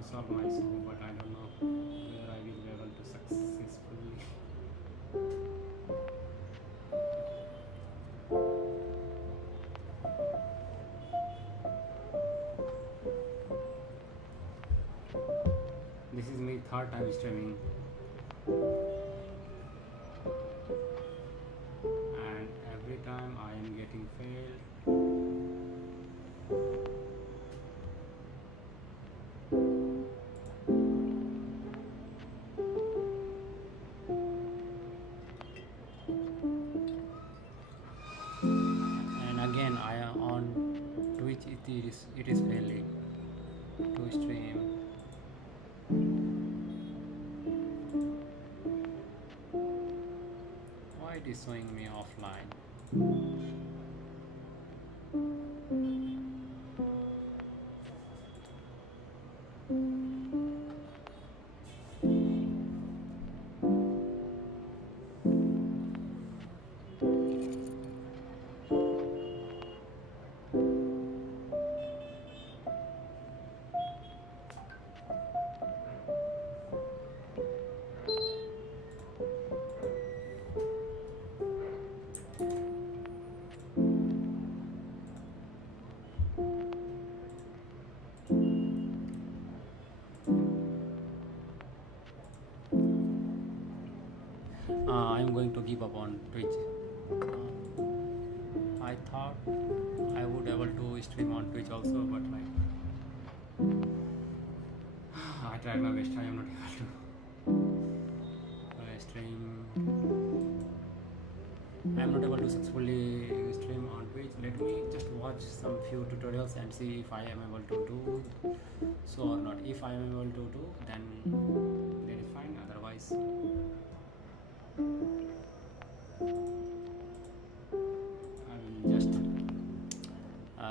to solve my issue, but I don't know whether I will be able to successfully. This is my third time streaming, and every time I am getting failed. And again, I am on Twitch. It is failing to stream. Why it is showing me offline? I'm going to give up on Twitch. I thought I would able to stream on Twitch also, but like I tried my best. I am not able to stream. I am not able to successfully stream on Twitch. Let me just watch some few tutorials and see if I am able to do so or not. If I am able to do, then that is fine. Otherwise, I will just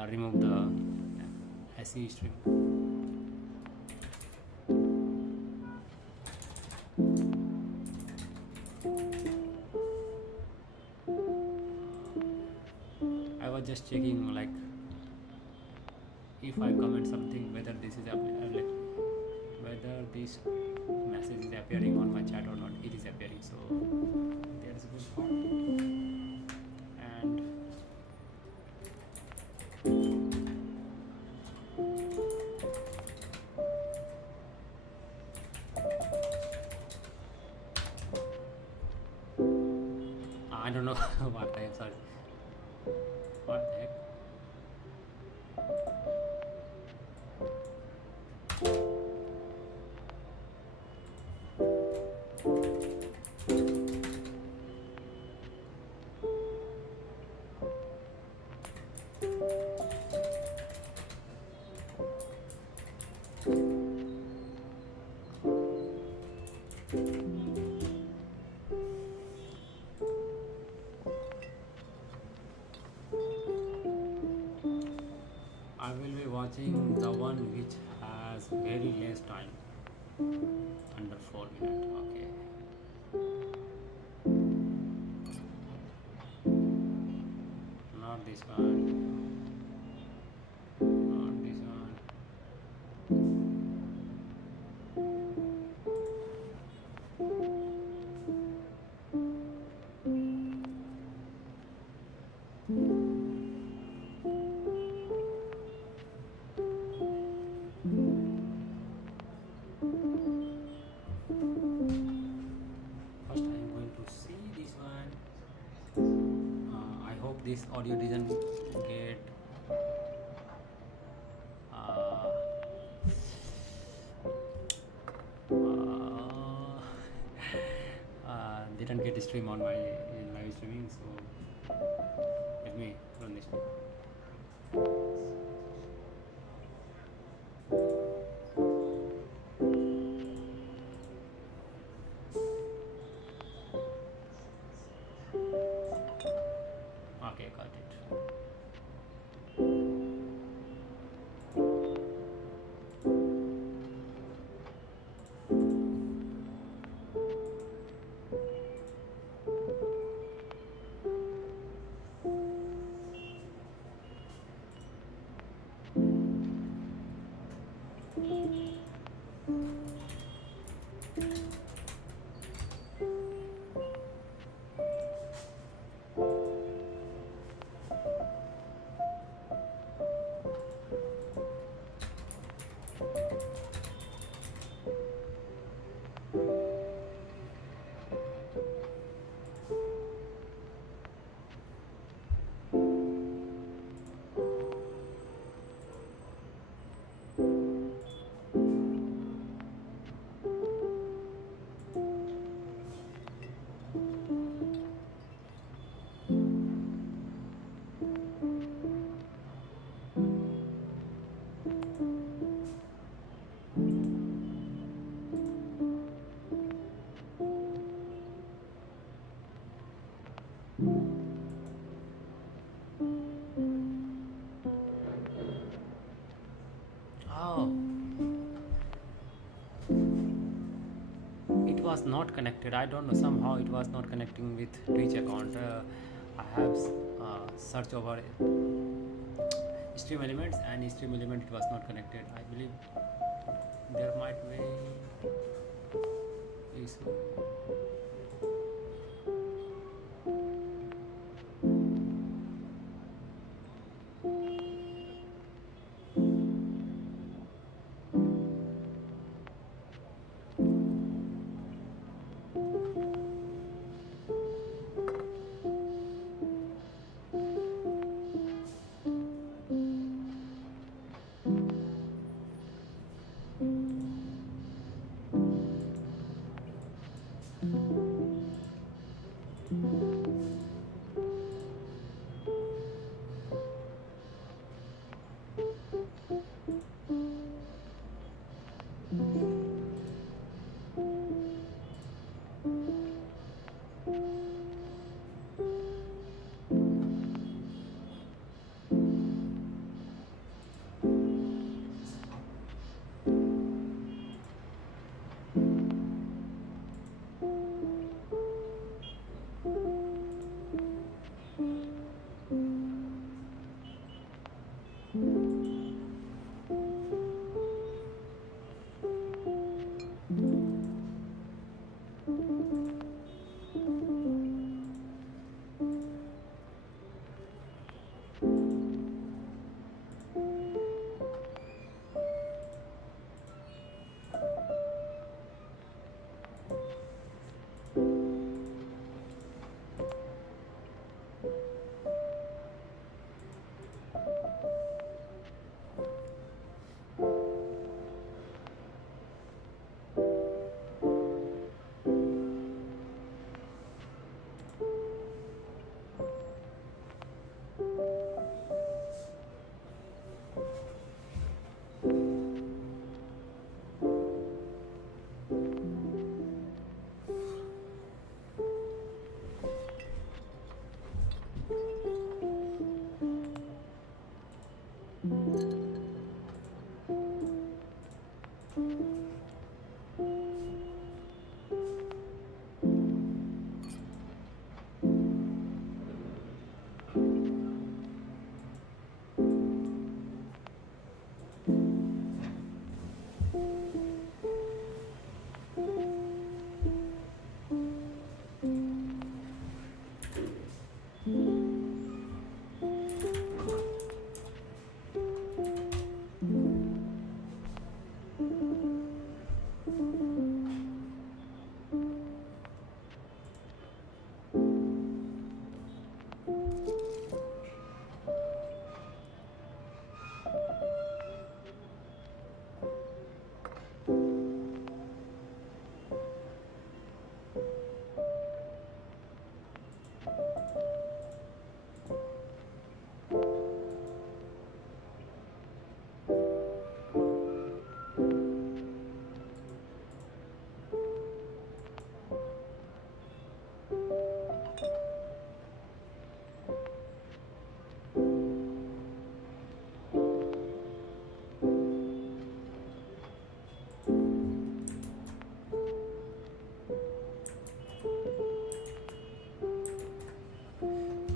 remove the SE stream. I was just checking like if I comment something whether this is whether this message is appearing on my chat or not. It is appearing, so that is a good part. And I don't know what I am sorry. What the heck? I will be watching the one which has very less time, under 4 minutes. Okay. Not this one. Not this one. First, I am going to see this one. I hope this audio doesn't get didn't get stream on my live streaming, so let me run this. Okay, got it. was not connected. I don't know, somehow it was not connecting with Twitch account. I have searched over stream elements, and stream element it was not connected. I believe there might be issue.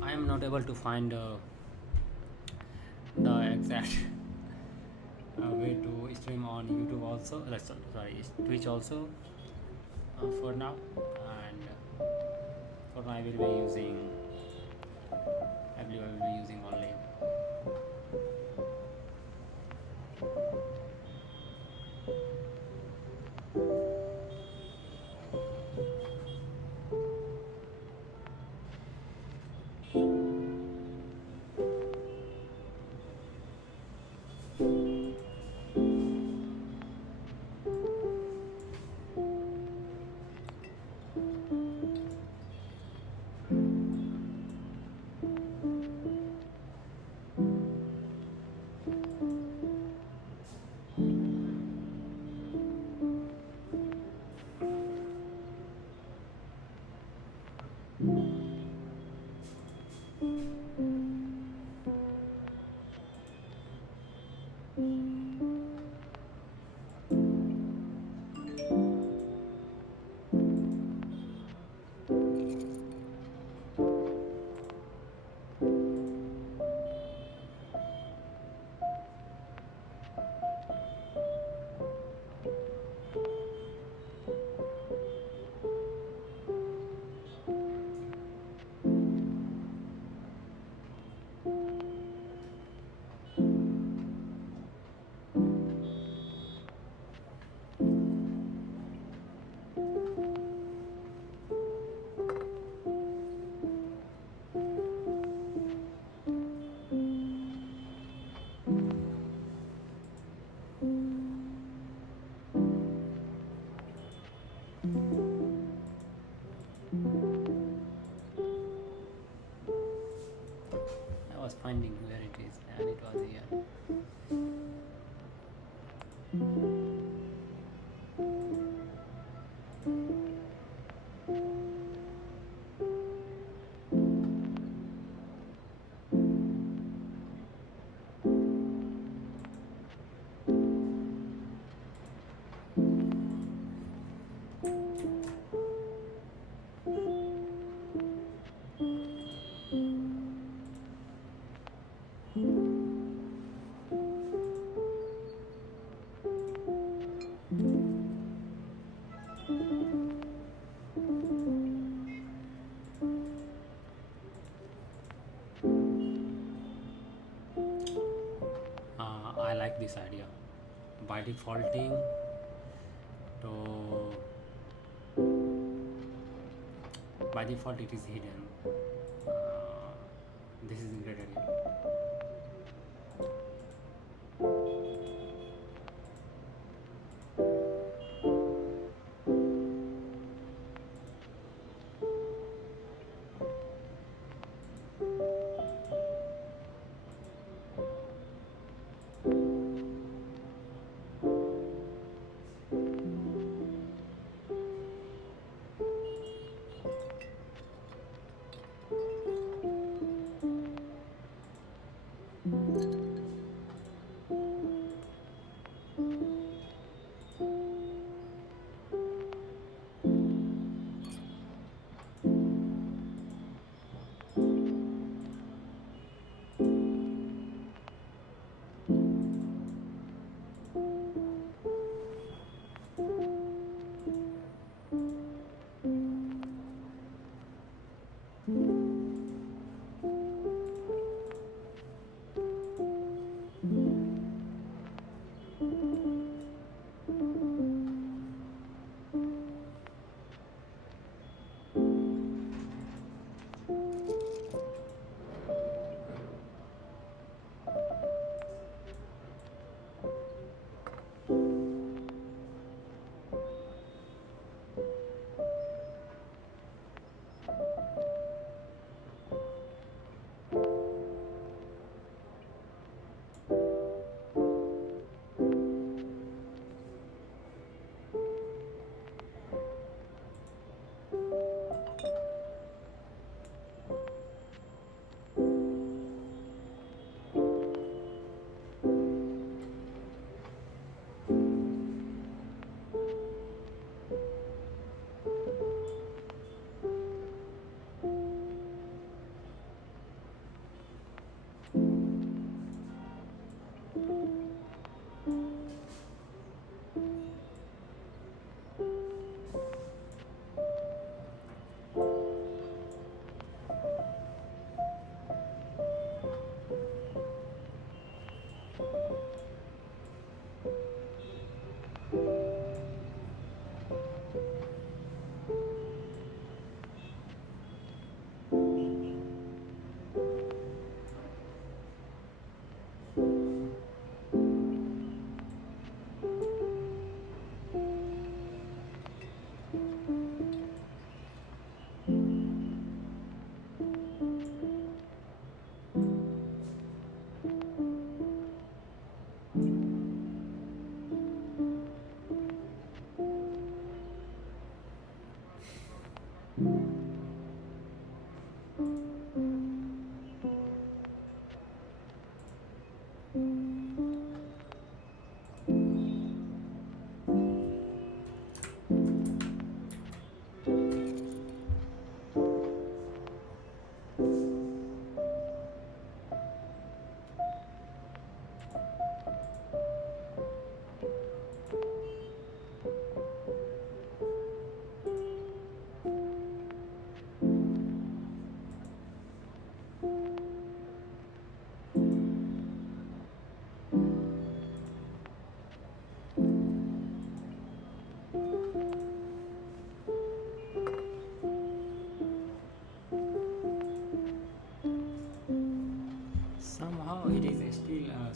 I am not able to find the exact way to stream on YouTube also. Sorry, Twitch also for now, and for now I will be using. I believe I will be using only. by defaulting to by default it is hidden. This is greater here.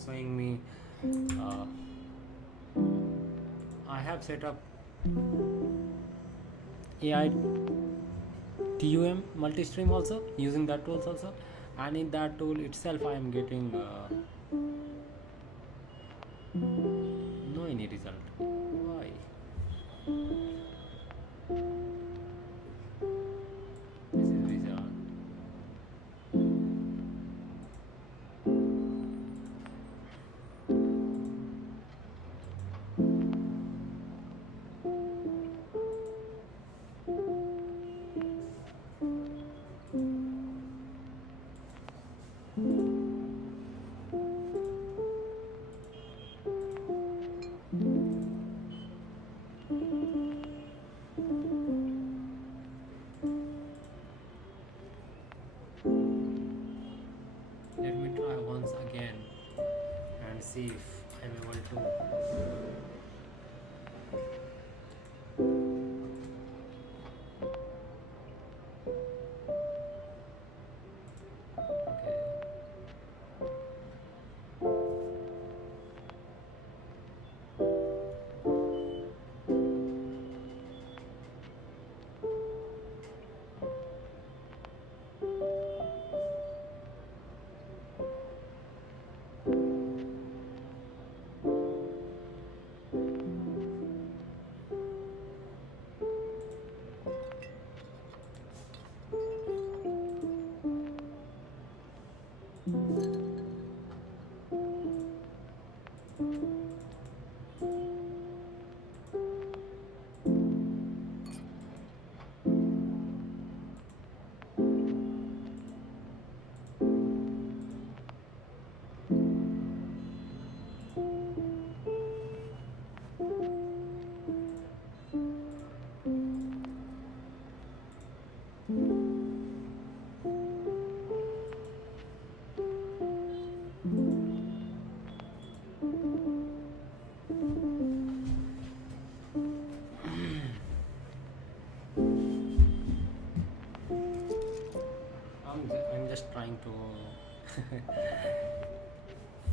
Showing me I have set up AI TUM multi-stream also, using that tools also, and in that tool itself I am getting no any result. Why? This is bizarre.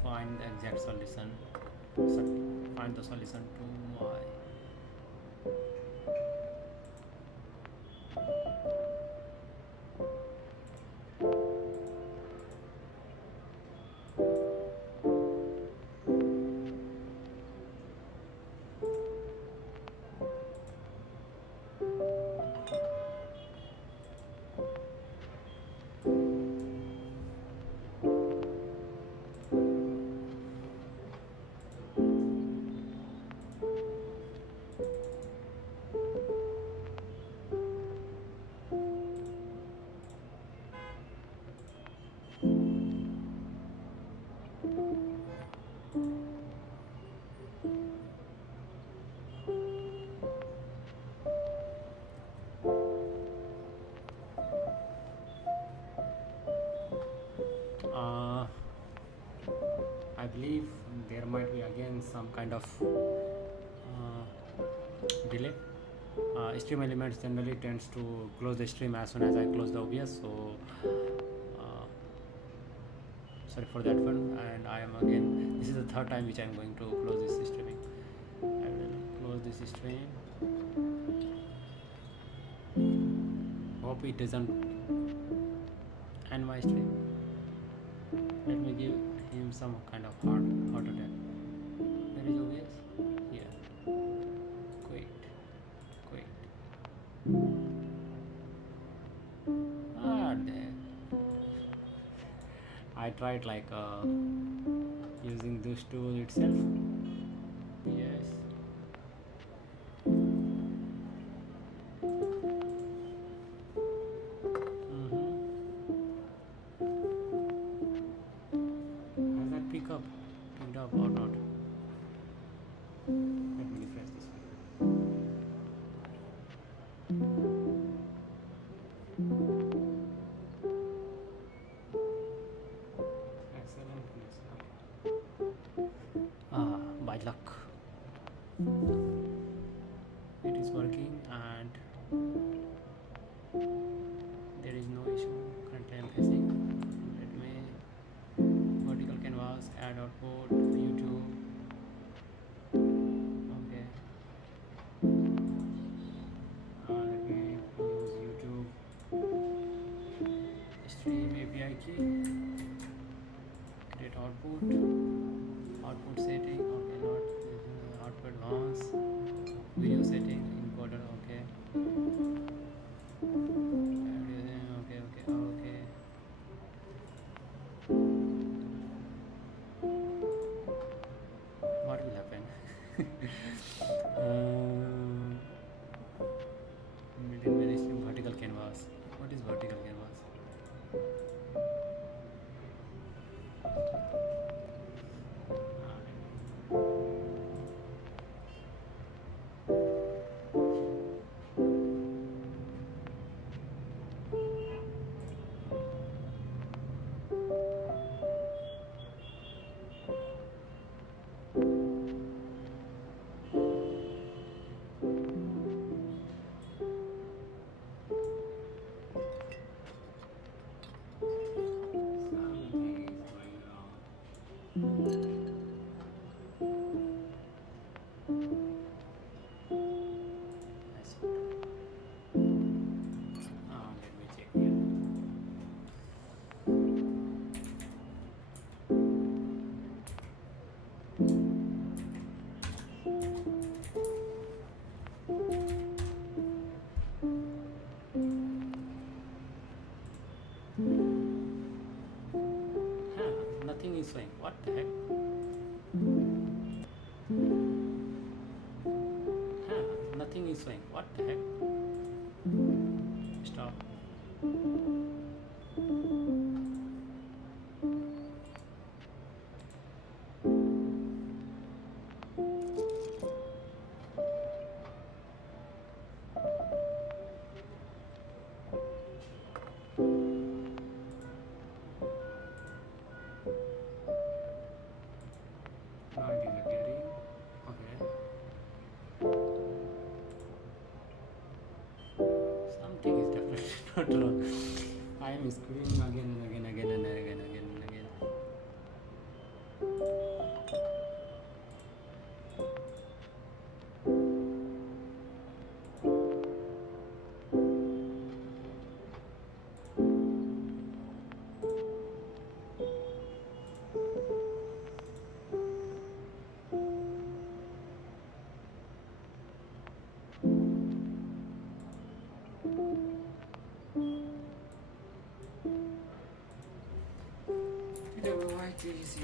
Find the exact solution. Find the solution to my I believe there might be again some kind of delay. Stream elements generally tends to close the stream as soon as I close the OBS, so sorry for that one. And I am again, this is the third time which I am going to close this streaming. I will close this stream. Hope it doesn't end my stream. Let me give him some kind of heart attack. Where is OBS? Here. Quit. There. I tried like using this tool itself. Yes. Has that picked up or not? Let me refresh this one. Excellent. By luck it is working and there is no issue currently I am facing. Let me vertical canvas, add output, YouTube. Okay. Let me use YouTube stream API key, create output setting. Okay, not output advanced, video setting, encoder. Okay. Okay. What will happen? Vertical canvas. What is vertical canvas? Nothing is showing. What the heck? Nothing is showing. What the heck? Stop. Something is definitely not wrong. I am screaming again and again.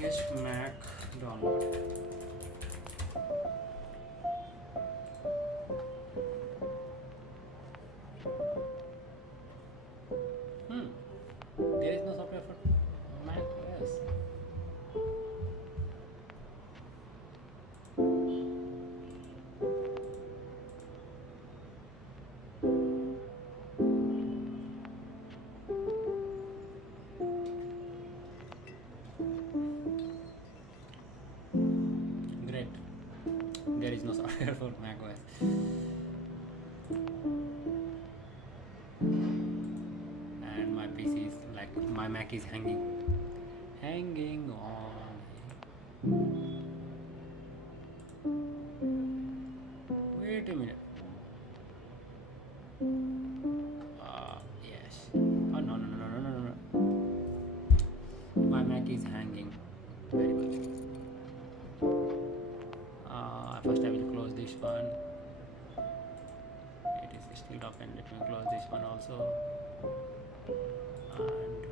Easiest Mac download. There is no software for macOS. Great. There is no software for macOS. And my PC is like, my Mac is hanging on. Wait a minute. Yes. Oh no. My Mac is hanging very much. First I will close this one. It is still open. Let me close this one also. And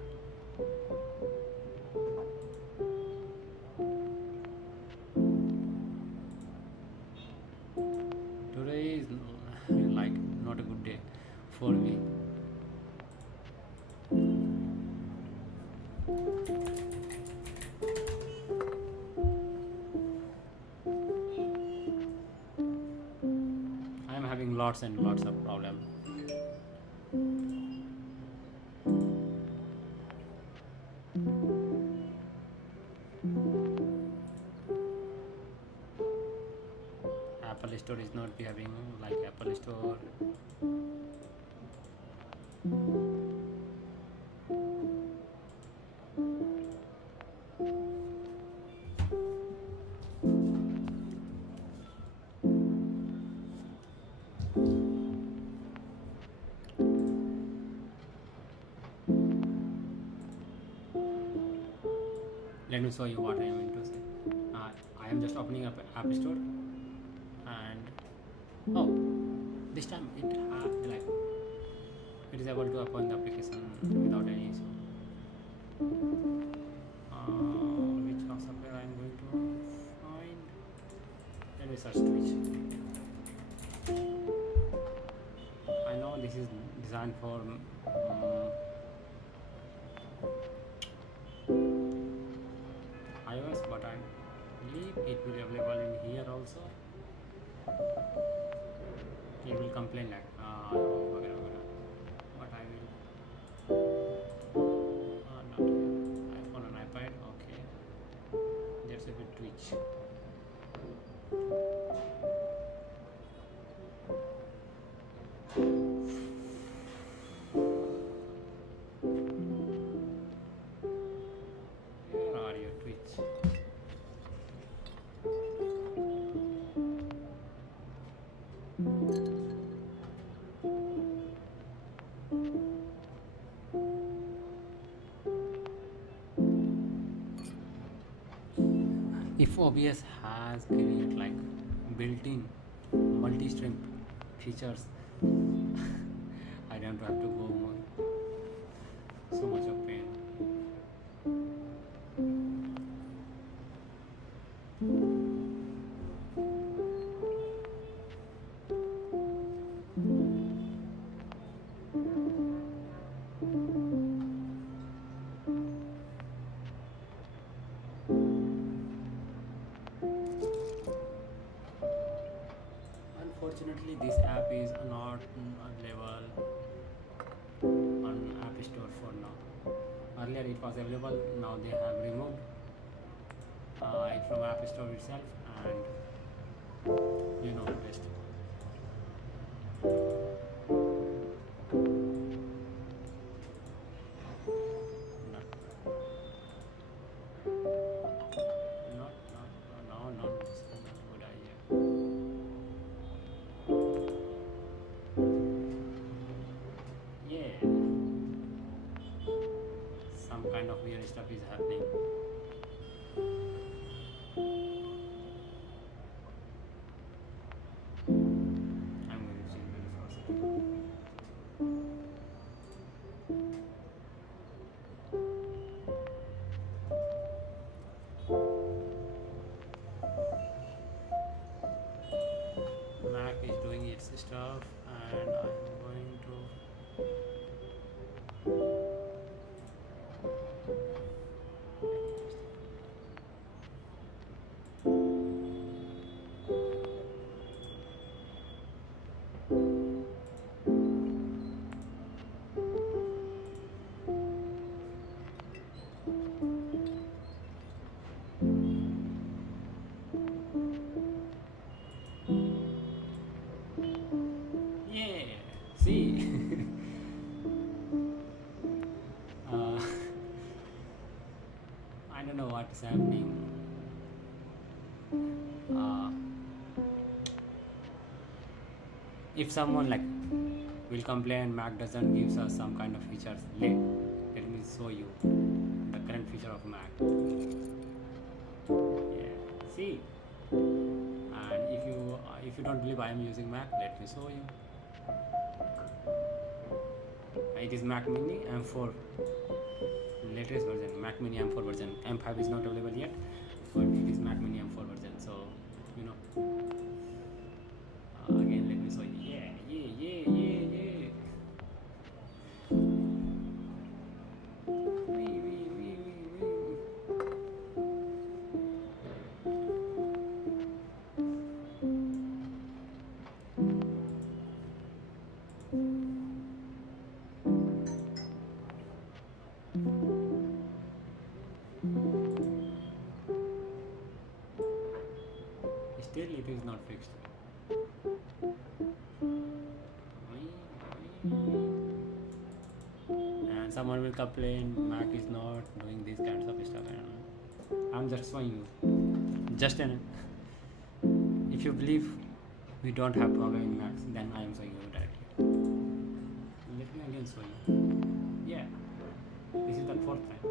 today is like not a good day for me. I am having lots and lots of problems. Apple Store is not behaving like Apple Store. Let me show you what I am going to say. I am just opening up App Store, and this time it is able to open the application without any issue. Which software I am going to find? Let me search Twitch. I know this is designed for iOS, but I believe it will be available in here also. It will complain like but I will not iPhone and iPad. Okay, there's a bit Twitch. Where are you, Twitch? If OBS has created like built-in multi-stream features, I don't have to go more. So much of pain. Unfortunately, this app is not available on App Store for now. Earlier it was available, now they have removed it from App Store itself, and you know the rest. No, this is not a good idea. Yeah, some kind of weird stuff is happening. this stuff, and I'm going to see. I don't know what is happening. If someone like will complain Mac doesn't give us some kind of features, let me show you the current feature of Mac. Yeah, see. And if you don't believe I am using Mac, let me show you. It is Mac Mini M4 latest version, Mac Mini M4 version. M5 is not available yet, but it is Mac Mini M4 version. So you know. Again, let me show you. Still, it is not fixed. And someone will complain Mac is not doing these kinds of stuff. I'm just showing you. If you believe we don't have problem in Macs, then I am showing you directly. Let me again show you. Yeah, this is the fourth time,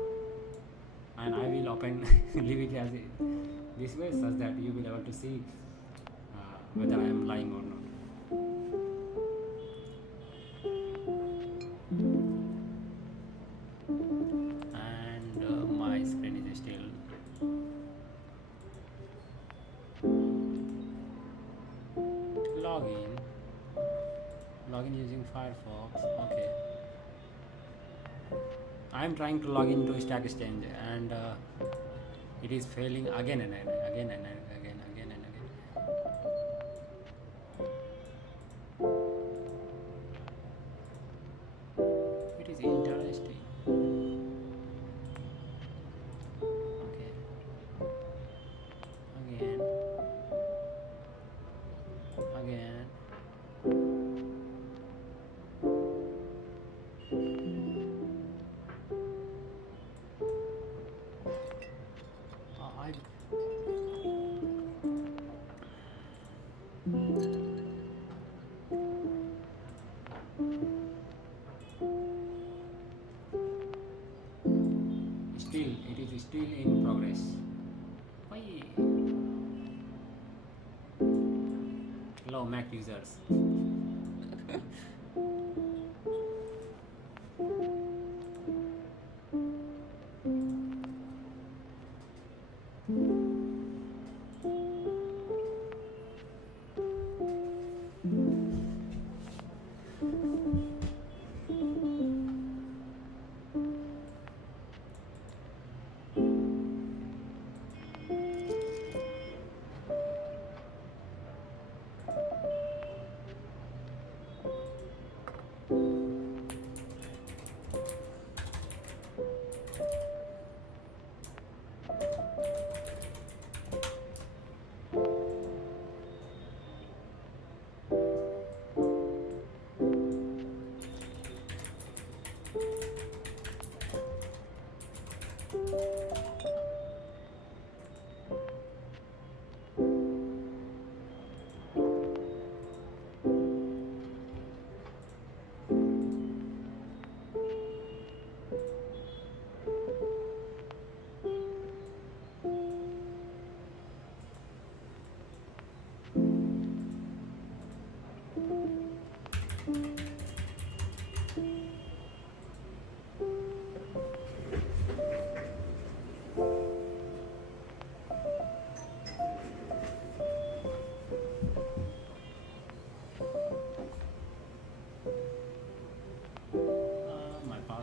and I will open leave it as this way such that you will be able to see whether I am lying or not. And my screen is still login using Firefox. Okay, I am trying to log into Stack Exchange, and it is failing again and again. It is interesting. Okay. Again. It is still in progress. Why? Hello, Mac users.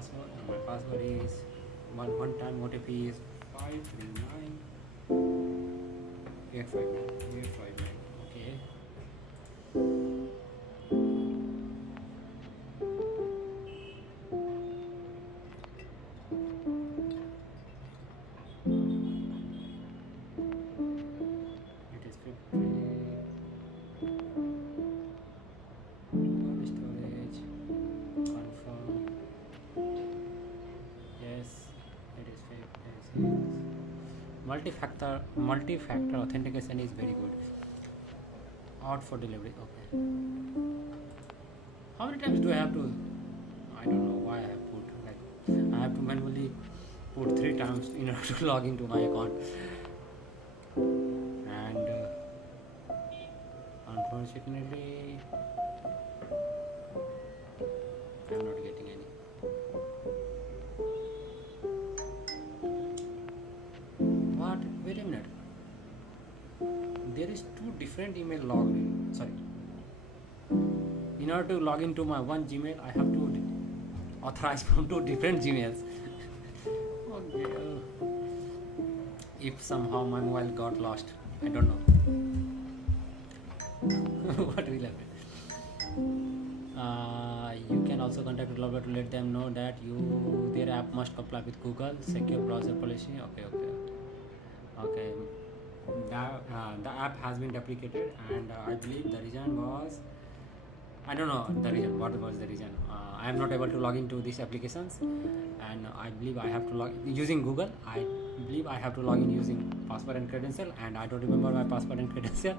password. My password is one time OTP is 539 859. Okay. It is 50. Storage. Confirm. Yes. It is 56. Multi-factor authentication is very good. Out for delivery. Okay. How many times do I have to? I don't know why I have put like I have to manually put 3 times in order to log into my account, and unfortunately I'm not getting any. What? Wait a minute. There is 2 different email login. Sorry. In order to log into my one Gmail, I have to authorize from 2 different Gmails. Okay. If somehow my mobile got lost, I don't know. What will happen? You can also contact developer to let them know that their app must comply with Google secure browser policy. Okay. The app has been deprecated, and I believe the reason was, I don't know the reason. What was the reason? I am not able to log into these applications, and I believe I have to log using Google. I believe I have to log in using password and credential, and I don't remember my password and credential,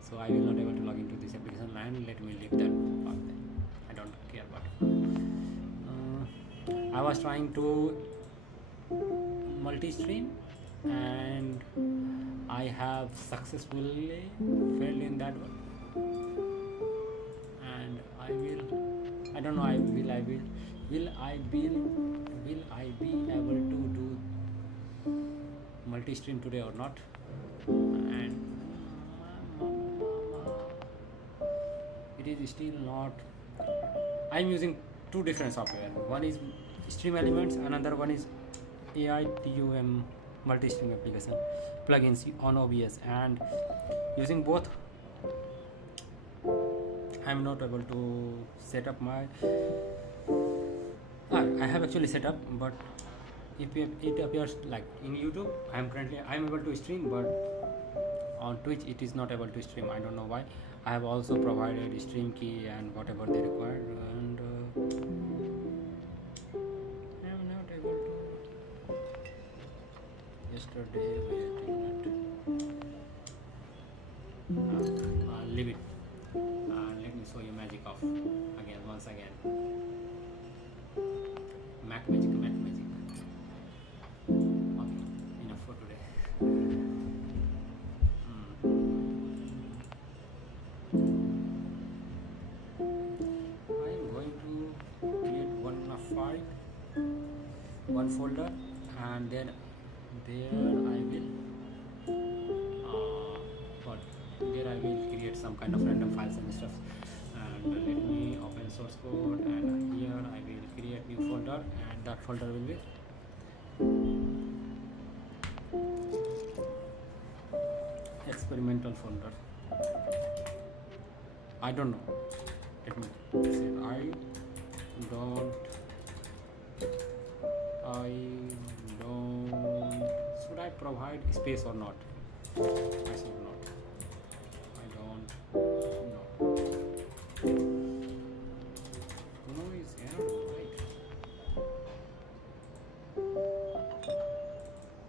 so I will not able to log into this application. And let me leave that part there. I don't care about it. I was trying to multi-stream, and I have successfully failed in that one. And I don't know. Will I be able to do multi-stream today or not? And it is still not. I'm using 2 different software. One is Stream Elements, another one is AITUM multi-stream application plugins on OBS, and using both I'm not able to set up my I have actually set up, but if it appears like in YouTube I'm able to stream, but on Twitch it is not able to stream. I don't know why. I have also provided stream key and whatever they require, and I am not able to. Yesterday leave it. Let me show you magic of once again. Mac magic. Okay, enough for today. I am going to create one folder, and then there I will create some kind of random files and stuff. And let me open source code, and here I will create new folder, and that folder will be experimental folder. I don't know. Let me say should I provide space or not? I should not. I don't know. No is error, right?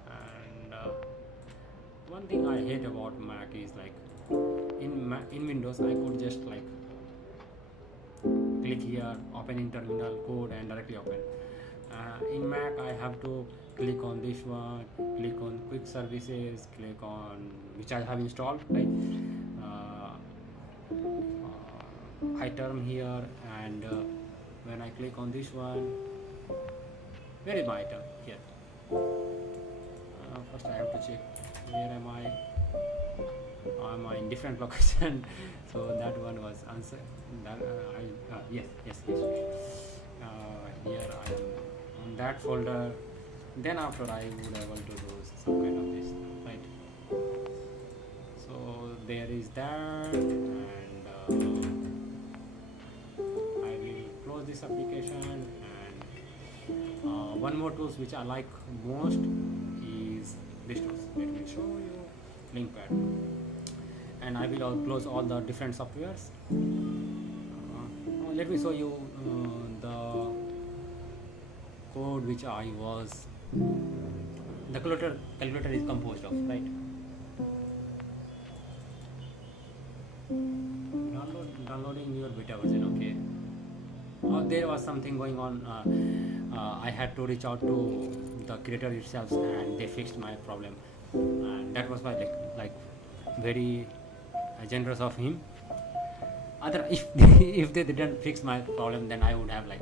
And one thing I hate about Mac is like in Windows I could just like click here, open in terminal, code, and directly open. In Mac I have to click on this one, click on quick services, click on which I have installed, right? iTerm here, and when I click on this one, where is my item? Here. First I have to check where am I. Am I in different location? So that one was answered. That yes. Here I am that folder. Then after I would able to do some kind of this, right? So there is that, and I will close this application. And one more tools which I like most is this tools. Let me show you Linkpad, and I will close all the different softwares. Let me show you the code which I was the calculator is composed of, right? Downloading your beta version. Okay. There was something going on. I had to reach out to the creator itself, and they fixed my problem, and that was why like very generous of him. Other if they didn't fix my problem, then I would have like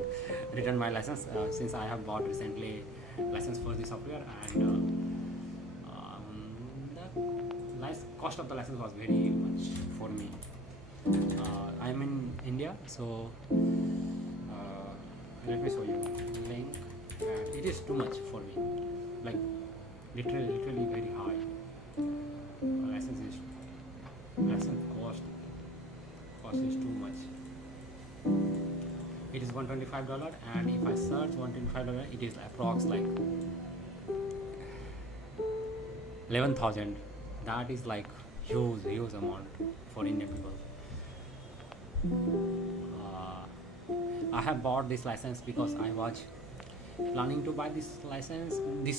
returned my license, since I have bought recently license for the software, and the cost of the license was very much for me. I'm in India, so let me show you link. It is too much for me, like literally very high. License cost is too much. It is $125, and if I search $125, it is approx like 11,000. That is like huge amount for Indian people. I have bought this license because I was planning to buy this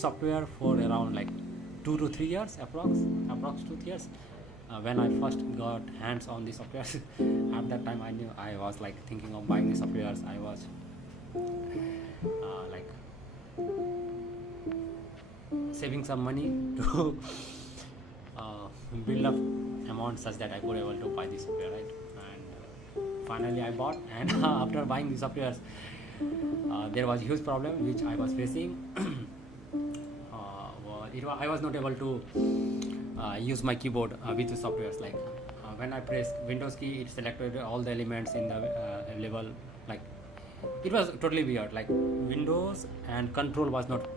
software for around like 2 to 3 years, approx 2 years. When I first got hands on the software, at that time I knew I was like thinking of buying the softwares. I was like saving some money to build up amount such that I could able to buy the software, right? And finally I bought, and after buying the softwares, there was a huge problem which I was facing. I was not able to use my keyboard with the softwares. Like when I pressed Windows key, it selected all the elements in the level. Like it was totally weird. Like Windows and Control was not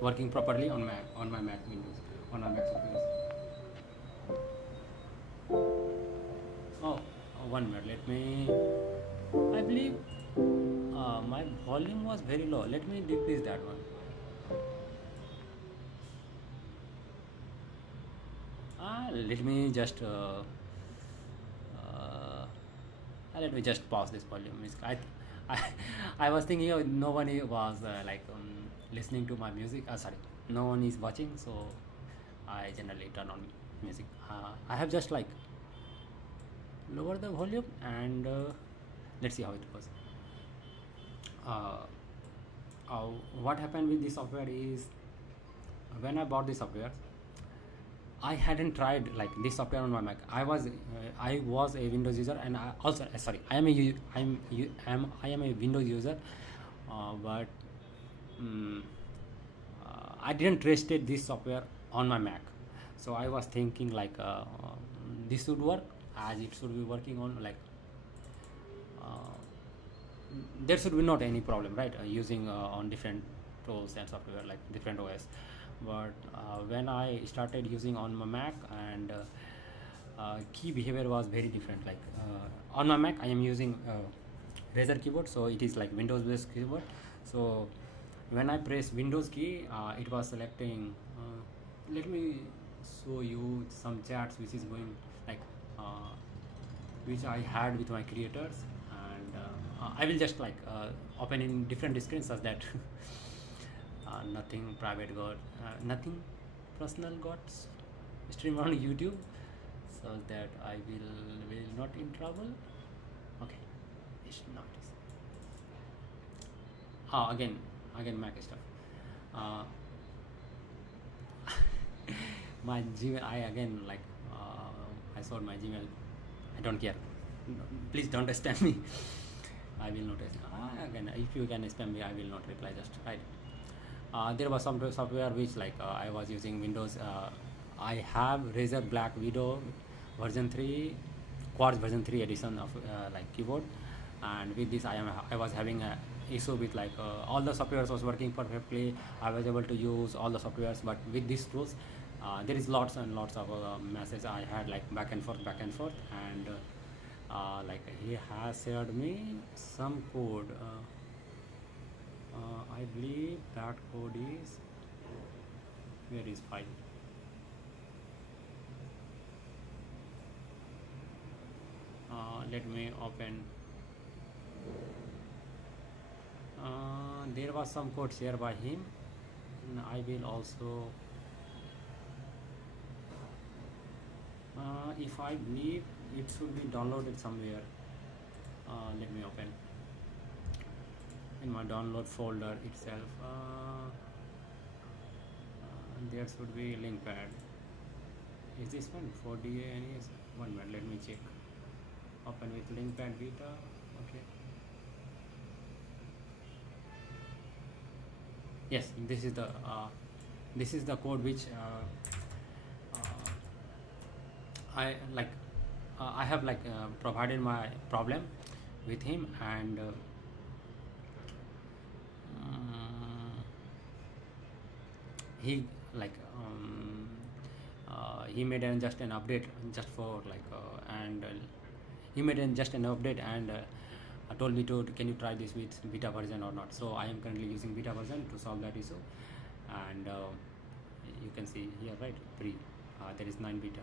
working properly on my Mac Windows, on my Mac softwares. Oh, 1 minute. Let me. I believe my volume was very low. Let me decrease that one. Let me just pause this volume. I was thinking no one was listening to my music. Sorry, no one is watching, so I generally turn on music. I have just like lower the volume, and let's see how it goes. What happened with this software is, when I bought this software, I hadn't tried like this software on my Mac. I was a Windows user, and I also I am a Windows user, but I didn't tested this software on my Mac. So I was thinking like this should work as it should be working on, like there should be not any problem, right? Using on different tools and software, like different OS. But when I started using on my Mac, and key behavior was very different. Like on my Mac I am using Razer keyboard, so it is like Windows based keyboard. So when I press Windows key, it was selecting let me show you some chats which is going like which I had with my creators, and I will just like open in different screens such that nothing private got nothing personal got stream on YouTube, so that I will not in trouble. Okay, it's not. Again Mac stuff. My Gmail, I sold my Gmail. I don't care. No, please don't spam me. I will not again, if you can spam me, I will not reply, just right. There was some software which like I was using Windows. I have Razer Black Widow version 3, Quartz version 3 edition of like keyboard, and with this I was having a issue with like all the softwares was working perfectly. I was able to use all the softwares, but with these tools there is lots and lots of messages I had, like back and forth, and like he has shared me some code. I believe that code is, where is file? Let me open. There was some code shared by him, and I will also if I believe it should be downloaded somewhere. Let me open in my download folder itself. There should be link pad. Is this one for DANES? 1 minute, let me check. Open with link pad beta. Okay. Yes, this is the code which I like. I have like provided my problem with him, and he like he made just an update just for like and he made just an update and told me to, can you try this with beta version or not. So I am currently using beta version to solve that issue, and you can see here, right, pre there is 9 beta.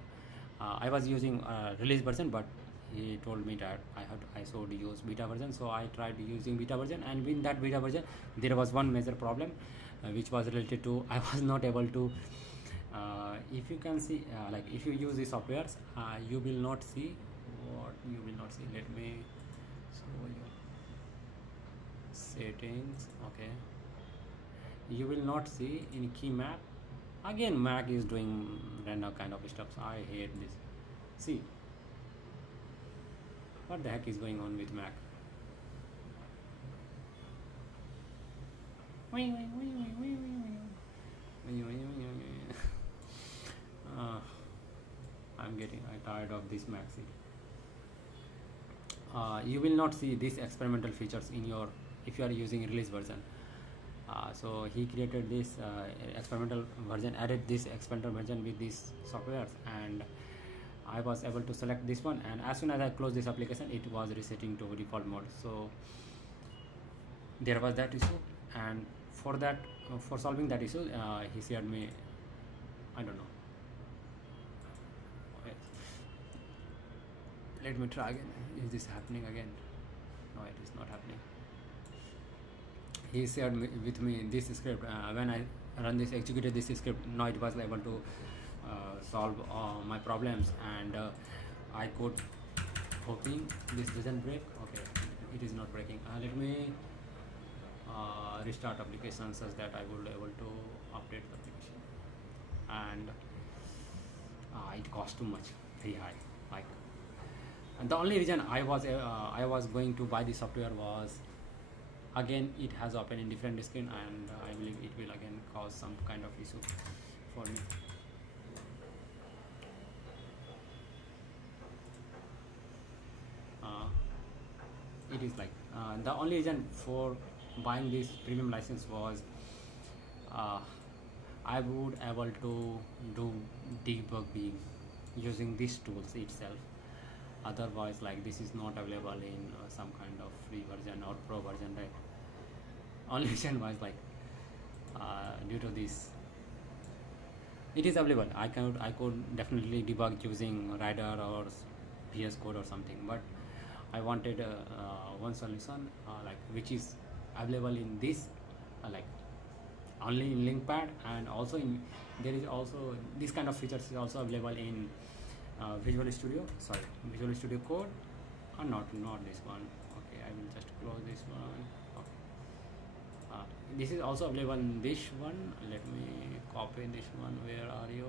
I was using release version, but he told me that I should use beta version, so I tried using beta version, and in that beta version there was one major problem which was related to I was not able to if you can see like if you use the softwares you will not see what you will not see. Let me show you settings. Okay, you will not see in key map. Again, Mac is doing random kind of stuff. So I hate this. See, what the heck is going on with Mac? I'm getting tired of this Mac. See, you will not see these experimental features in your, if you are using release version. So he created this experimental version, added this experimental version with these softwares, and I was able to select this one, and as soon as I close this application it was resetting to default mode. So there was that issue, and for that for solving that issue he shared me, I don't know. Okay. Let me try again. Is this happening again? No, it is not happening. He shared with me this script. When I executed this script, now it was able to solve my problems, and I could, hoping this doesn't break. Okay, it is not breaking. Let me restart application such that I will be able to update the application, and it cost too much, very high. Like, and the only reason I was going to buy the software was, again, it has opened in different screen, and I believe it will again cause some kind of issue for me. It is like the only reason for buying this premium license was I would able to do debugging using these tools itself. Otherwise, like, this is not available in some kind of free version or pro version, right? Only reason was like due to this, it is available. I could definitely debug using Rider or VS Code or something, but I wanted one solution like which is available in this like only in LinkPad, and also in there is also this kind of features is also available in Visual Studio Code, or not this one. Okay, I will just close this one. Okay. This is also available in this one. Let me copy this one. Where are you?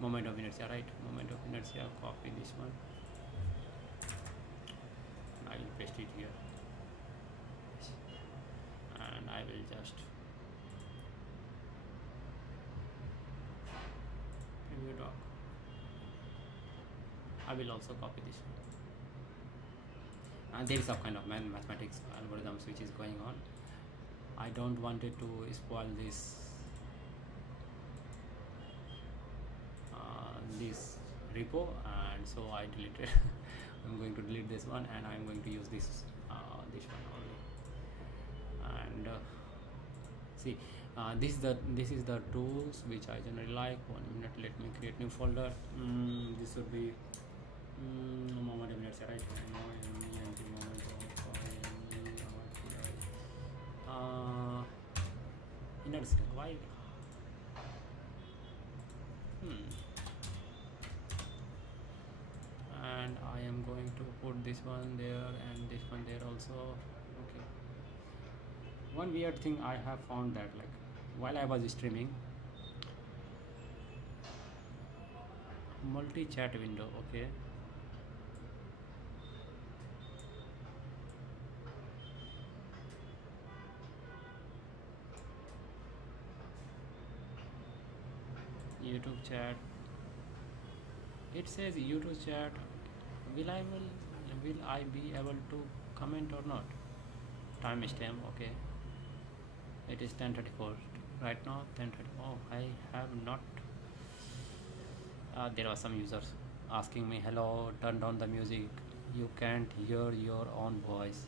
Moment of inertia, right? Moment of inertia. Copy this one. I will paste it here, and I will just preview doc. I will also copy this one, there is some kind of mathematics algorithms which is going on. I don't want it to spoil this repo, and so I deleted. I'm going to delete this one, and I'm going to use this one only. And see, this is the tools which I generally like. 1 minute, let me create new folder. This would be moment minutes, right? Inner string, why? And I am going to put this one there and this one there also. Okay, one weird thing I have found that, like, while I was streaming, multi-chat window, okay, YouTube chat, it says YouTube chat, will I be able to comment or not? Timestamp, okay, it is 10:34 right now. 10:30. Oh, I have not. There are some users asking me, hello, turn down the music, you can't hear your own voice.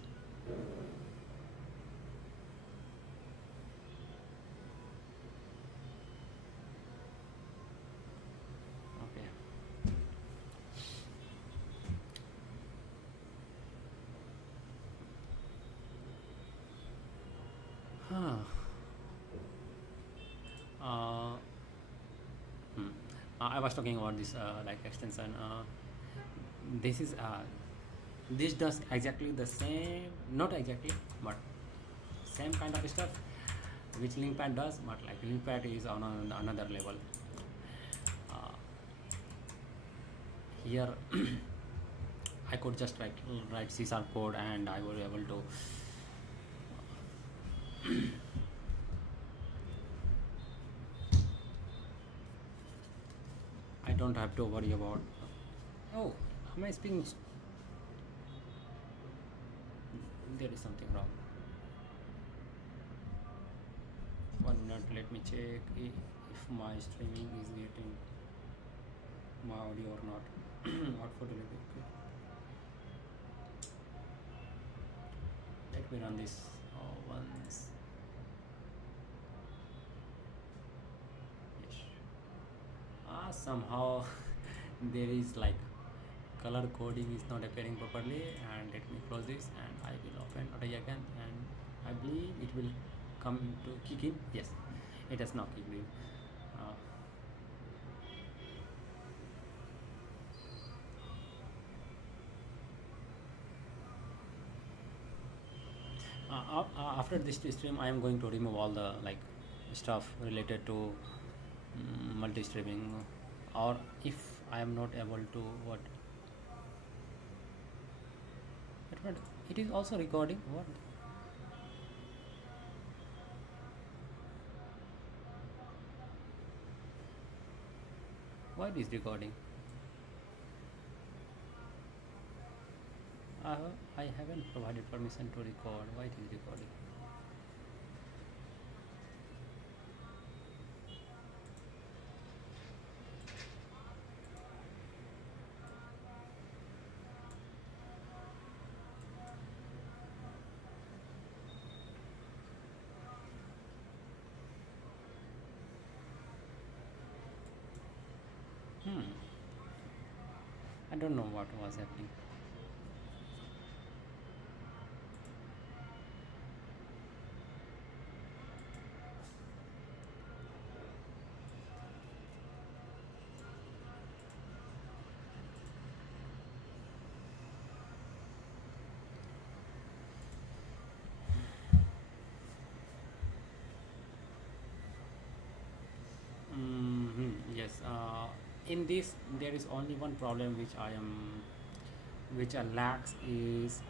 Okay. I was talking about this like extension. This does exactly the same, not exactly, but same kind of stuff which linkpad does, but like linkpad is on another level. Here I could just write CSharp code, and I will be able to I don't have to worry about, oh, am I speaking, there is something wrong. 1 minute, let me check if my streaming is getting my audio or not. Output delivery. Let me run this once. Yes. Somehow there is like color coding is not appearing properly, and let me close this and I will open it again, and I believe it will come to kick in. Yes, it has not kicked in. After this stream, I am going to remove all the like stuff related to multi-streaming, or if I am not able to what. But it is also recording. What? Why it is recording? I haven't provided permission to record. Why it is recording? I don't know what was happening. Yes, in this there is only one problem which lacks is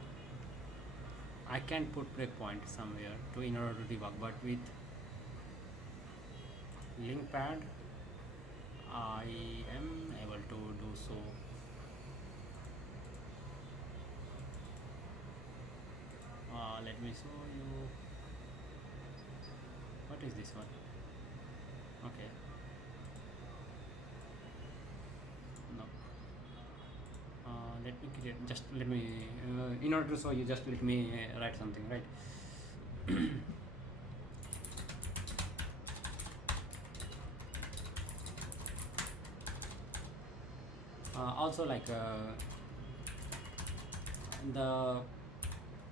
I can put breakpoint somewhere in order to debug, but with linkpad I am able to do so. let me show you what is this one. Okay, no, let me create, just let me in order to show you, just let me write something, right? Also, like the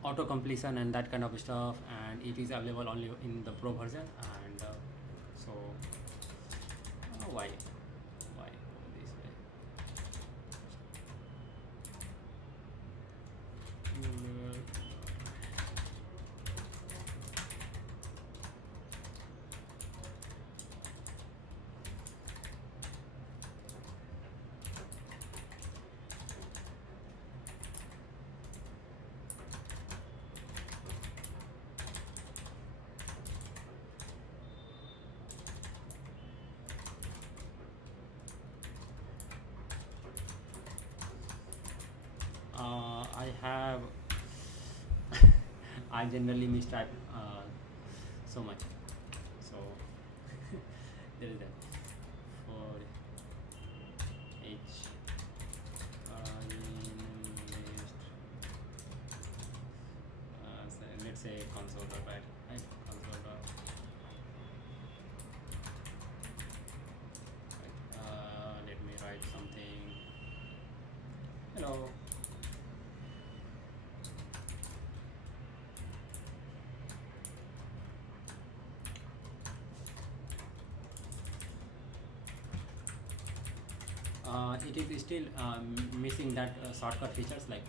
auto completion and that kind of stuff, and it is available only in the pro version. And so why go this way? I have I generally mistype so much, so there is that for H so let's say console, right? Console dot, right. Let me write something. Hello. It is still missing that shortcut features, like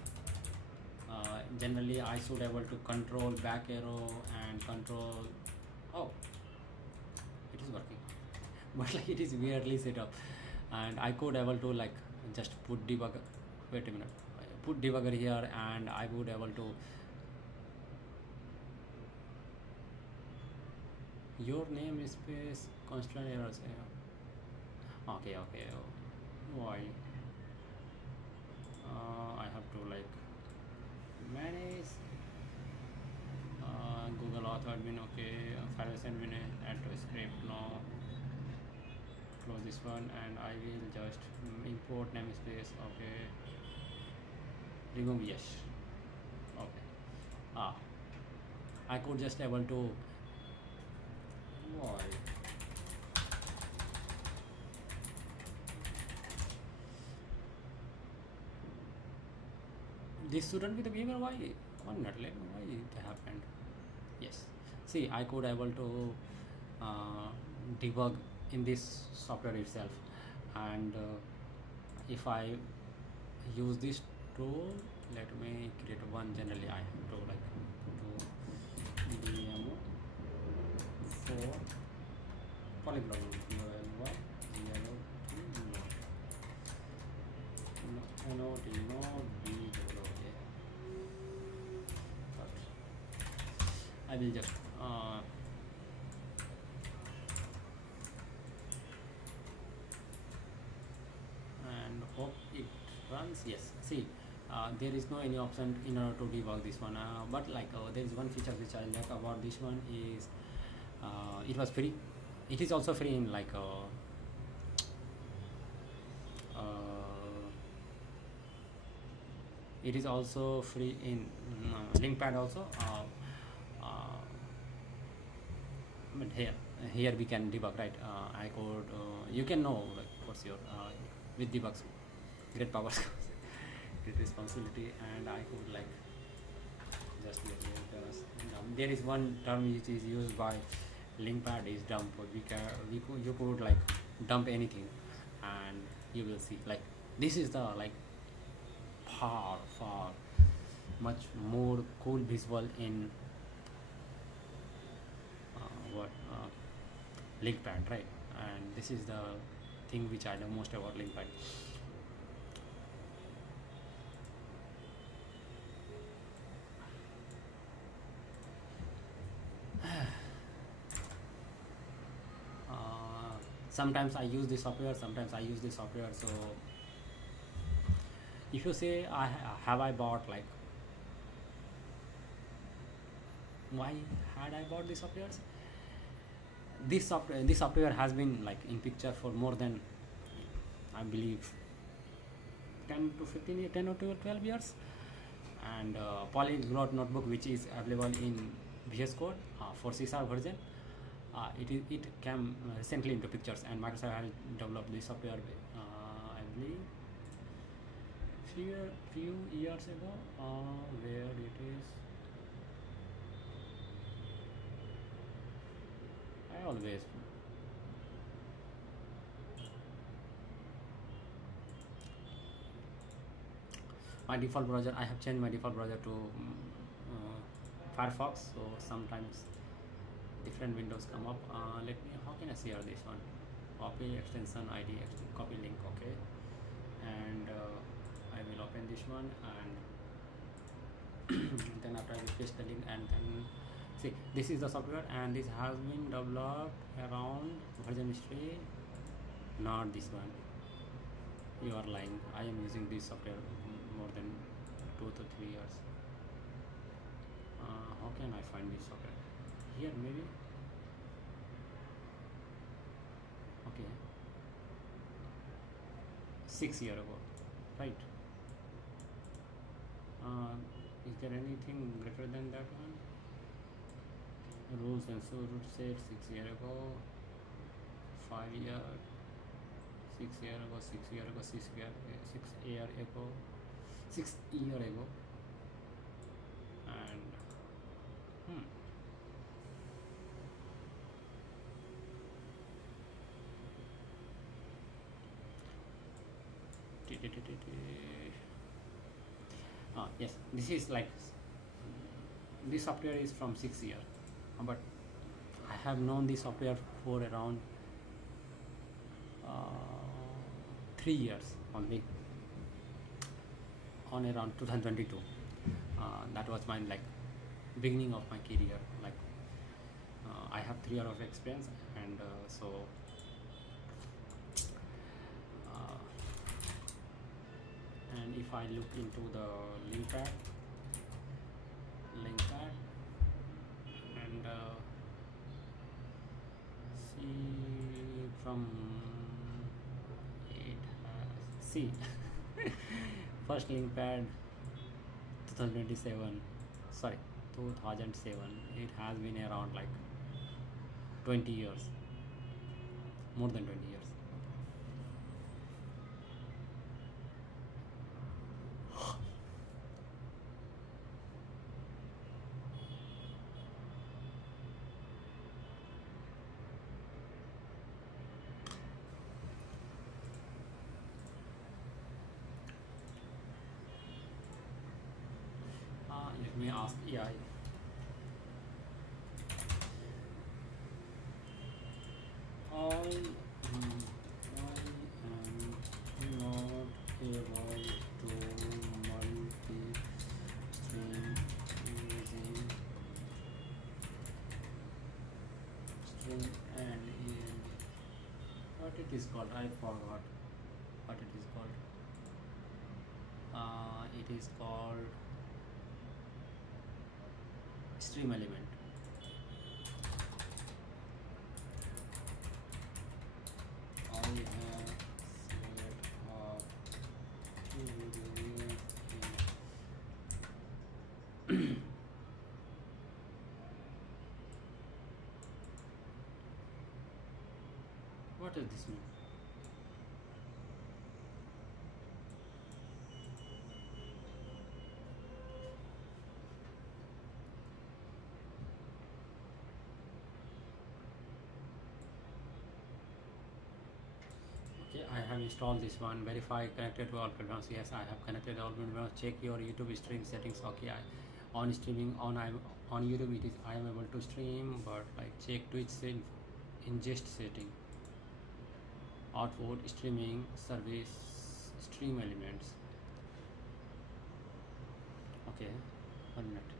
generally I should able to control back arrow and control, oh, it is working, but like it is weirdly set up, and I could able to like just put debugger, wait a minute, put debugger here, and I would able to, your name is space constant errors, okay, why I have to like manage Google auth admin, okay, file admin, add to script, no, close this one, and I will just import namespace, okay, remove yes, okay. I could just able to, why this shouldn't be the behavior, why one minute, let me, why it happened. Yes, see, I could able to debug in this software itself, and if I use this tool, let me create one. Generally I have to like do demo for polyglot I will just and hope it runs. Yes, see, there is no any option in order to debug this one, but like there is one feature which I like about this one is it was free. It is also free in like it is also free in Linkpad also, but here we can debug, right? I could you can know like what's your with debugs, great powers great responsibility, and I could like just there is one term which is used by Linkpad is dump. You could like dump anything, and you will see like this is the like far much more cool visual in Linkpad, right? And this is the thing which I love most about Linkpad. Sometimes I use this software, sometimes I use this software. So if you say I bought like why had I bought this software? This software has been like in picture for more than, I believe, 10 to 15 10 or 12 years. And Polyglot notebook, which is available in VS Code for CSharp version, it came recently into pictures, and Microsoft has developed this software, I believe few years ago. Where it is, I always my default browser, I have changed my default browser to Firefox, so sometimes different windows come up. Let me, how can I share this one? Copy extension ID, copy link, okay. And I will open this one, and then after I will paste the link, and then see, this is the software, and this has been developed around version history, not this one. You are lying. I am using this software more than 2 to 3 years. How can I find this software? Here maybe. Okay, 6 years ago, right? Is there anything greater than that one? Rules and so root set 6 years ago, 5 years, 6 years ago, 6 years ago, 6 years ago, 6 years ago, and yes, this is like, this software is from 6 years, but I have known this software for around 3 years only, on around 2022. That was my like beginning of my career. Like I have 3 years of experience, and so and if I look into the link pad, and see from it has, see first link pad 2007, sorry 2007. It has been around like 20 years, more than 20 years. Let me ask AI. I am not able to multi-string using string and what it is called. I forgot what it is called. It is called stream element. I have set up what does this mean? I have installed this one. Verify connected to all platforms. Yes, I have connected all platforms. Check your YouTube stream settings. Okay, on streaming on YouTube it is I am able to stream, but like check Twitch ingest setting, output streaming service stream elements. Okay, 1 minute.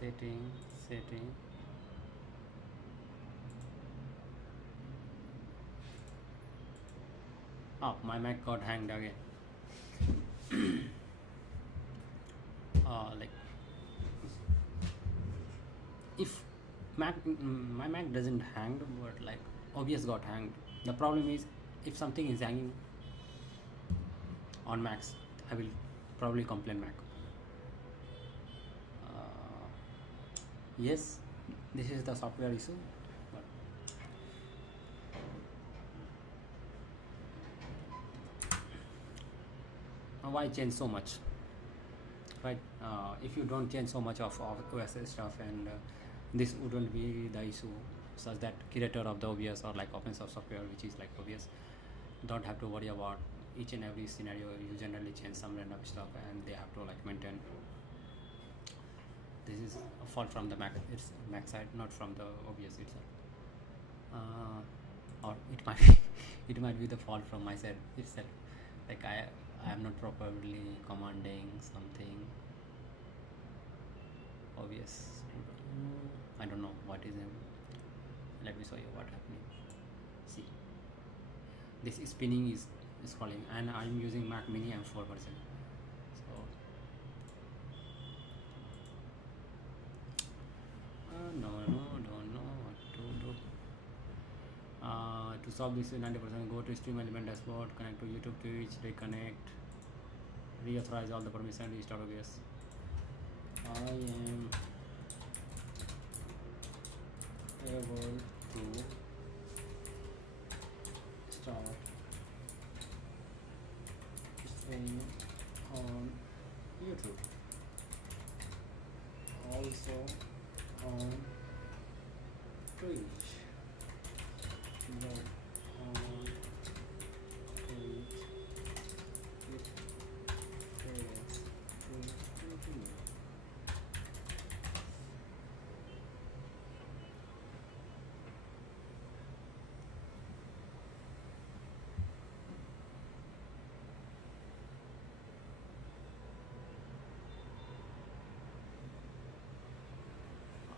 setting Oh, my Mac got hanged again. Like if my Mac doesn't hang, but like OBS got hanged. The problem is if something is hanging on Macs, I will probably complain Mac. Yes, this is the software issue, but why change so much, right? If you don't change so much of OS stuff, and this wouldn't be the issue, such that creator of the OBS or like open source software which is like OBS don't have to worry about each and every scenario. You generally change some random stuff and they have to like maintain. This is a fault from the Mac side, not from the OBS itself. Or it might be it might be the fault from my side itself. Like I am not properly commanding something. OBS. I don't know what is it. Let me show you what happening. See, this spinning is calling, and I'm using Mac Mini M4 version. So no, don't know what to do. To solve this 90%, go to stream element dashboard, connect to YouTube, Twitch, reconnect, reauthorize all the permission, restart OBS. I am able to start streaming on YouTube, also on Twitch, but on Twitch it fails to continue.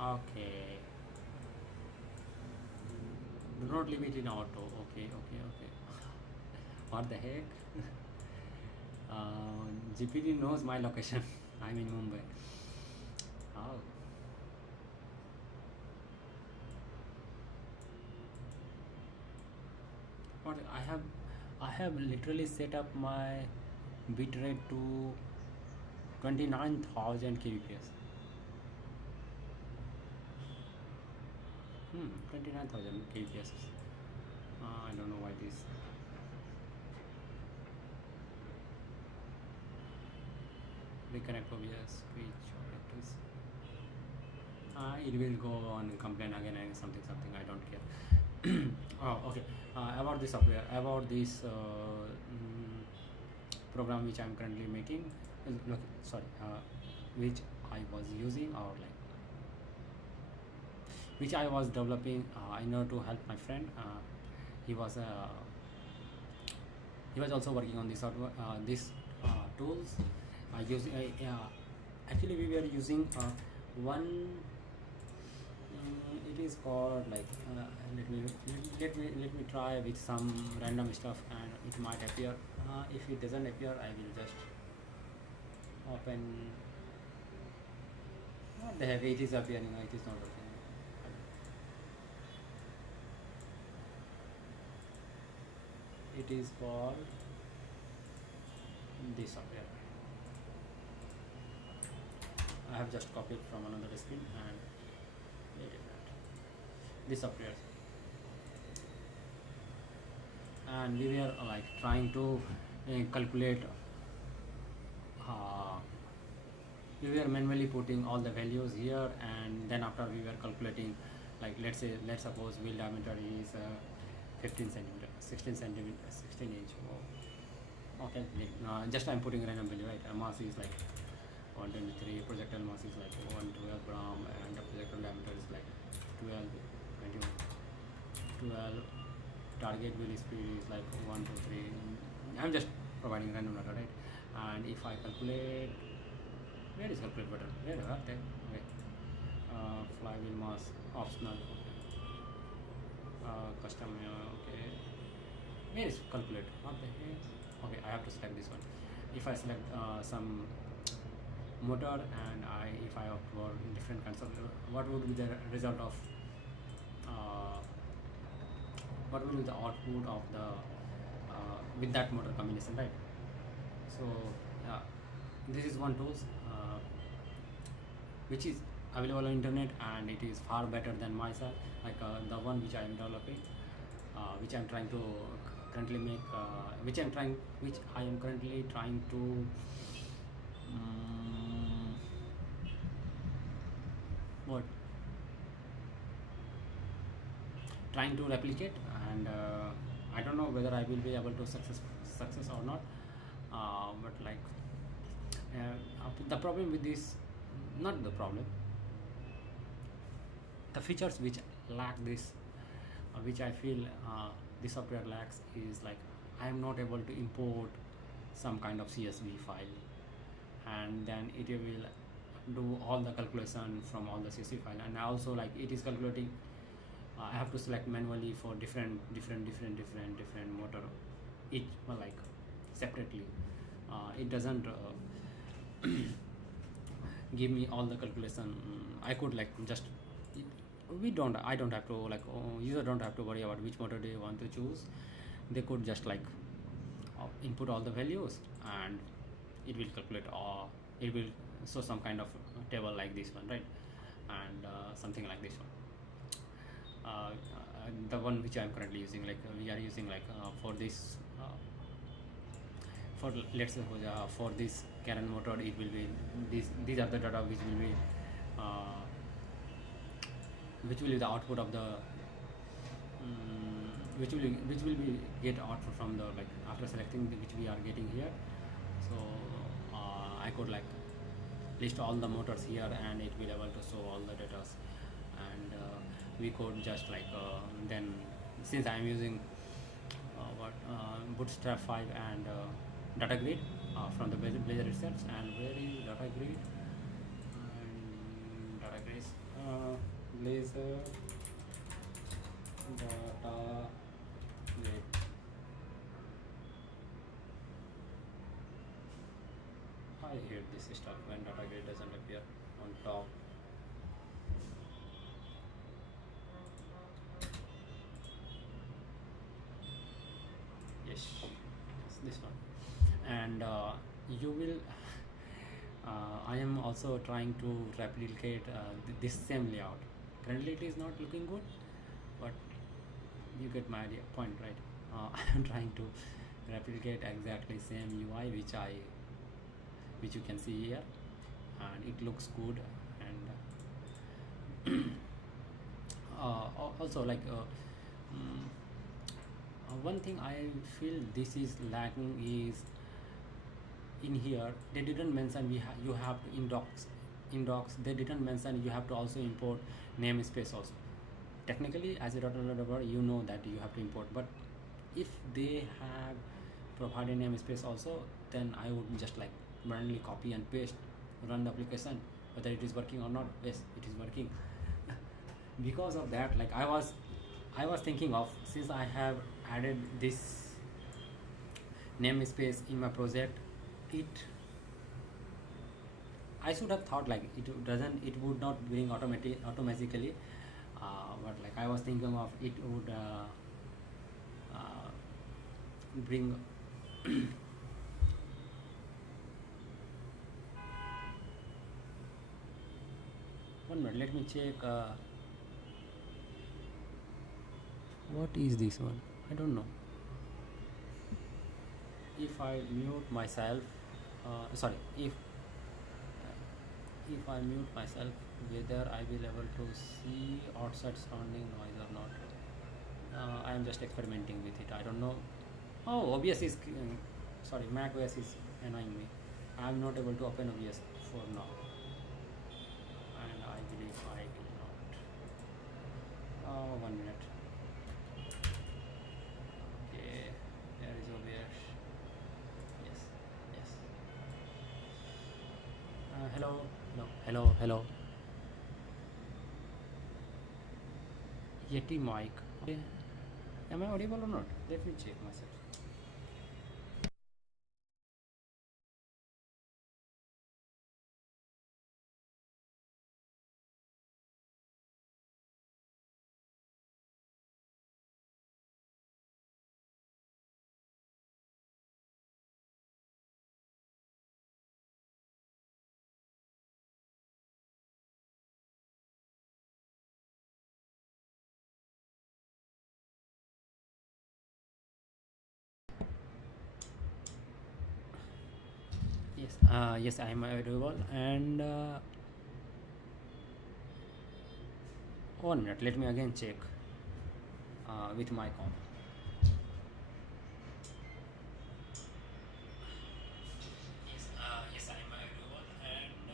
Okay. Do not leave it in auto. Okay. What the heck? GPT knows my location. I'm in Mumbai. How? What I have literally set up my bitrate to 29,000 kbps. 29,000 kbps. I don't know why this. Reconnect OBS, Twitch, please. It will go on complain again and something. I don't care. Oh, okay. About this software, about this program which I'm currently making. Which I was using, or like which I was developing in order to help my friend. He was also working on this software, tools. Actually we were using one. It is called like let me try with some random stuff and it might appear. If it doesn't appear, I will just open. What the heck? It is appearing. It is not appearing. It is called this software. I have just copied from another screen and made it that. This software. And we were like trying to calculate. We were manually putting all the values here, and then after we were calculating, like let's suppose wheel diameter is 15 centimeter, 16 centimeter, 16 inch. Oh. Okay, just I'm putting random value, right? Mass is like 123, projectile mass is like 112 gram, and the projectile diameter is like 12, 21, 12. Target wheel speed is like 1, 2, 3. I'm just providing random data, right? And if I calculate, where is calculate button? Where are they? Okay. Flywheel mass optional. Okay. Custom. Okay. Where is calculate? What the heck? Okay, I have to select this one. If I select some motor and if I opt for different kinds of, what would be the result of what will be the output of the with that motor combination, right? So this is one tools which is available on internet, and it is far better than myself, like the one which I am developing, which I am trying to currently make, which I am currently trying to what trying to replicate, and I don't know whether I will be able to success or not, but like the problem with this, not the problem, the features which lack this, which I feel this software lacks, is like I am not able to import some kind of CSV file, and then it will do all the calculation from all the CSV file, and also like it is calculating, I have to select manually for different motor, each like separately. It doesn't give me all the calculation. I could like just I don't have to like user don't have to worry about which motor they want to choose. They could just like input all the values, and it will calculate, or it will show some kind of table like this one, right? And something like this one. The one which I am currently using, like we are using like for this for let's say for this Karen motor, it will be these are the data which will be the output of the which will be get output from the, like after selecting which we are getting here. So I could like list all the motors here, and it will able to show all the data, and we could just like then, since I am using Bootstrap 5 and data grid from the Blazor itself, and where is data grid and data grid, Blazor data grid. I hate this stuff when data grid doesn't appear on top. Yes, this one. And you will I am also trying to replicate this same layout. Currently it is not looking good, but you get my idea point, right? I am trying to replicate exactly same UI which you can see here, and it looks good. And also like one thing I feel this is lacking is in here they didn't mention you have to in docs they didn't mention you have to also import namespace also. Technically as a developer you know that you have to import, but if they have provided namespace also, then I would just like manually copy and paste, run the application, whether it is working or not. Yes, it is working. Because of that, like I was thinking of, since I have added this namespace in my project, I should have thought like it would not bring automatically, but like I was thinking of it would bring one minute, let me check. What is this one? I don't know. If I mute myself, if I mute myself, whether I will able to see outside surrounding noise or not. I am just experimenting with it. I don't know. Oh, OBS is macOS is annoying me. I am not able to open OBS for now, and I believe I will not. 1 minute. Okay, there is OBS. Yes. Hello. Yeti mic. Okay. Am I audible or not? Let me check myself. Yes, yes, I am audible. And 1 minute, let me again check with my comp. Yes, yes, I am audible. And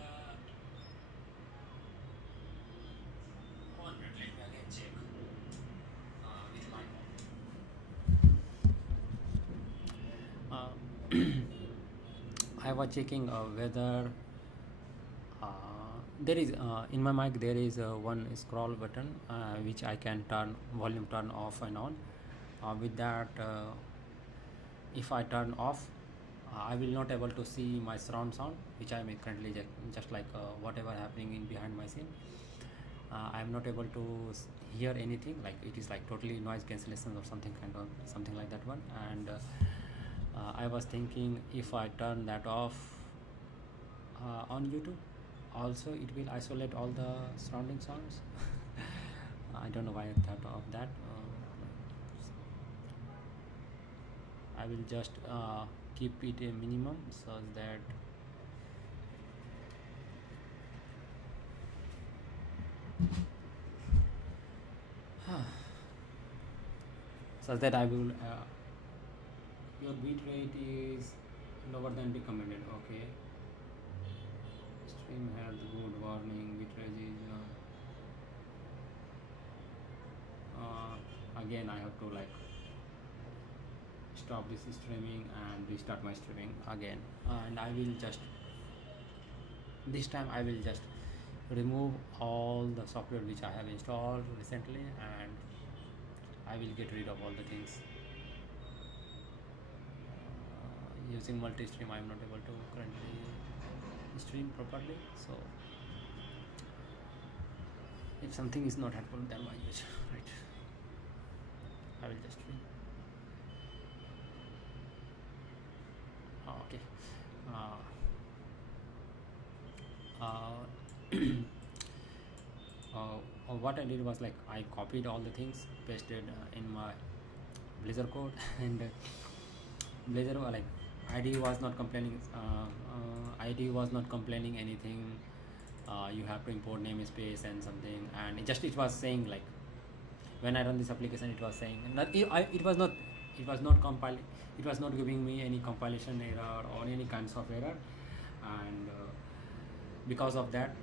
1 minute, let me again check with my comp. I was checking whether there is in my mic there is one scroll button which I can turn volume turn off and on. With that, if I turn off, I will not able to see my surround sound, which I am currently just like whatever happening in behind my scene. I am not able to hear anything, like it is like totally noise cancellation or something kind of something like that one. And I was thinking if I turn that off on YouTube, also it will isolate all the surrounding sounds. I don't know why I thought of that. I will just keep it a minimum so that such that I will your bit rate is lower than recommended. Okay, stream has good warning. Bit rate is again I have to like stop this streaming and restart my streaming again. And I will just this time I will just remove all the software which I have installed recently, and I will get rid of all the things. Using multi-stream I am not able to currently stream properly, so if something is not helpful then why use right. I will just stream. Okay. What I did was like I copied all the things, pasted in my Blazor code, and Blazor like ID was not complaining. ID was not complaining anything. You have to import namespace and something, and it was saying like when I run this application, it was saying not, it was not compiling. It was not giving me any compilation error or any kinds of error, and because of that,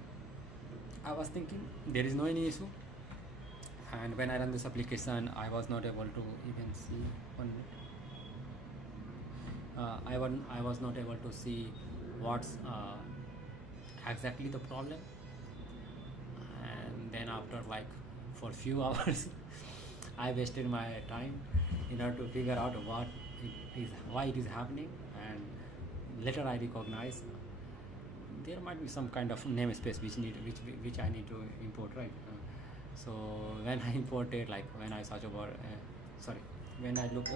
I was thinking there is no any issue. And when I run this application, I was not able to even see 1 minute. I was not able to see what's exactly the problem. And then after like for few hours, I wasted my time in order to figure out what it is, why it is happening. And later I recognize there might be some kind of namespace which I need to import, right? So when I imported, like when I search over, when I look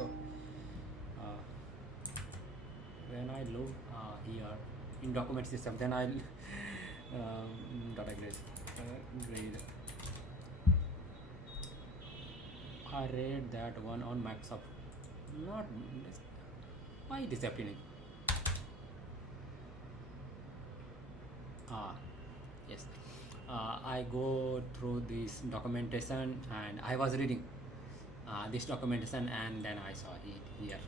here in document system, then I'll data grade. I read that one on Microsoft. Not why it is happening. Yes. I go through this documentation and I was reading this documentation, and then I saw it here.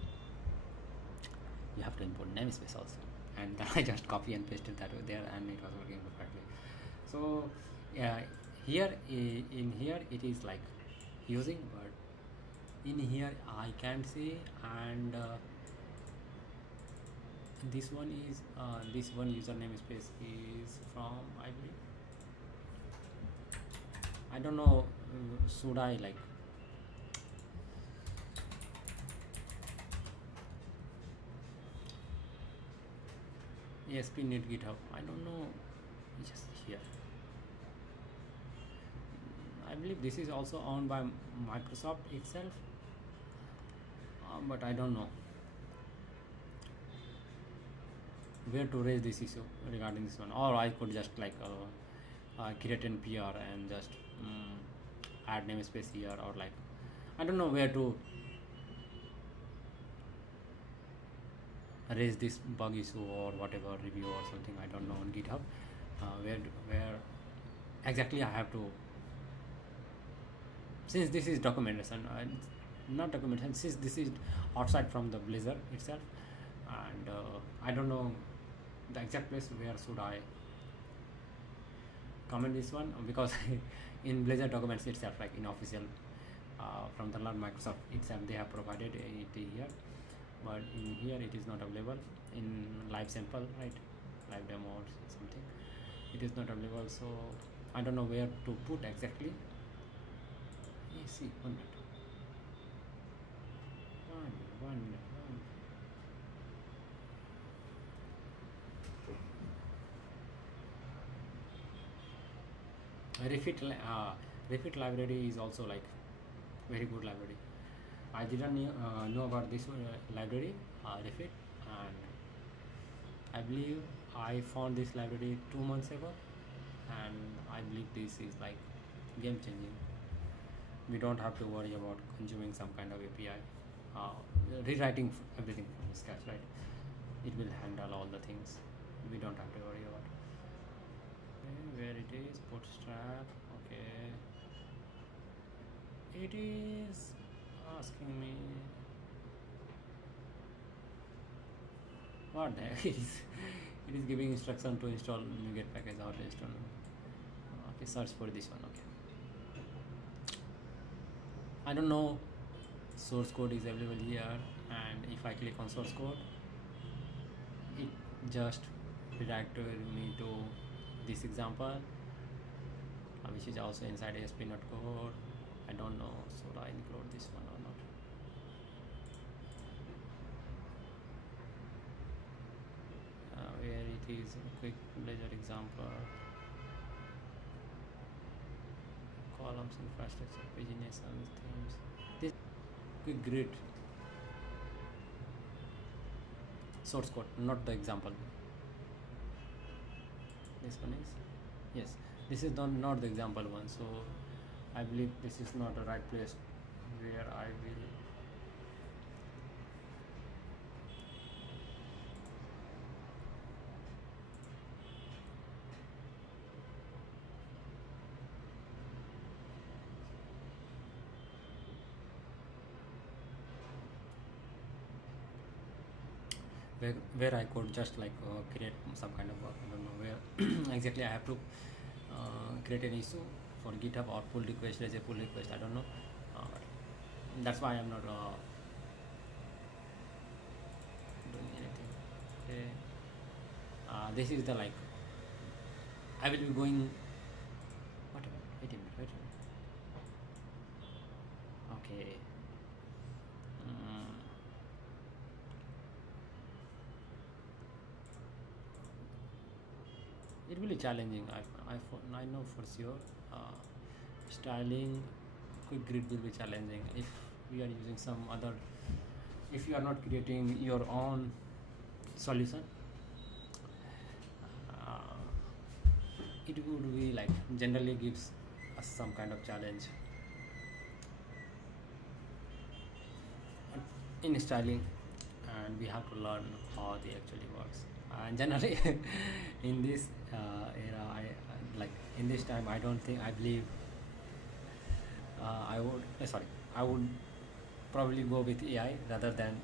You have to import namespace also, and then I just copy and pasted that there, and it was working perfectly. So here in here it is like using, but in here I can't see. And this one is this one user namespace is from, I believe, I don't know, should I like ASPNET GitHub. I don't know. Just here. I believe this is also owned by Microsoft itself, but I don't know where to raise this issue regarding this one. Or I could just like create an PR and just add namespace here, or like I don't know where to raise this bug issue or whatever review or something. I don't know on GitHub where exactly I have to, since this is documentation, not documentation, since this is outside from the Blazor itself, and I don't know the exact place where should I comment this one, because in Blazor documents itself, like in official from the Microsoft itself, they have provided it here, but in here it is not available. In live sample, right, live demo or something, it is not available. So I don't know where to put exactly. See, 1 minute. One minute. Refit library is also like very good library. I didn't know about this library, Refit, and I believe I found this library 2 months ago, and I believe this is like game changing. We don't have to worry about consuming some kind of API, rewriting everything from scratch, right? It will handle all the things. We don't have to worry about. Okay, where it is, bootstrap. Okay, it is asking me what the heck it is. It is giving instruction to install NuGet package, how to install. Okay, search for this one. Okay, I don't know. Source code is available here, and if I click on source code, it just redirected me to this example, which is also inside ASP.NET Core. I don't know, should I include this one or not? Where it is, quick Blazor example, columns, infrastructure, paginations, themes. This quick grid, source code, not the example. This one is, yes, this is not the example one, so I believe this is not the right place where I will where I could just like create some kind of work. I don't know where exactly I have to create an issue for GitHub or pull request, raise a pull request. I don't know. That's why I'm not doing anything. Okay. This is the like. I will be going. Whatever. Wait a minute. Okay. It will be challenging. I know for sure. Styling quick grid will be challenging if we are using some other, if you are not creating your own solution. It would be like generally gives us some kind of challenge in styling, and we have to learn how it actually works. And generally in this era, I like in this time, I believe I would probably go with AI rather than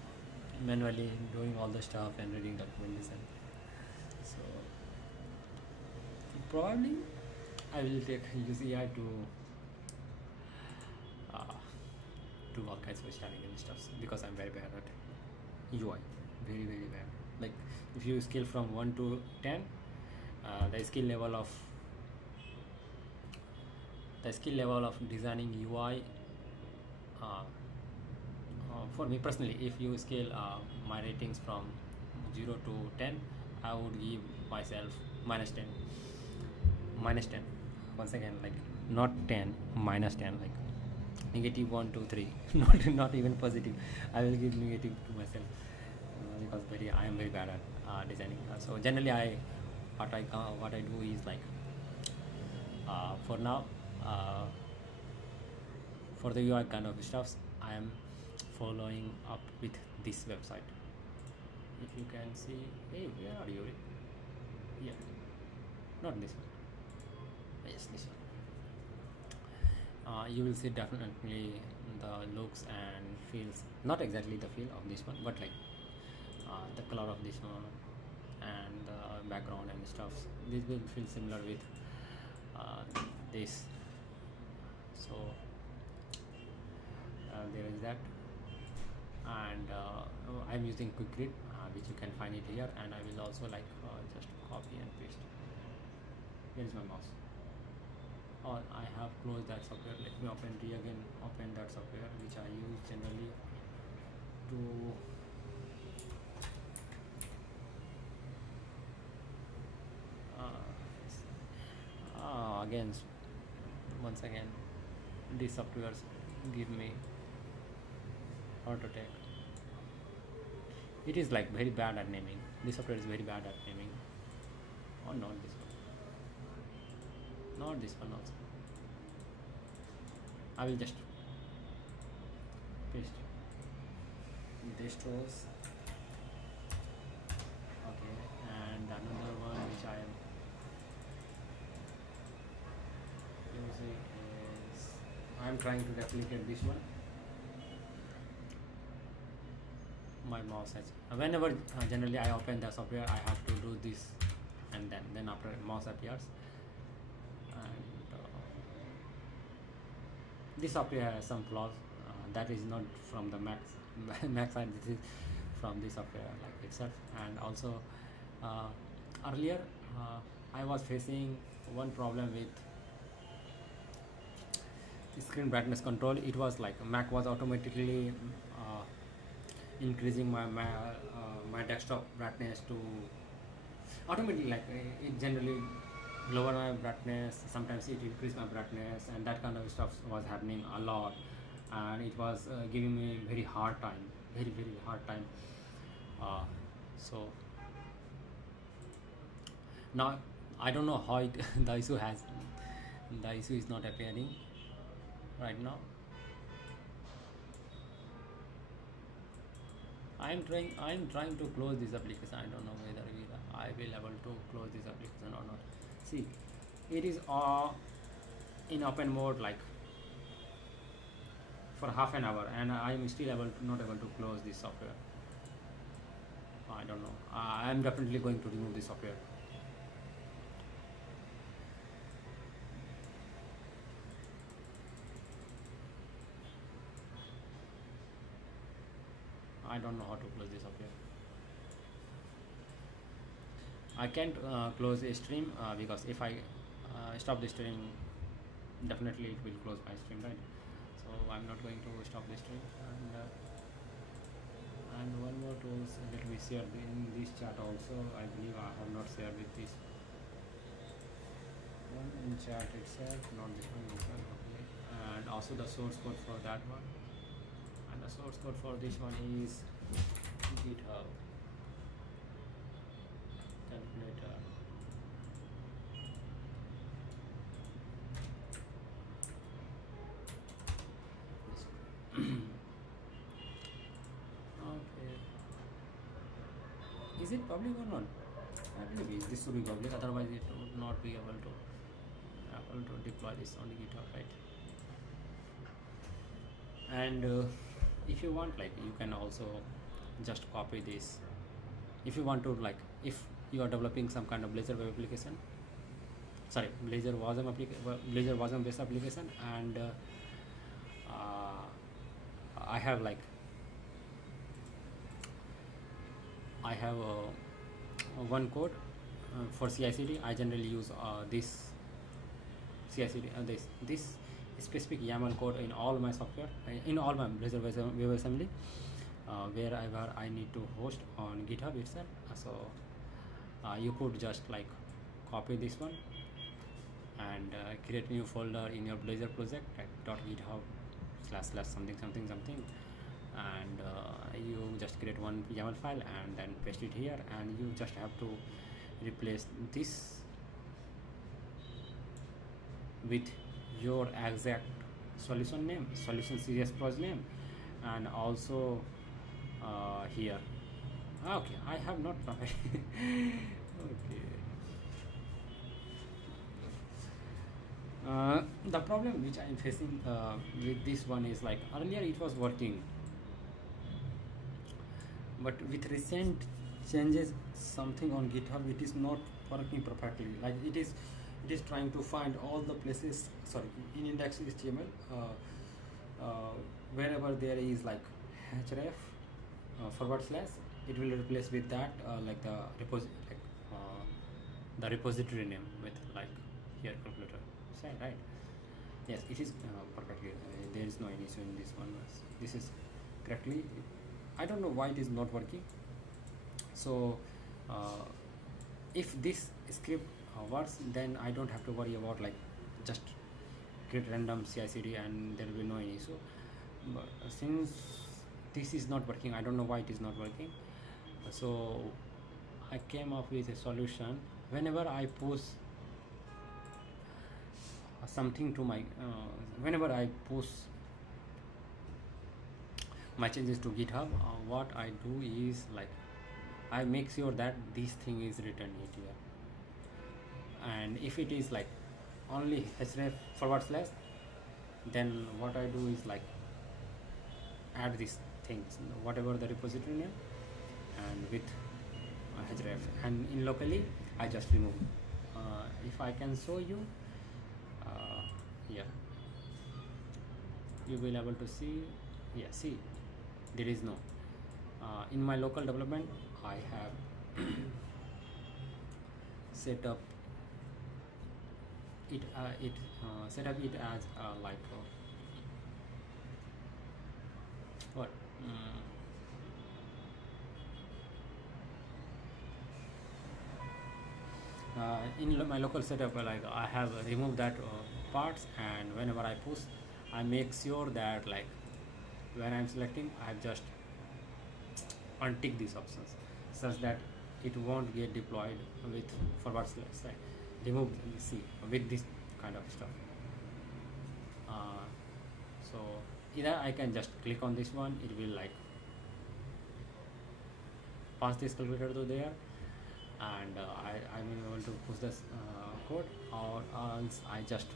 manually doing all the stuff and reading documentation. So probably I will use AI to do all kinds of styling and stuff, because I'm very bad at UI, very bad. Like if you scale from 1 to 10, the skill level of designing UI, for me personally, if you scale my ratings from 0 to 10, I would give myself minus 10. Minus 10. Once again, like not 10, minus 10, like negative 1, 2, 3. Not even positive. I will give negative to myself because I am very bad at designing. So generally, what I do is like for now, for the UI kind of stuffs, I am following up with this website. If you can see, hey, where are you? Yeah, not this one. Yes, this one. You will see definitely the looks and feels, not exactly the feel of this one, but like the color of this one and the background and stuff. This will feel similar with this. So there is that, and I'm using quick read, which you can find it here, and I will also like just copy and paste. Here is my mouse. Or I have closed that software. Let me open it again. Open that software which I use generally to again, once again, these softwares give me heart attack. It is like very bad at naming. This software is very bad at naming. Or not this one. Not this one also. I will just paste distros. Okay, and another one which I am using is, I am trying to replicate this one. My mouse has, whenever generally I open the software, I have to do this, and then after mouse appears, and this software has some flaws. That is not from the Mac side. This is from the software like itself. And also earlier I was facing one problem with screen brightness control. It was like Mac was automatically increasing my desktop brightness to automatically, like it generally lower my brightness, sometimes it increase my brightness, and that kind of stuff was happening a lot, and it was giving me very hard time, very hard time. So now I don't know how the issue is not appearing right now. I'm trying to close this application. I don't know whether I will able to close this application or not. See, it is in open mode like for half an hour, and I'm still not able to close this software. I don't know. I'm definitely going to remove this software. I don't know how to close this software. I can't close a stream because if I stop the stream, definitely it will close my stream, right? So I'm not going to stop the stream. And one more tools, let me share in this chat also. I believe I have not shared with this one in chat itself, not this one. Okay. And also the source code for that one, and the source code for this one is GitHub calculator. Okay, is it public or not? I believe this should be public, otherwise it would not be able to deploy this on GitHub, right? And if you want, like, you can also just copy this. If you want to, like, if you are developing some kind of Blazor web application, sorry, Blazor Wasm based application, and I have one code for CI/CD. I generally use this CI/CD, this specific YAML code in all my software, in all my Blazor WebAssembly, wherever I need to host on GitHub itself. So You could just like copy this one and create new folder in your Blazor project, like .github / something something something, and you just create one YAML file and then paste it here, and you just have to replace this with your exact solution name, solution CS project name, and also here. Okay, I have not okay. The problem which I am facing with this one is like earlier it was working, but with recent changes something on GitHub it is not working perfectly. Like it is trying to find all the places, sorry, in index HTML wherever there is like href / it will replace with that like the the repository name with like here calculator, right? Yes, it is perfectly there is no any issue in this one. This is correctly, I don't know why it is not working. So if this script works, then I don't have to worry about like just create random CI/CD and there will be no any issue. But since this is not working, I don't know why it is not working. So I came up with a solution. Whenever I push something to my whenever I push my changes to GitHub, what I do is like I make sure that this thing is written here, and if it is like only href / then what I do is like add these things, whatever the repository name, and with href, and in locally I just remove. If I can show you here, you will able to see. Yeah, see, there is no in my local development I have set up it as like what in my local setup, like I have removed that parts, and whenever I push I make sure that like when I'm selecting I just untick these options such that it won't get deployed with / right? Remove, see, with this kind of stuff. So either I can just click on this one, it will like pass this calculator to there, and I will able to push this code, or else I just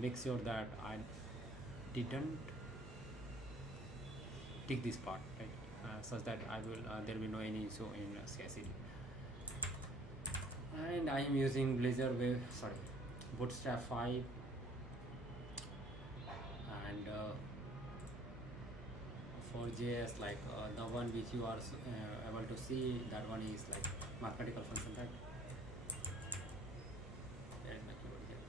make sure that I didn't tick this part, right? Such that I will there will be no any issue in CI/CD. And I am using Blazor Bootstrap 5, and for JS, like the one which you are able to see, that one is like mathematical function, right? There is my keyboard here.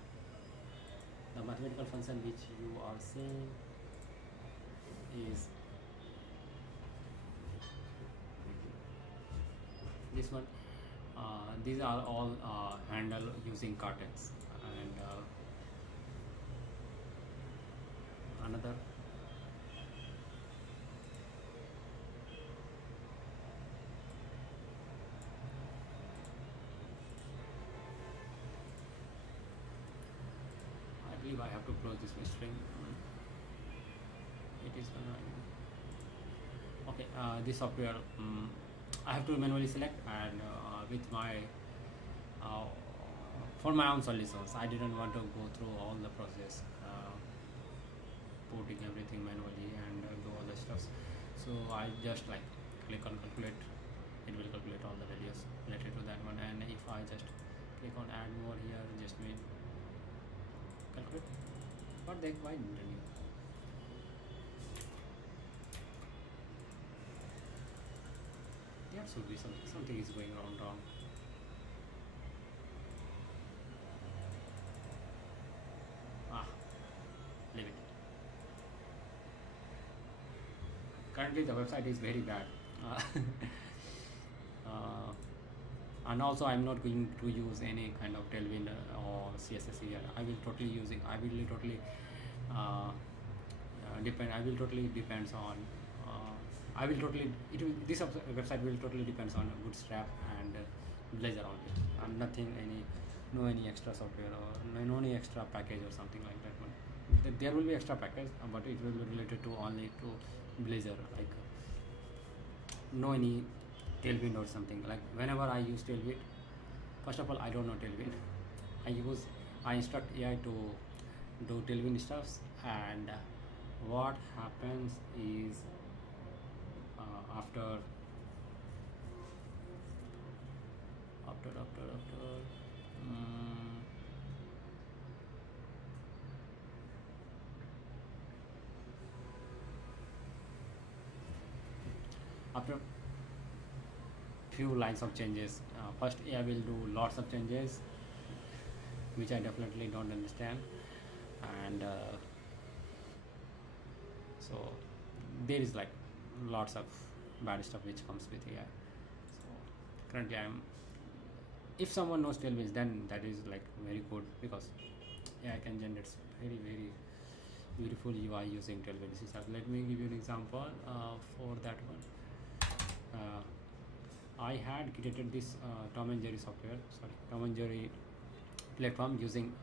The mathematical function which you are seeing is this one. These are all handled using curtains, and another I believe I have to close this string. It is gonna okay. This software I have to manually select, and with my for my own solutions I didn't want to go through all the process, putting everything manually and do all the stuff. So I just like click on calculate, it will calculate all the values related to that one, and if I just click on add more here, just mean calculate. What the heck, why didn't you? There should be something is going wrong. Leave it. Currently the website is very bad. uh, and also I'm not going to use any kind of tailwind or css here. I will totally depend I will totally depends on I will totally it will this website will totally depends on bootstrap and Blazor only, and nothing any no any extra software or no any extra package or something like that one. There will be extra package, but it will be related to only to Blazor, like no any tailwind or something. Like whenever I use tailwind, first of all I don't know tailwind. I instruct AI to do tailwind stuffs, and what happens is after um, after few lines of changes, first AI will do lots of changes which I definitely don't understand, and so there is like lots of bad stuff which comes with AI. So currently if someone knows tailwinds, then that is like very good, because AI can generate very beautiful UI using tailwinds. Let me give you an example for that one. I had created this Tom and Jerry Tom and Jerry platform using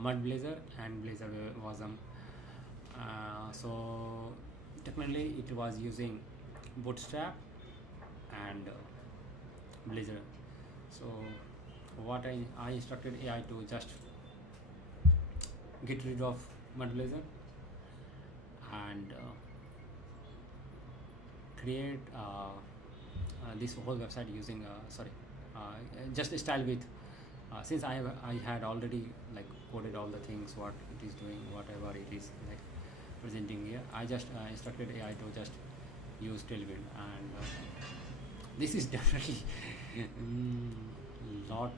Mud Blazor and Blazor Wasm. So technically it was using Bootstrap and Blazor. So what I instructed AI to just get rid of Mud Blazor and create this whole website using just a style with since I had already like coded all the things what it is doing, whatever it is like presenting here. I just instructed AI to just use tailwind, and this is definitely lot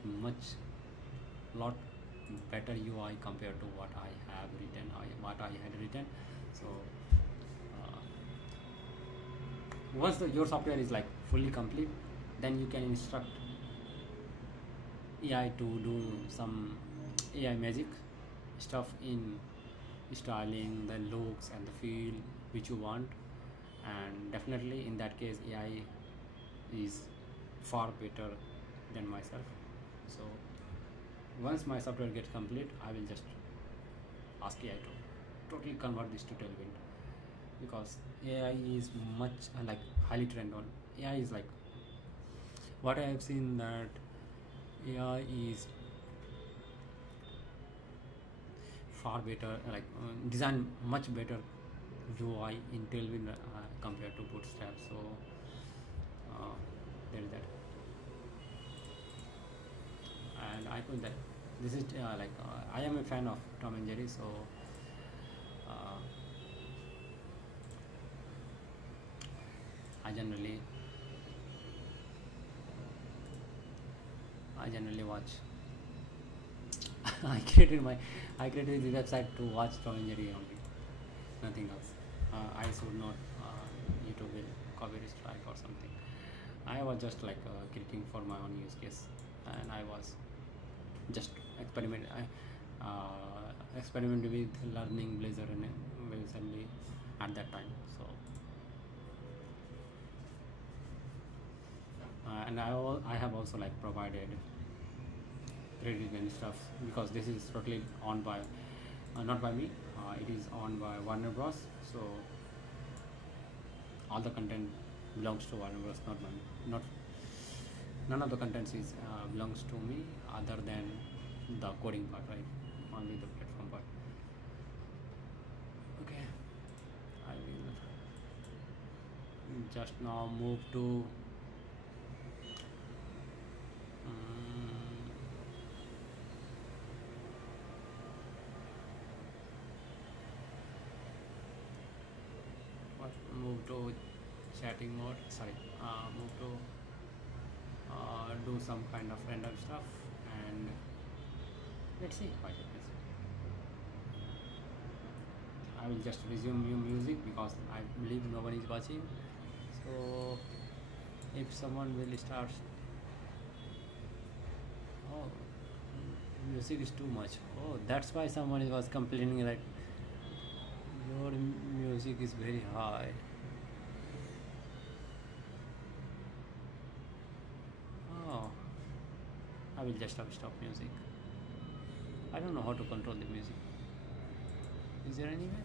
better UI compared to what I have written, what I had written. So once your software is like fully complete, then you can instruct AI to do some AI magic stuff in styling the looks and the feel which you want, and definitely in that case AI is far better than myself. So once my software gets complete, I will just ask AI to totally convert this to tailwind, because AI is much like highly trained on. AI is like what I have seen that AI is far better, like design much better UI in tailwind compared to Bootstrap. So there is that, and I could that this is I am a fan of Tom and Jerry, so I generally watch. I created the website to watch Tom and Jerry only, nothing else. I should not YouTube will copyright strike or something. I was just like creating for my own use case, and I was just experimenting with learning Blazor and recently at that time. So and I have also like provided credit and stuff, because this is totally owned by not by me, it is owned by Warner Bros. So all the content belongs to Warner Bros, not by me. None of the contents is belongs to me other than the coding part, right? Only the platform part. Okay, I will just now move to move to chatting mode. Move to do some kind of random stuff, and let's see what happens. I will just resume new music because I believe nobody is watching. So if someone will start, oh, music is too much. Oh, that's why someone was complaining like your music is very high. Oh, I will just stop music. I don't know how to control the music. Is there any way?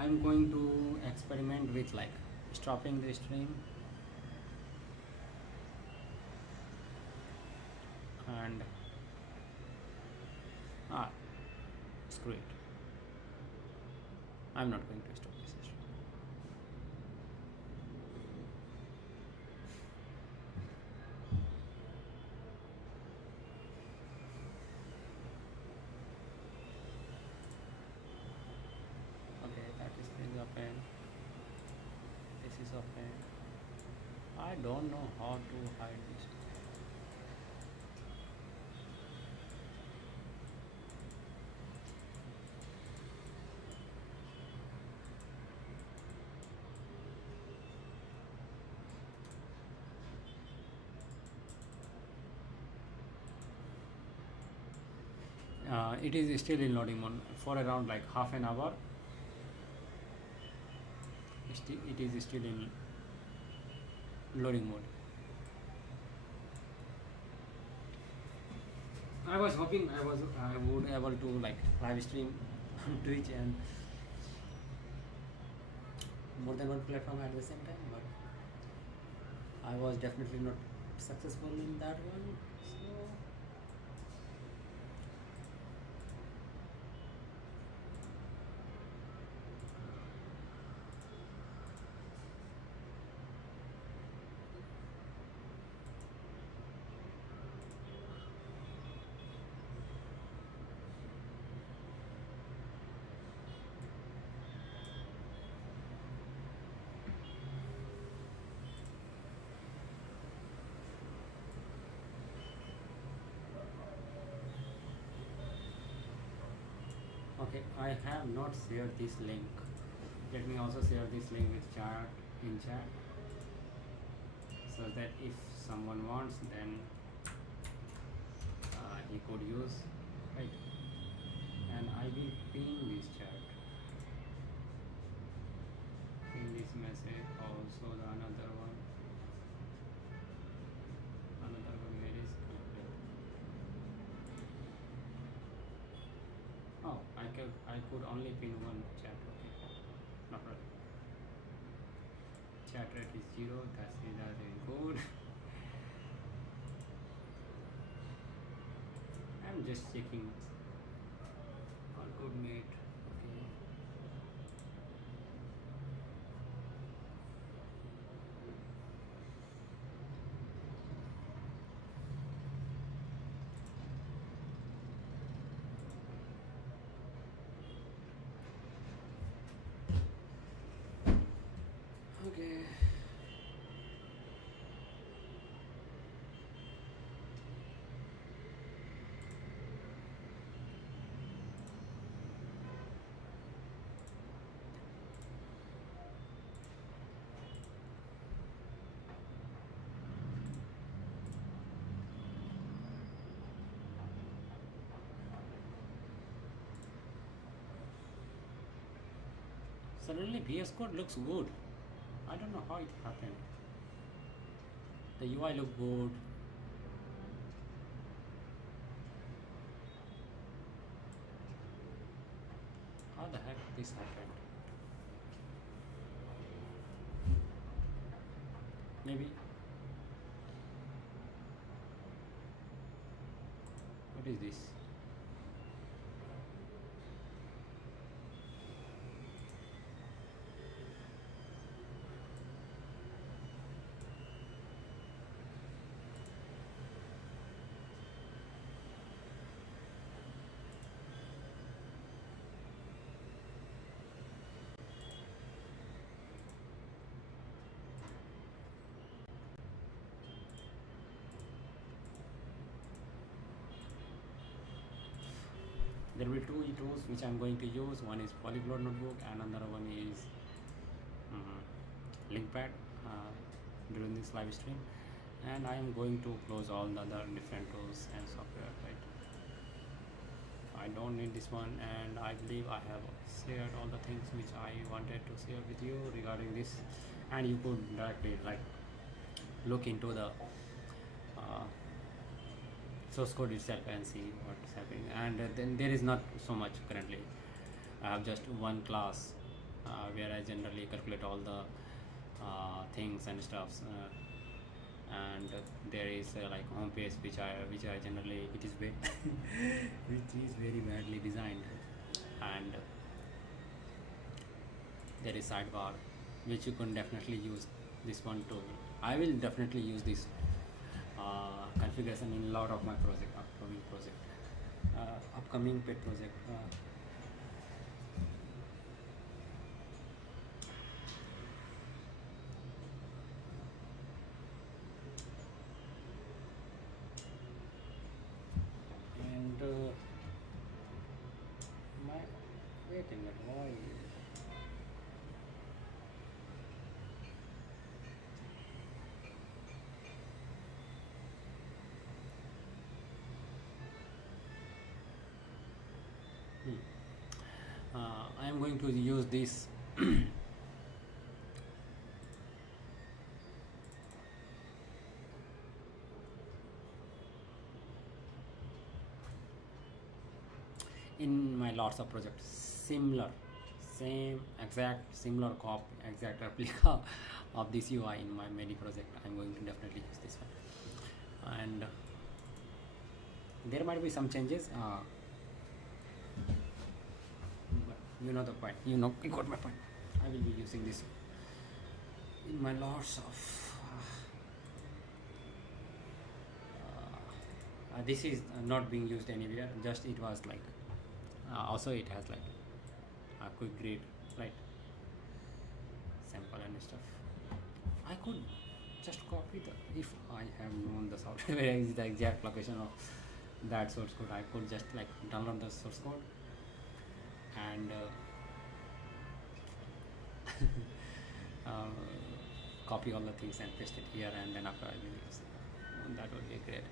I'm going to experiment with like stopping the stream and screw it. I'm not going to stop this stream. Okay, that is open. This is open. I don't know how to hide this. It is still in loading mode for around like half an hour. It is still in loading mode. I was hoping I would able to like live stream on Twitch and more than one platform at the same time, but I was definitely not successful in that one. Okay, I have not shared this link. Let me also share this link with chat in chat, so that if someone wants, then he could use, right? And I will pin this chat, pin this message, also the another one where is connected. Oh, I could only pin one chat. Okay, no problem. Chat rate is 0. That's very good. I'm just checking. All good, mate. Okay. Okay. Suddenly VS Code looks good. I don't know how it happened. The UI look good. How the heck this happened? Maybe. What is this? there will be two tools which I'm going to use. One is Polyglot Notebook and another one is Linkpad during this live stream, and I am going to close all the other different tools and software, right? I don't need this one, and I believe I have shared all the things which I wanted to share with you regarding this, and you could directly like look into the source code itself and see what's happening. And then there is not so much currently. I have just one class where I generally calculate all the things and stuffs, and there is like home page which I generally, it is very which is very badly designed, and there is sidebar which you can definitely use this one too. I will definitely use this configuration in a lot of my upcoming pet project. And wait a minute, why? I am going to use this in my lots of projects, similar, same exact similar copy, exact replica of this UI in my many project. I'm going to definitely use this one, and there might be some changes, but you know the point, you got my point. I will be using this in my lots of this is not being used anywhere, just it was like also it has like a quick grid, right, sample and stuff. I could just copy the, if I have known the software where is the exact location of that source code, I could just like download the source code and copy all the things and paste it here, and then after I will use it. That would be great.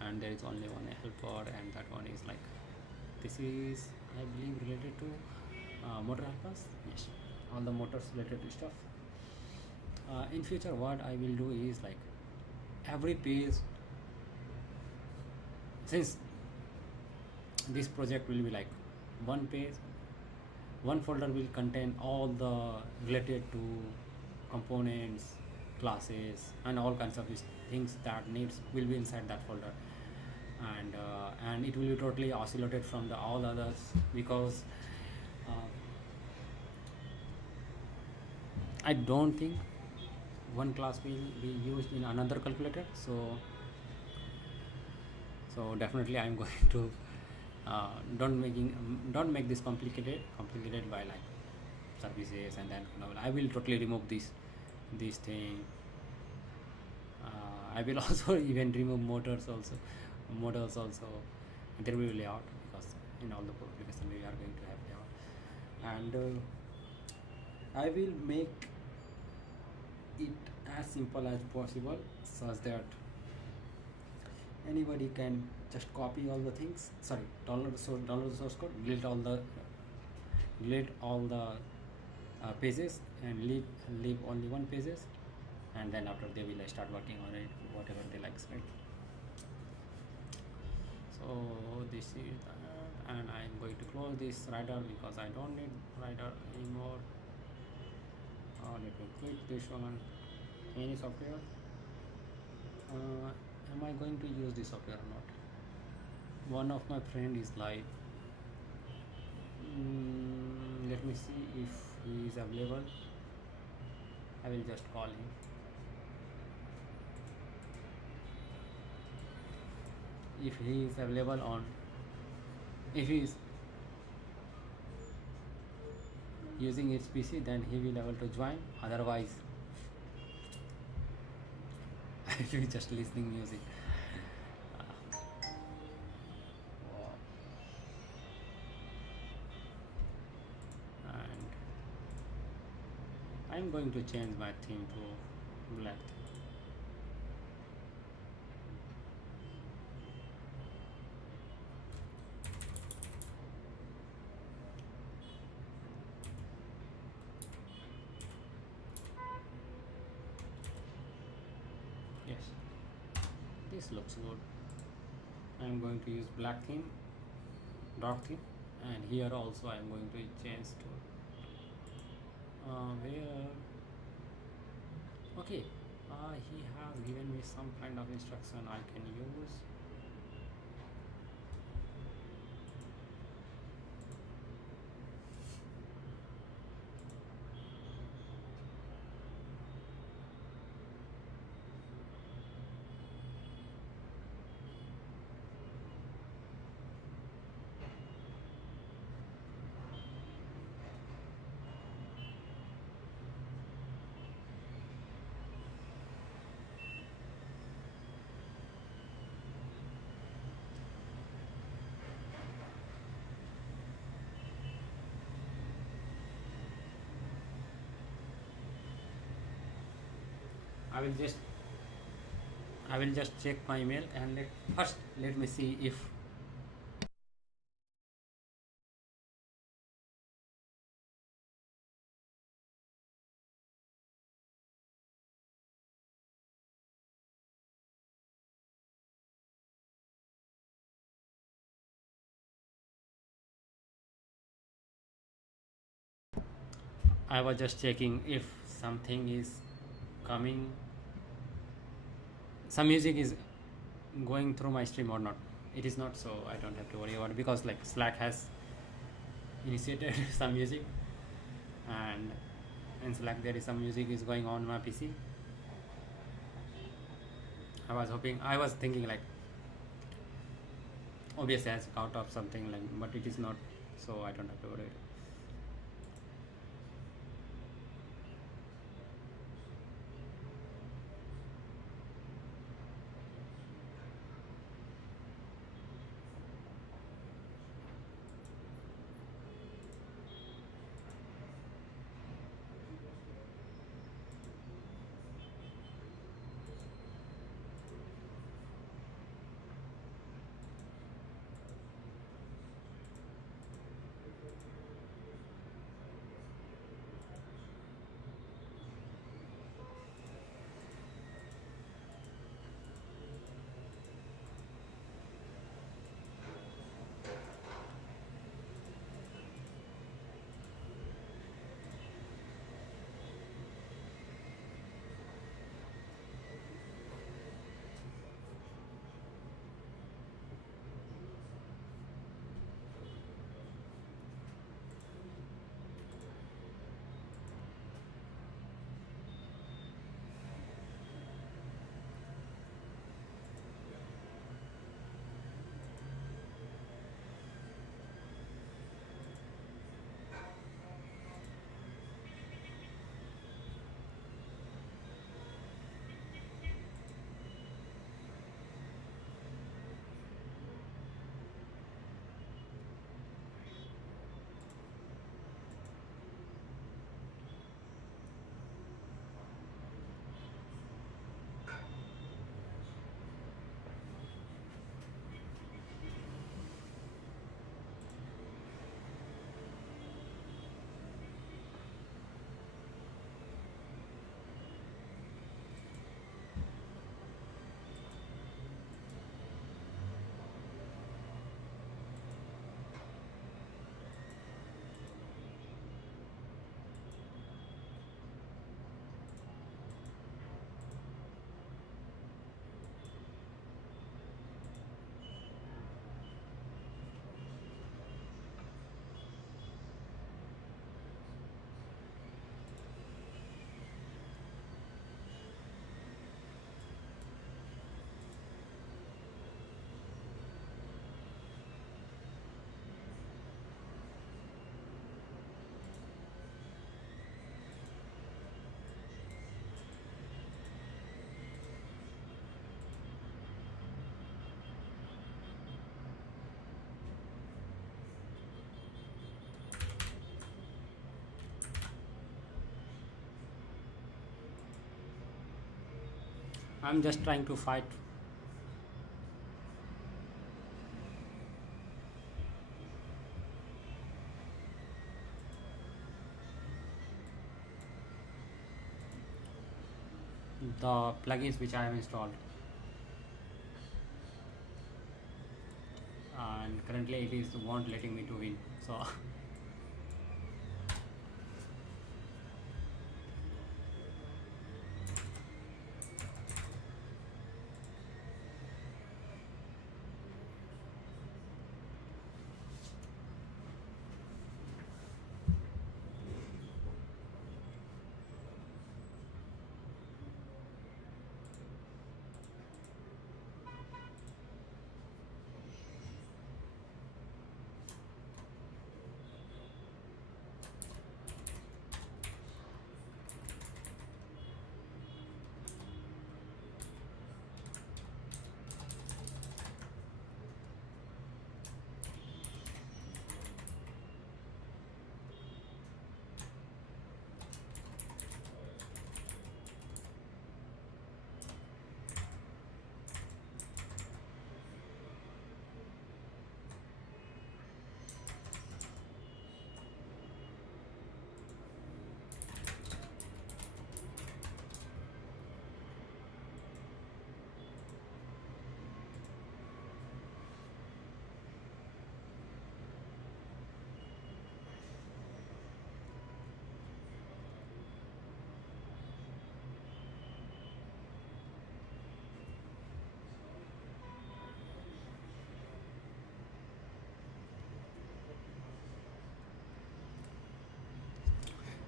And there is only one helper, and that one is like, this is I believe related to motor helpers. Yes, all the motors related to stuff. In future what I will do is like every page, since this project will be like one page, one folder will contain all the related to components, classes, and all kinds of things that needs will be inside that folder, and it will be totally isolated from the all others, because I don't think one class will be used in another calculator. So definitely I'm going to don't make this complicated by like services, and then I will totally remove this thing. I will also even remove models also. There will be layout, because in all the application we are going to have layout, and I will make it as simple as possible, such that anybody can just copy all the things, download the source code, delete all the pages, and leave only one pages, and then after they will start working on it, whatever they like, right? So this is that, and I'm going to close this writer because I don't need writer anymore. Let me quit this one. Any software, am I going to use this software or not? One of my friend is live. Let me see if he is available. I will just call him. If he is available on, if he is using his PC, then he will able to join, otherwise I will be just listening music. I'm going to change my theme to black. Yes, this looks good. I'm going to use black theme, dark theme, and here also I'm going to change to where. Okay, he has given me some kind of instruction I can use. I will just check my email and first let me see if I was just checking if something is coming, some music is going through my stream or not. It is not, so I don't have to worry about it because like Slack has initiated some music, and in Slack there is some music is going on my PC. I was thinking like obviously as out of something like, but it is not, so I don't have to worry. I'm just trying to fight. The plugins which I have installed, and currently it is won't letting me to win. So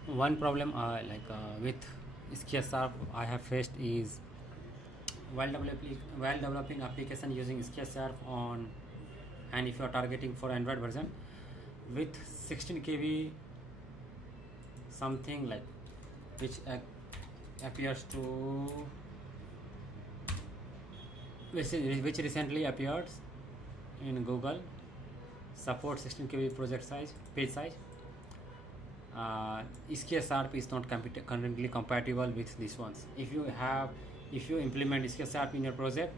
one problem with CSharp I have faced is while developing application using CSharp on, and if you are targeting for Android version with 16 KB, something like which appears to which recently appeared in Google, support 16 KB project size, page size. CSharp is not currently compatible with these ones. If you implement CSharp in your project,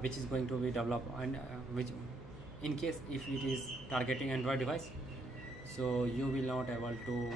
which is going to be developed, and which in case if it is targeting Android device, so you will not able to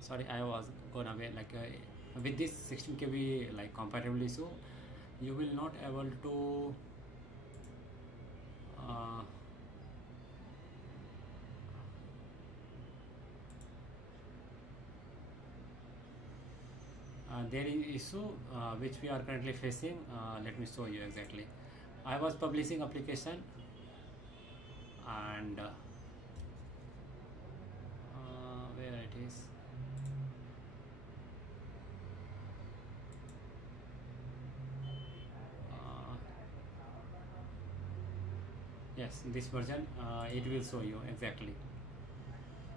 sorry, I was gone away. With this 16 KB compatibility issue, you will not able to uh, there is issue which we are currently facing. Let me show you exactly. I was publishing application, and where it is. Yes, this version it will show you exactly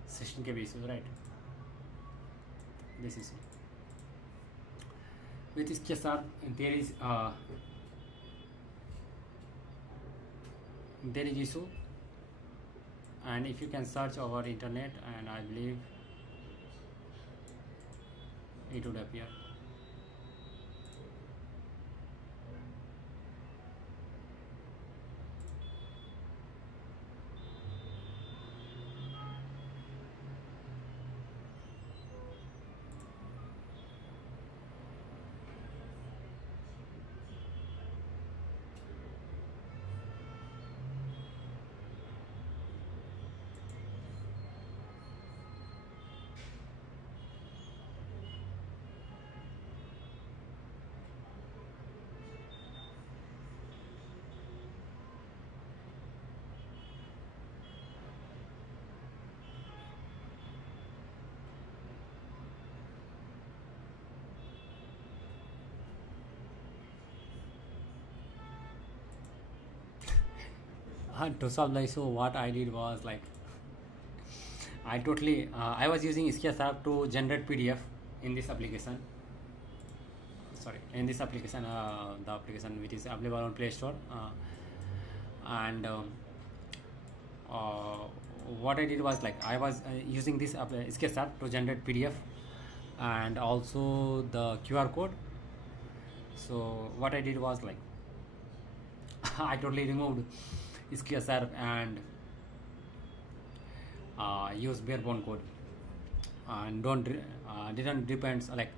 16 KB issues, right? This is with CSharp there is issue, and if you can search over internet, and I believe it would appear. To solve the issue, what I did was like I was using CSharp to generate PDF in this application. Sorry, in this application, the application which is available on Play Store, and uh, what I did was like I was using this CSharp to generate PDF and also the QR code. So what I did was like I totally removed CSharp and use bare bone code and didn't depends like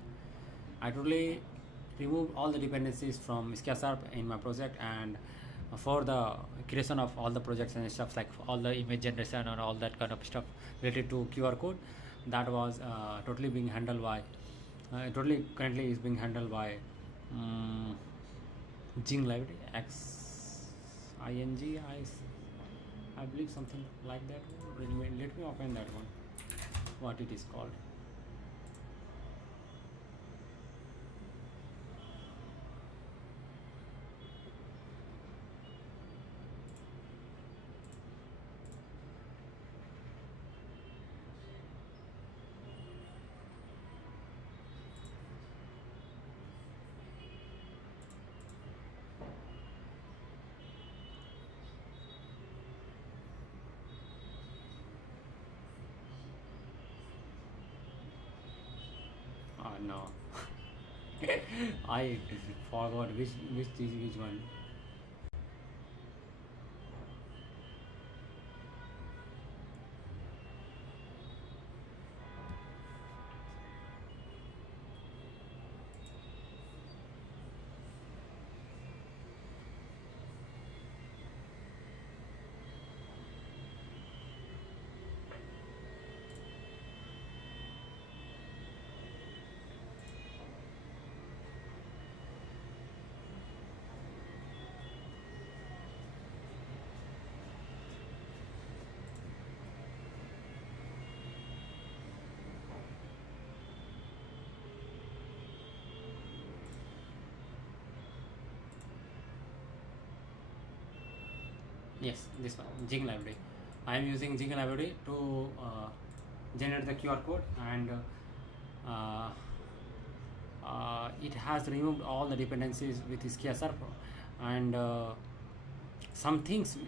I totally removed all the dependencies from CSharp in my project, and for the creation of all the projects and stuff like all the image generation and all that kind of stuff related to QR code, that was totally being handled by totally currently is being handled by Jing library I believe something like that. Let me open that one, what it is called. No. I forgot which one. Yes, this one, Jing library. I am using Jing library to generate the QR code, and uh, it has removed all the dependencies with CSharp, and some things,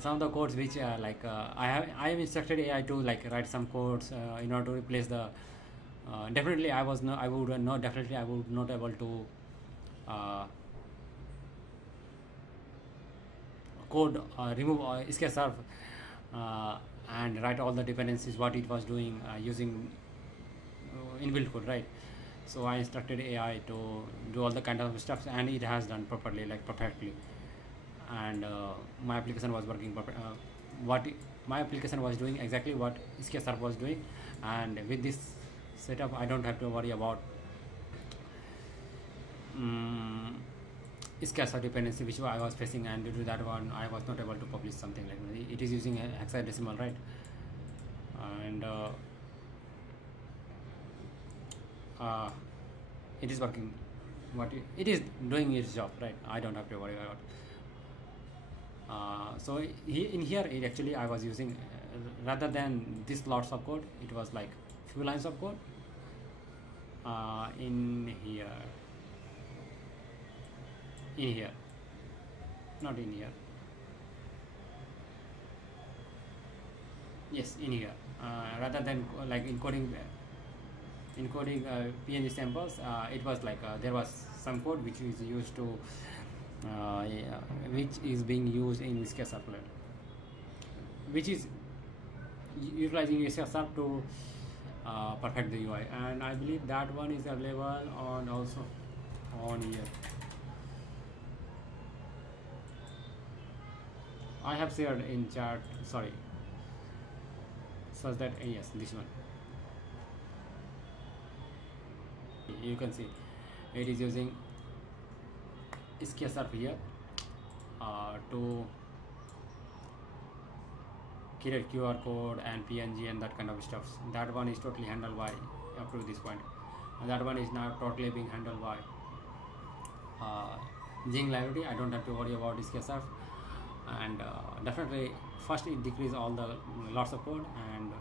some of the codes which I have instructed AI to like write some codes in order to replace the. Definitely, I would not able to. Code remove CSharp and write all the dependencies what it was doing using inbuilt code, right? So I instructed AI to do all the kind of stuff, and it has done properly, like perfectly, and my application was working my application was doing exactly what CSharp was doing, and with this setup I don't have to worry about CSharp dependency which I was facing, and due to that one I was not able to publish something like that. It is using a hexadecimal, right? And it is working, it is doing its job, right? I don't have to worry about. So in here it actually I was using rather than this lots of code, it was like few lines of code in here, not in here, yes, in here, rather than like encoding PNG samples, it was like there was some code which is used to which is being used in this case applet, which is utilizing CSharp to perfect the UI, and I believe that one is available on also on here. I have shared in chat, sorry, such that yes, this one you can see it is using CSharp here to create QR code and PNG and that kind of stuff. That one is totally handled by up to this point, and that one is now totally being handled by Zing library, I don't have to worry about this CSharp. And definitely first it decrease all the lots of code, and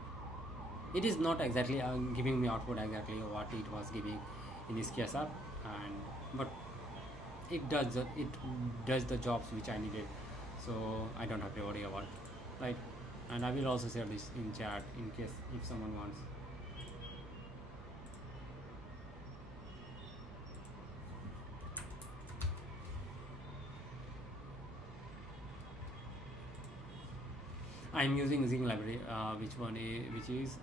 it is not exactly giving me output exactly what it was giving in this CSharp, and but it does the jobs which I needed, so I don't have to worry about it, right? And I will also share this in chat in case if someone wants. I'm using Zing library, which is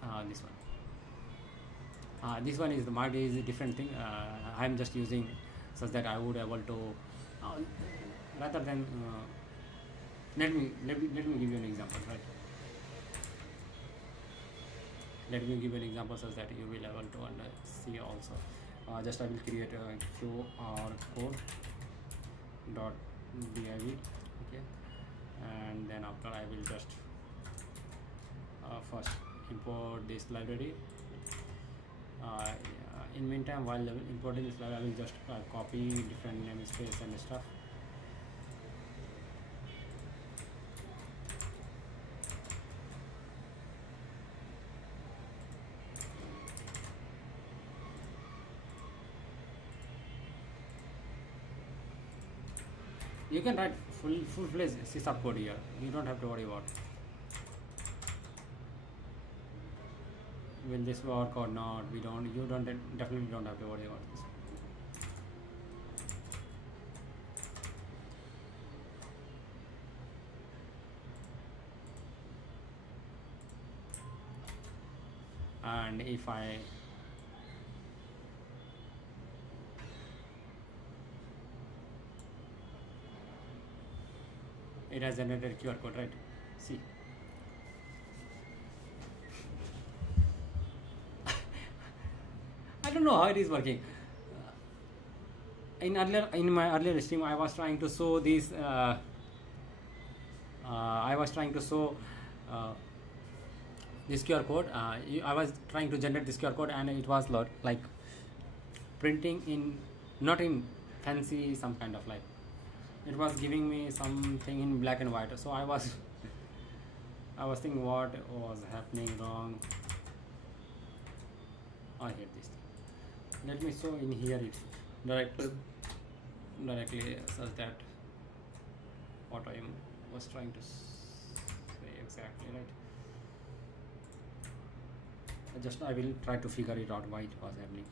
this one is the might is a different thing. I'm just using such that I would able to uh, rather than let me give you an example, right? Let me give you an example such that you will able to see also. Just I will create a QR code dot div, okay, and then after I will just first import this library. In meantime, while importing this library, I will just copy different namespace and stuff. You can write full-fledged CSharp code here. You don't have to worry about will this work or not. You definitely don't have to worry about this. And if I it has generated QR code, right? See, I don't know how it is working. In my earlier stream, I was trying to show this. I was trying to show this QR code. I was trying to generate this QR code, and it was like printing in not in fancy some kind of like. It was giving me something in black and white. So I was thinking what was happening wrong. I hate this thing. Let me show in here it directly such that what I was trying to say exactly, right? I will try to figure it out why it was happening,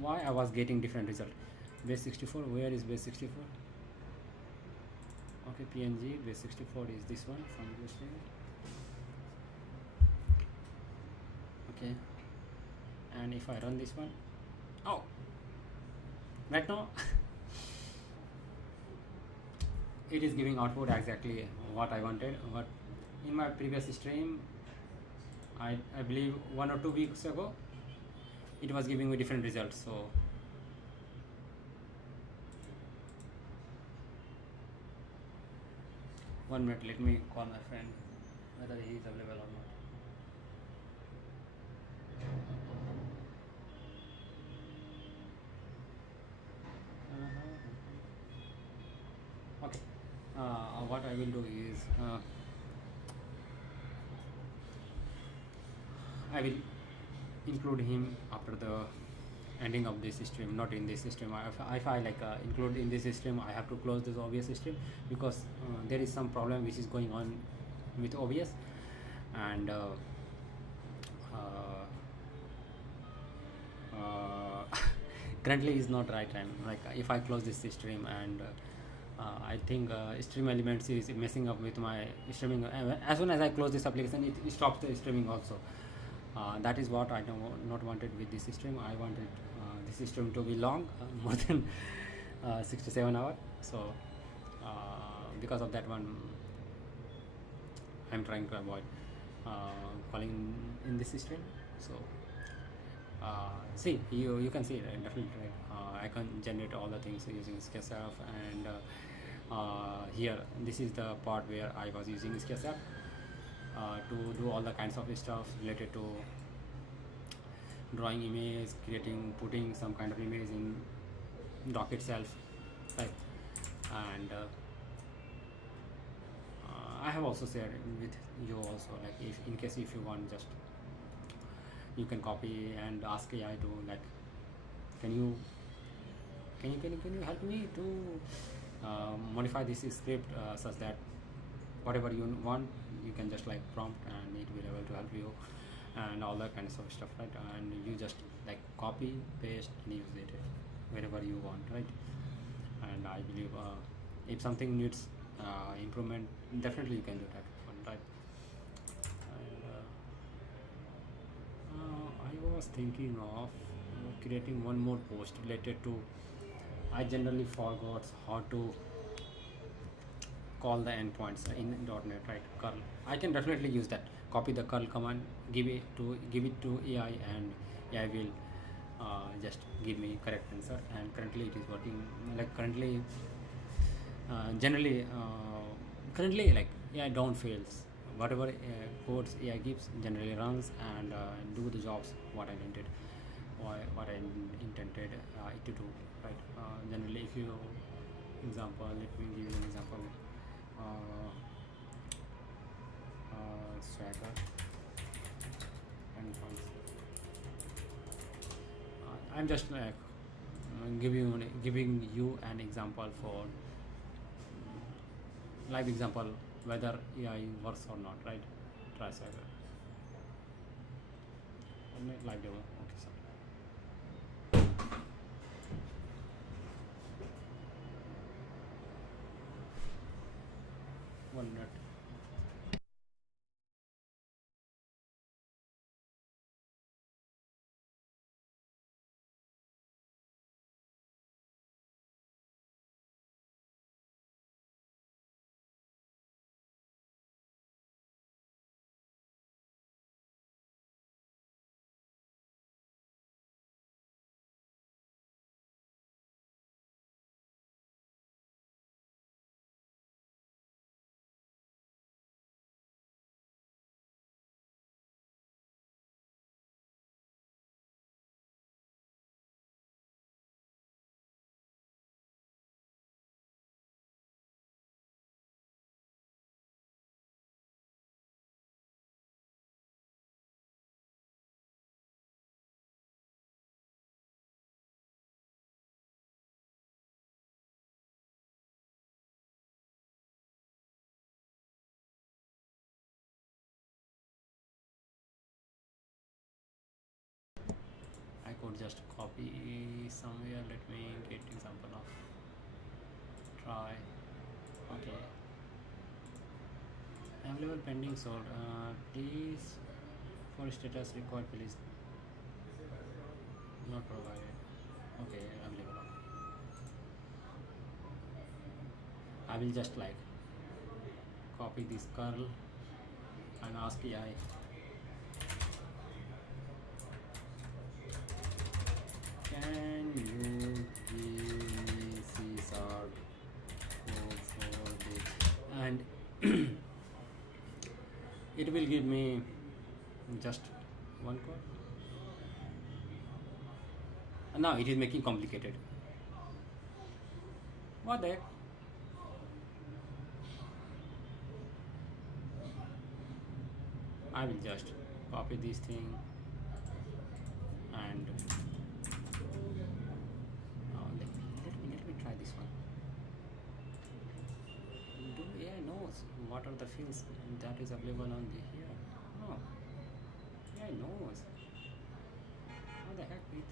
why I was getting different result. Base 64, where is base 64? Okay, PNG base 64 is this one from this thing. Okay, and if I run this one, oh, right now it is giving output exactly what I wanted. But in my previous stream, I believe 1 or 2 weeks ago, it was giving me different results. So one minute, let me call my friend whether he is available or not. Okay, what I will do is I will include him after the ending of this stream, not in this stream. If I like include in this stream, I have to close this OBS stream because there is some problem which is going on with OBS, and currently is not right time. Like if I close this stream, and I think stream elements is messing up with my streaming. As soon as I close this application, it stops the streaming also. That is what I not wanted with this stream. I wanted this stream to be long, more than 6 to 7 hours. So because of that one, I'm trying to avoid calling in this stream. So see, you can see, right? Definitely, right? I can generate all the things using CSharp, and here this is the part where I was using CSharp to do all the kinds of stuff related to drawing image, putting some kind of image in doc itself, right? And I have also shared with you also, like if in case if you want, just you can copy and ask AI to like, can you help me to modify this script such that whatever you want, you can just like prompt and it will able to help you and all that kind of stuff, right? And you just like copy, paste and use it wherever you want, right? And I believe if something needs improvement, definitely you can do that one, right? And I was thinking of creating one more post related to, I generally forgot how to call the endpoints in .NET, right? Curl. I can definitely use that. Copy the curl command, give it to AI, and AI will just give me correct answer. And currently it is working. Like currently like AI don't fails. Whatever codes AI gives generally runs and do the jobs what I intended, what I intended it to do, right? Generally, if you example, let me give you an example. Swagger and I'm just like giving you an example for live example whether AI works or not, right? Try Swagger. Live demo. Okay, sorry. 1 minute. I could just copy somewhere. Let me get example of try. Okay. Available pending sold. Please for status required, please not provided. Okay, available. I will just like copy this curl and ask AI. Can you give me CSharp code for this? And it will give me just one code. Now it is making complicated. What the heck? I will just copy this thing and let me try this one. Do AI knows what are the fields that is available on the here? No, AI knows. How the heck it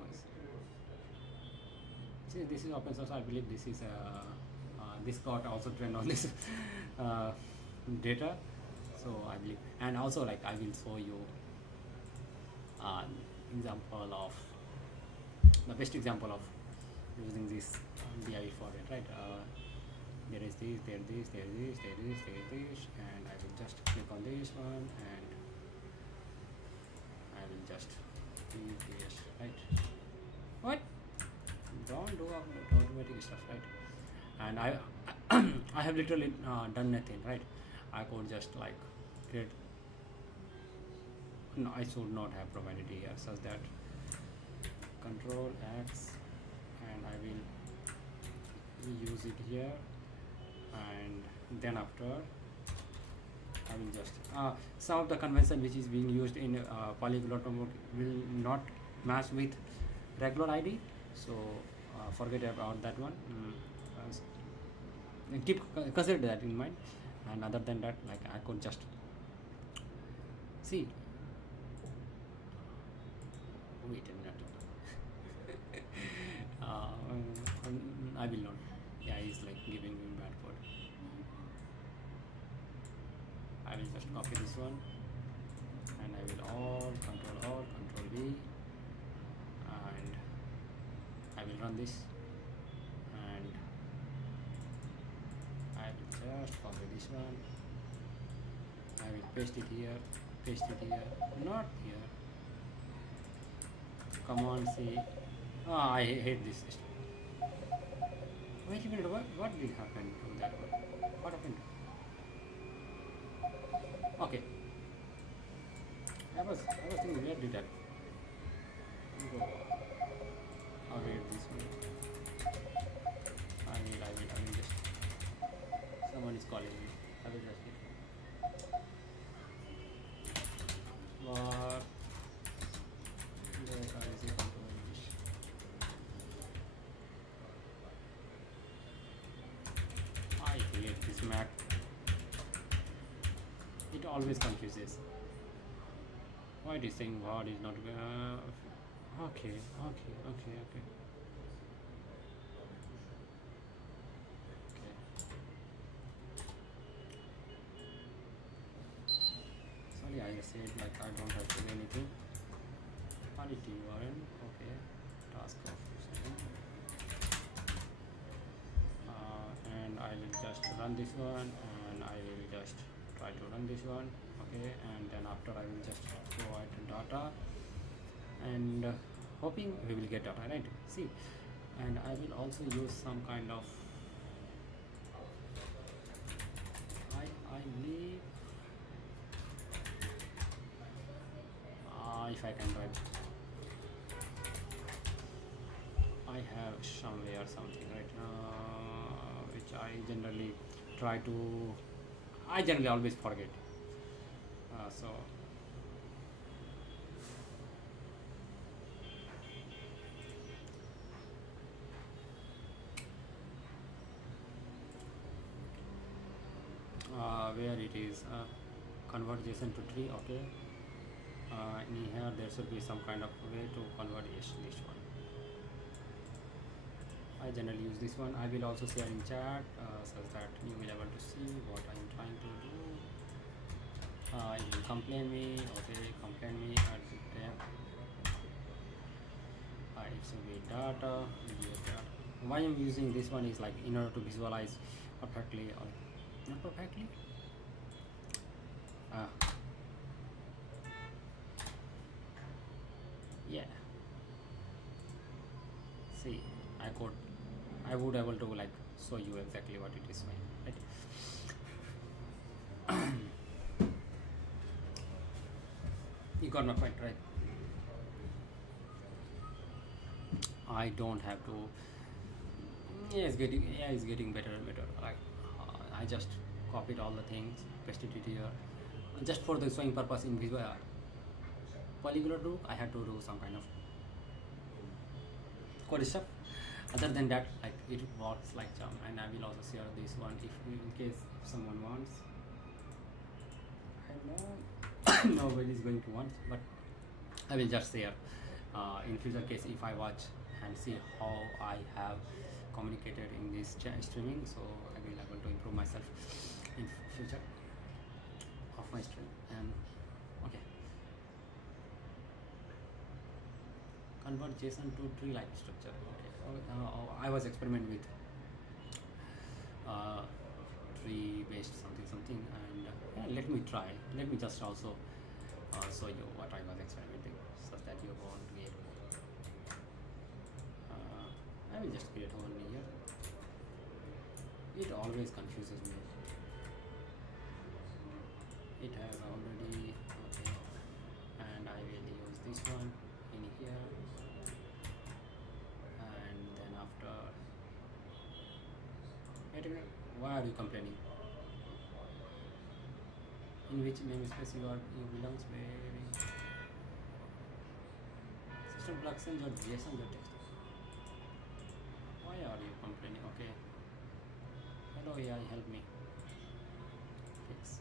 was? See, this is open source. I believe this is this got also trained on this data. So I believe, and also like I will show you an example of the best example of using this DI for it, right? There is this, there is this, there is this, there is this, and I will just click on this one and I will just do this, right? What? Don't do automatic stuff, right? And I have literally done nothing, right? I could just like create. No, I should not have provided here such that Control X and and I will use it here, and then after I will just some of the convention which is being used in polyglot mode will not match with regular ID, so forget about that one. Keep consider that in mind, and other than that, like I could just see. Wait a minute. I will not. Yeah, he's like giving me bad code. I will just copy this one, and I will all control V, and I will run this, and I will just copy this one. I will paste it here, not here. Come on, see. I hate this system. Wait a minute, what did happen to that one? What happened? Okay. I was thinking, where did that go? I'll read this one. I will just, someone is calling me. I will just get what? Where is it? I hate this Mac. It always confuses. Why it is saying what is not okay. Sorry, I said like I don't have to do anything. Quality URL, okay. Task of and I will just run this one, and I will just try to run this one, okay, and then after I will just provide data, and hoping we will get data, right? See, and I will also use some kind of I believe if I can write, I have somewhere something right now which I generally try to, I generally always forget. So where it is, convert JSON to tree, okay. In here there should be some kind of way to convert this one. I generally use this one. I will also share in chat so that you will be able to see what I am trying to do. You will complain me, okay, complain me at the time. It should be data. Why I'm using this one is like in order to visualize perfectly or not perfectly. Yeah. See, I would able to like show you exactly what it is, right? You got my point, right? I don't have to. Yeah, it's getting better and better. Like I just copied all the things, pasted it here, just for the showing purpose in visual. Polyglot group, I had to do some kind of code stuff. Other than that, like it works like charm, and I will also share this one if in case if someone wants. I know nobody is going to want, but I will just share in future case if I watch and see how I have communicated in this streaming, so I will able to improve myself in future of my stream. And okay, convert JSON to tree-like structure. Okay, I was experimenting with tree-based something, and let me try. Let me just also show you what I was experimenting, so that you won't get. I will just create one here. It always confuses me. It has already, okay, and I will use this one in here, and then after continue. Why are you complaining? In which namespace you belongs where system plugins.json.text. Why are you complaining? Okay. Hello AI, help me. Fix.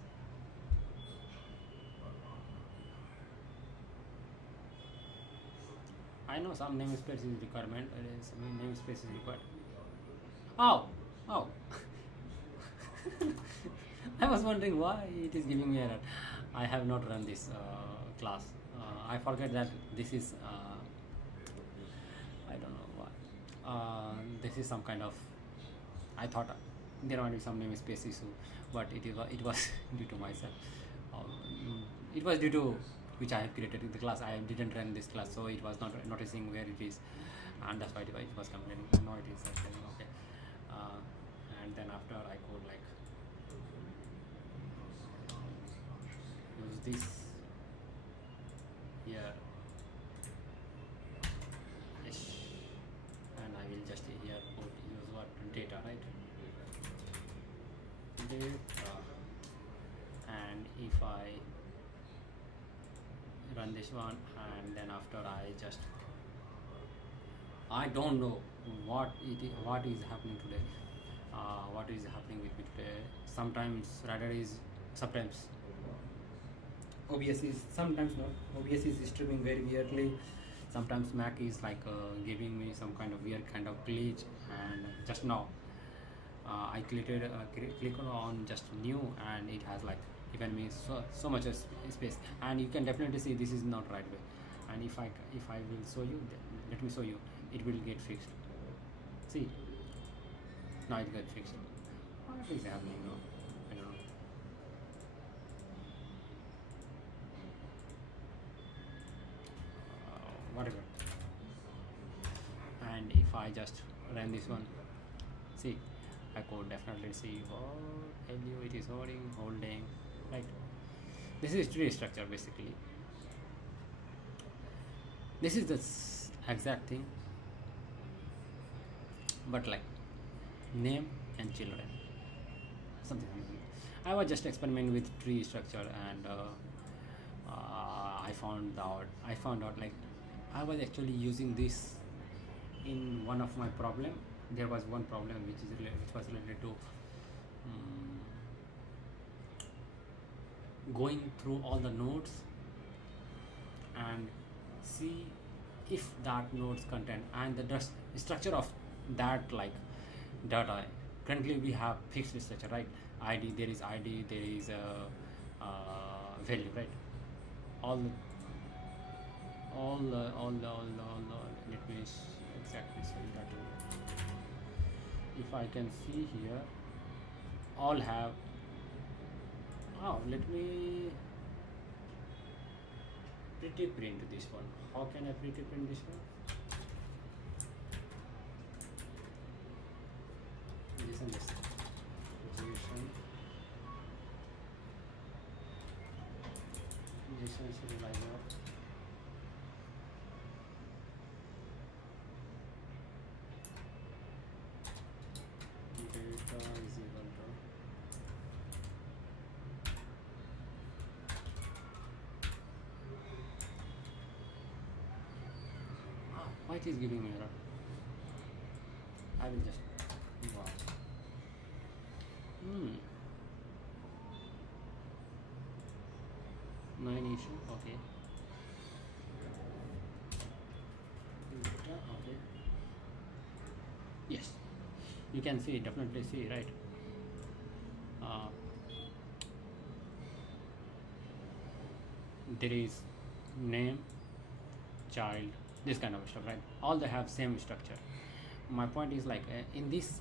I know some namespace is requirement. Some namespace is required. Oh. I was wondering why it is giving me error. I have not run this class. I forget that this is I don't know why. This is some kind of. I thought there might be some namespace issue, but it was due to myself. It was due to which I have created in the class. I didn't run this class, so it was not noticing where it is, and that's why it was complaining. Now it is saying okay. And then after I could like use this here, and I will just here put use what data, right? Data, and if I run this one, and then after I don't know what is happening today. What is happening with me today? Sometimes OBS is sometimes not. OBS is streaming very weirdly. Sometimes Mac is like giving me some kind of weird kind of glitch. And just now, I clicked on just new, and it has like given me so much space. And you can definitely see this is not right way. And if I will show you, let me show you. It will get fixed. See, now it got fixed. What is happening now? I don't know. Whatever. And if I just run this one, see, I could definitely see what LU it is holding, right? This is tree structure basically. This is the exact thing, but like name and children, something. I was just experimenting with tree structure, and I found out like I was actually using this in one of my problem. There was one problem which was related to going through all the nodes and see if that nodes content and the structure of that like data. Currently we have fixed structure, right? ID, there is value, right? All let me exactly say that. If I can see here, all have. Oh, let me pretty print this one. How can I pretty print this one? JSON serializer. Data is equal to why it is giving me error? I will just watch. No any issue. Okay. Data. Okay. Yes. You can see, definitely see, right? There is name, child, this kind of stuff, right? All they have same structure. My point is like in this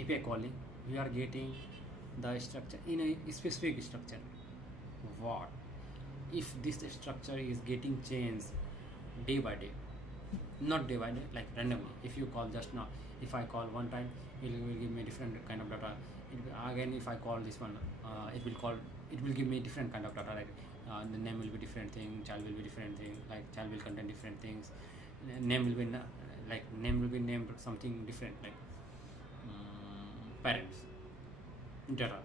API calling, we are getting the structure in a specific structure. What if this structure is getting changed day by day? Not day by day, like randomly. If you call just now, if I call one time, it will give me different kind of data. Again, if I call this one, it will give me different kind of data. Like the name will be different thing, child will be different thing. Like child will contain different things. Name will be like name will be named something different, like parents data.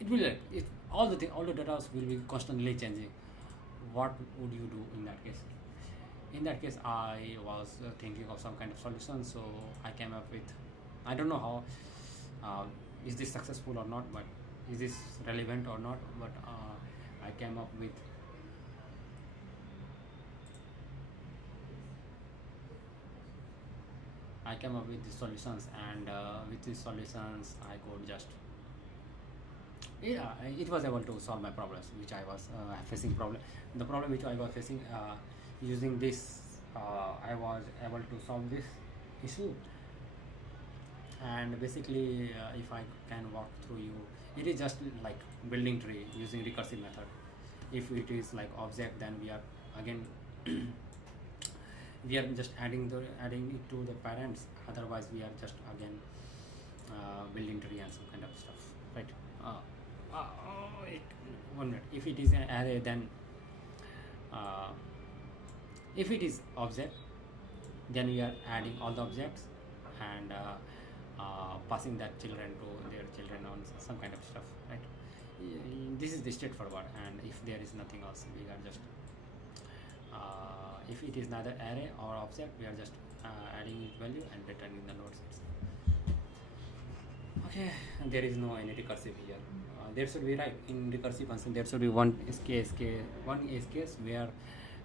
It will like it, all the data will be constantly changing. What would you do in that case? In that case, I was thinking of some kind of solution, so I came up with, I don't know how is this successful or not, but is this relevant or not, but I came up with these solutions, and with these solutions I could just, yeah, it was able to solve my problems which I was facing. The problem which I was facing, using this, I was able to solve this issue. And basically, if I can walk through you, it is just like building tree using recursive method. If it is like object, then we are again we are just adding it to the parents. Otherwise we are just again building tree and some kind of stuff, right? It, 1 minute. If it is an array, then if it is object, then we are adding all the objects and passing that children to their children on some kind of stuff, right? This is the straightforward. And if there is nothing else, we are just if it is neither array or object, we are just adding its value and returning the nodes itself. Okay, there is no any recursive here. There should be, right, in recursive function there should be one case where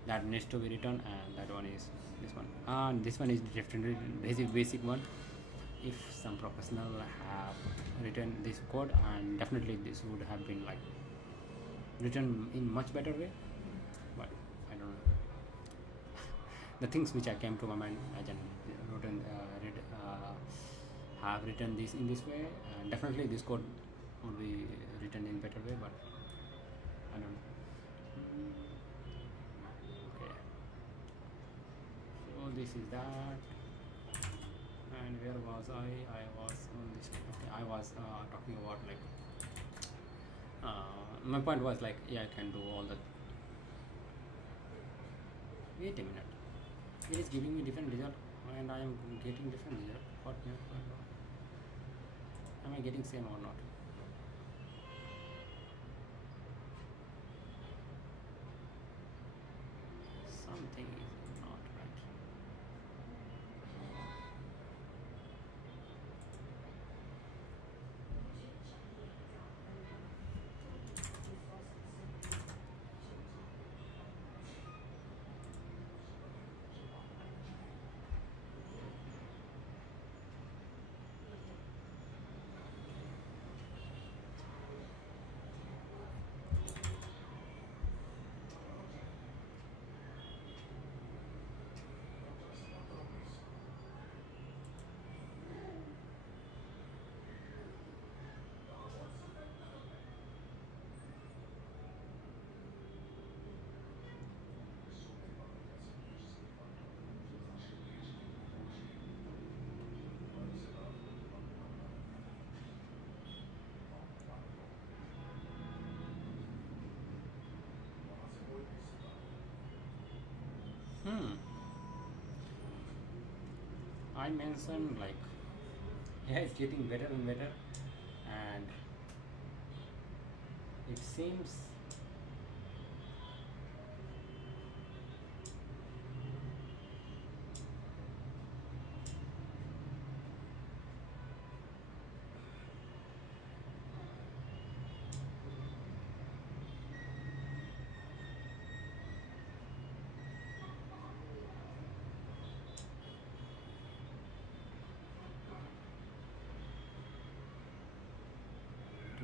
that needs to be written, and that one is this one. And this one is definitely basic one. If some professional have written this code, and definitely this would have been like written in much better way, but I don't know. The things which I came to my mind, I can have written this in this way, and definitely this code would be written in better way, but I don't know. Okay, so this is that. And where was I? I was on this. Okay, I was talking about like my point was like, yeah, I can do all the. Wait a minute, it is giving me different result, and I am getting different result. What am I getting same or not? Something is not right. I mentioned like, yeah, it's getting better and better, and it seems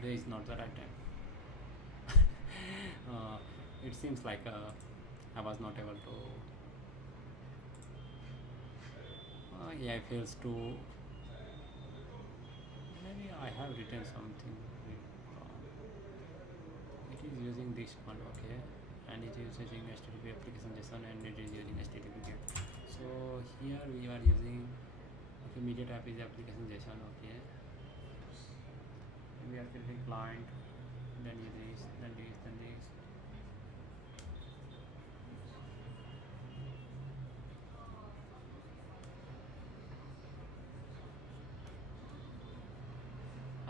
today is not the right time. It seems like I was not able to. Yeah, it feels too. Maybe I have written something wrong. It is using this one, okay, and it is using HTTP application JSON, and it is using HTTP GET. So here we are using, okay, immediate app is application JSON, okay. We are creating client, then this, then this, then this.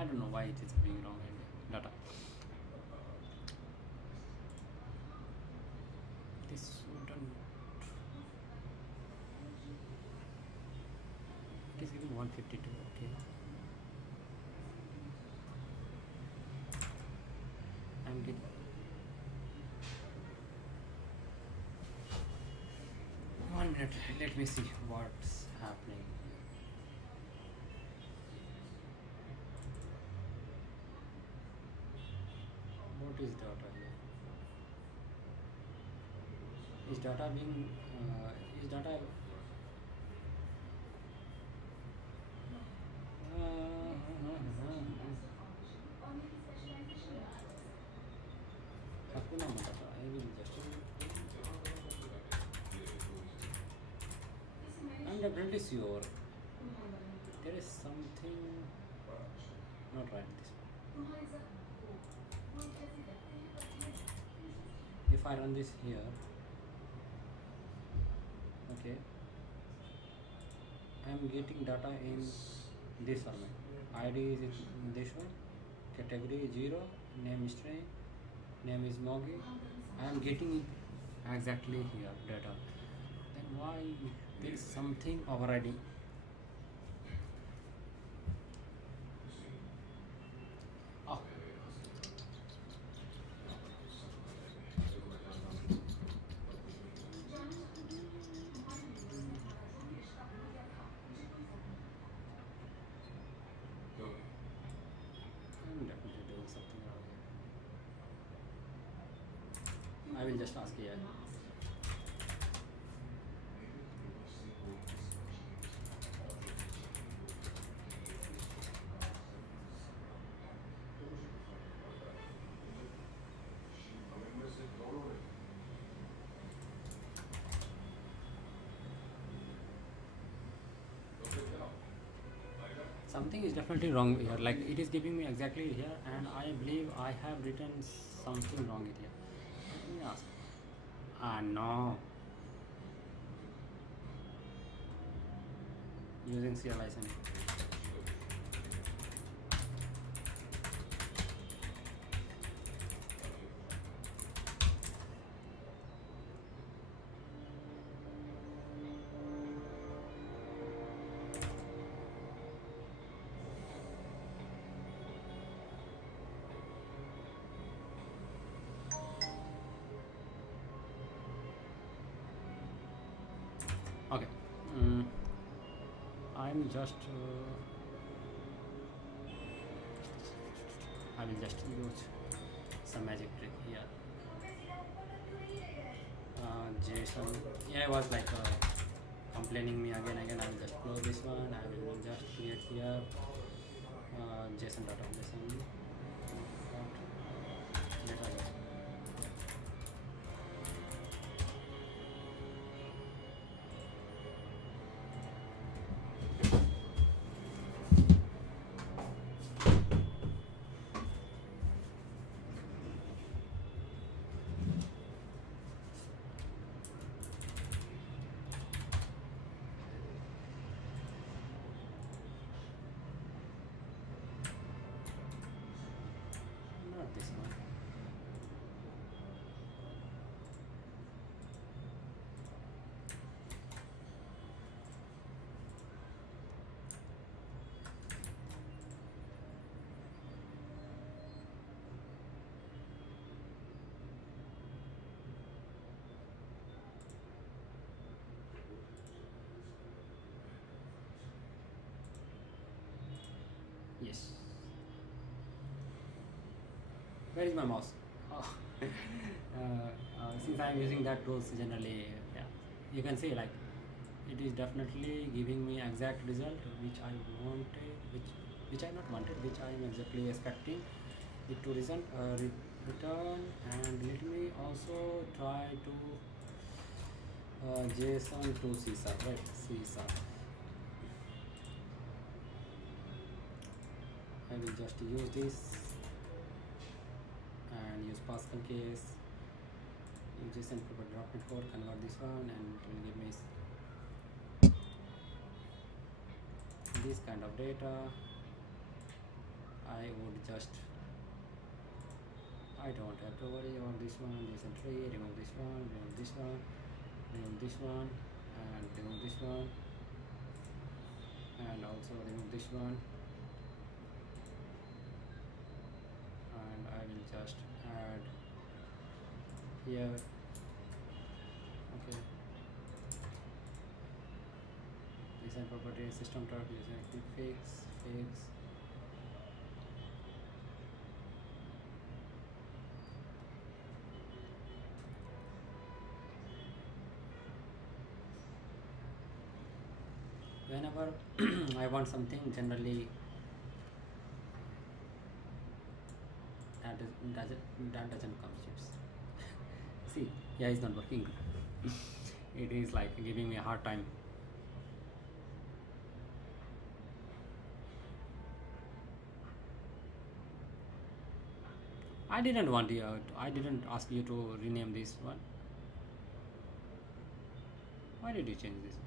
don't know why it is being wrong data. This shouldn't. It is giving 152. Okay. I'm getting. 1 minute. Let me see what's happening. What is data here? Is data being is data Hakuna Matata. I will just I'm definitely sure there is something not right this one. If I run this here, okay, I am getting data in this format. ID is in this one, category 0, name is string, name is Mogi. I am getting it exactly here data. Then why there is something overriding? Oh. I'm definitely doing something wrong here. I will just ask here. Something is definitely wrong here, like it is giving me exactly here, and I believe I have written something wrong here. Let me ask. No. Using CLI. Okay. I'm just I will just use some magic trick here. JSON. Yeah, it was like complaining me again. I will just close this one. I will just create here JSON.json. Not this one. Yes. Where is my mouse? Oh. Since I am using that tools generally, yeah, you can see like it is definitely giving me exact result which I wanted, which I not wanted, which I am exactly expecting it to return. And let me also try to JSON to CSharp, right? CSharp. I will just use this and use Pascal case. You just enter the droplet code, convert this one, and it will give me this kind of data. I would just, I don't have to worry about this one. This and three, remove this one, remove this one, remove this one, and remove this one, and also remove this one, and I will just add here. Okay, design properties, system type, design fix. Whenever I want something, generally that doesn't come chips. See, yeah, it's not working. It is like giving me a hard time. I didn't want you. I didn't ask you to rename this one. Why did you change this one?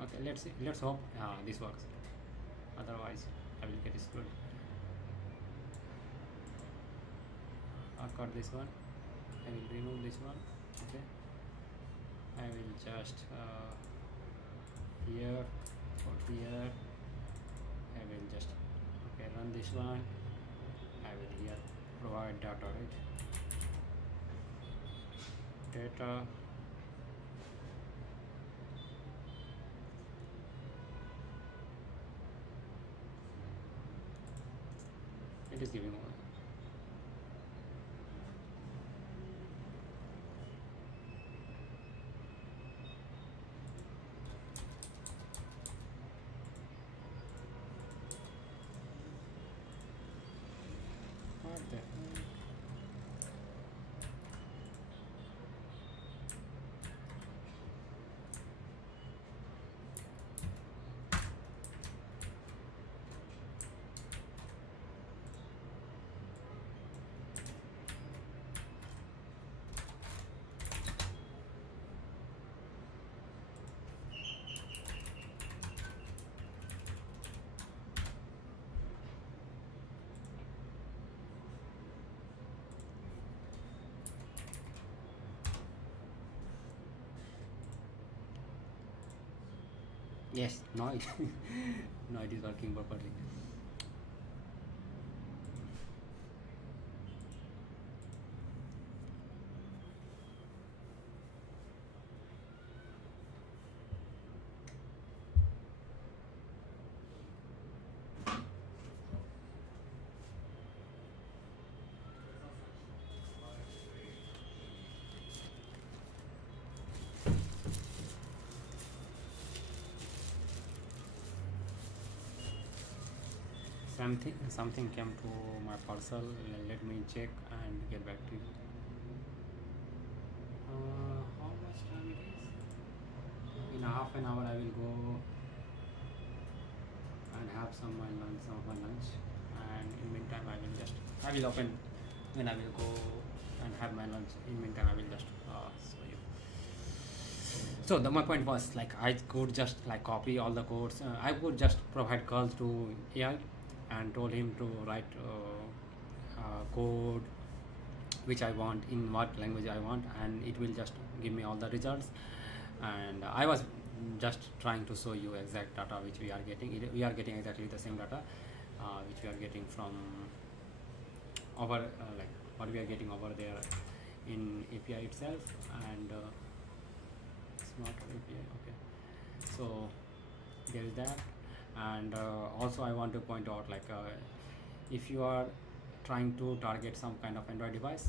Okay, let's see. Let's hope this works. Otherwise, I will get screwed. I'll cut this one. I will remove this one. Okay. I will just here or here. I will just run this one. I will here provide data, right? Data. It is giving one. What the heck? Yes, now it now it is working properly. Something came to my parcel. Let me check and get back to you. How much time it is? In half an hour I will go and have some of my lunch, and in meantime I will open when I will go and have my lunch. In meantime I will just show you. So my point was, like, I could just like copy all the codes. I could just provide calls to AI and told him to write code which I want, in what language I want, and it will just give me all the results. And I was just trying to show you exact data which we are getting. We are getting exactly the same data which we are getting from our like what we are getting over there in API itself, and smart API. Okay, so there is that. And also I want to point out, like, if you are trying to target some kind of Android device,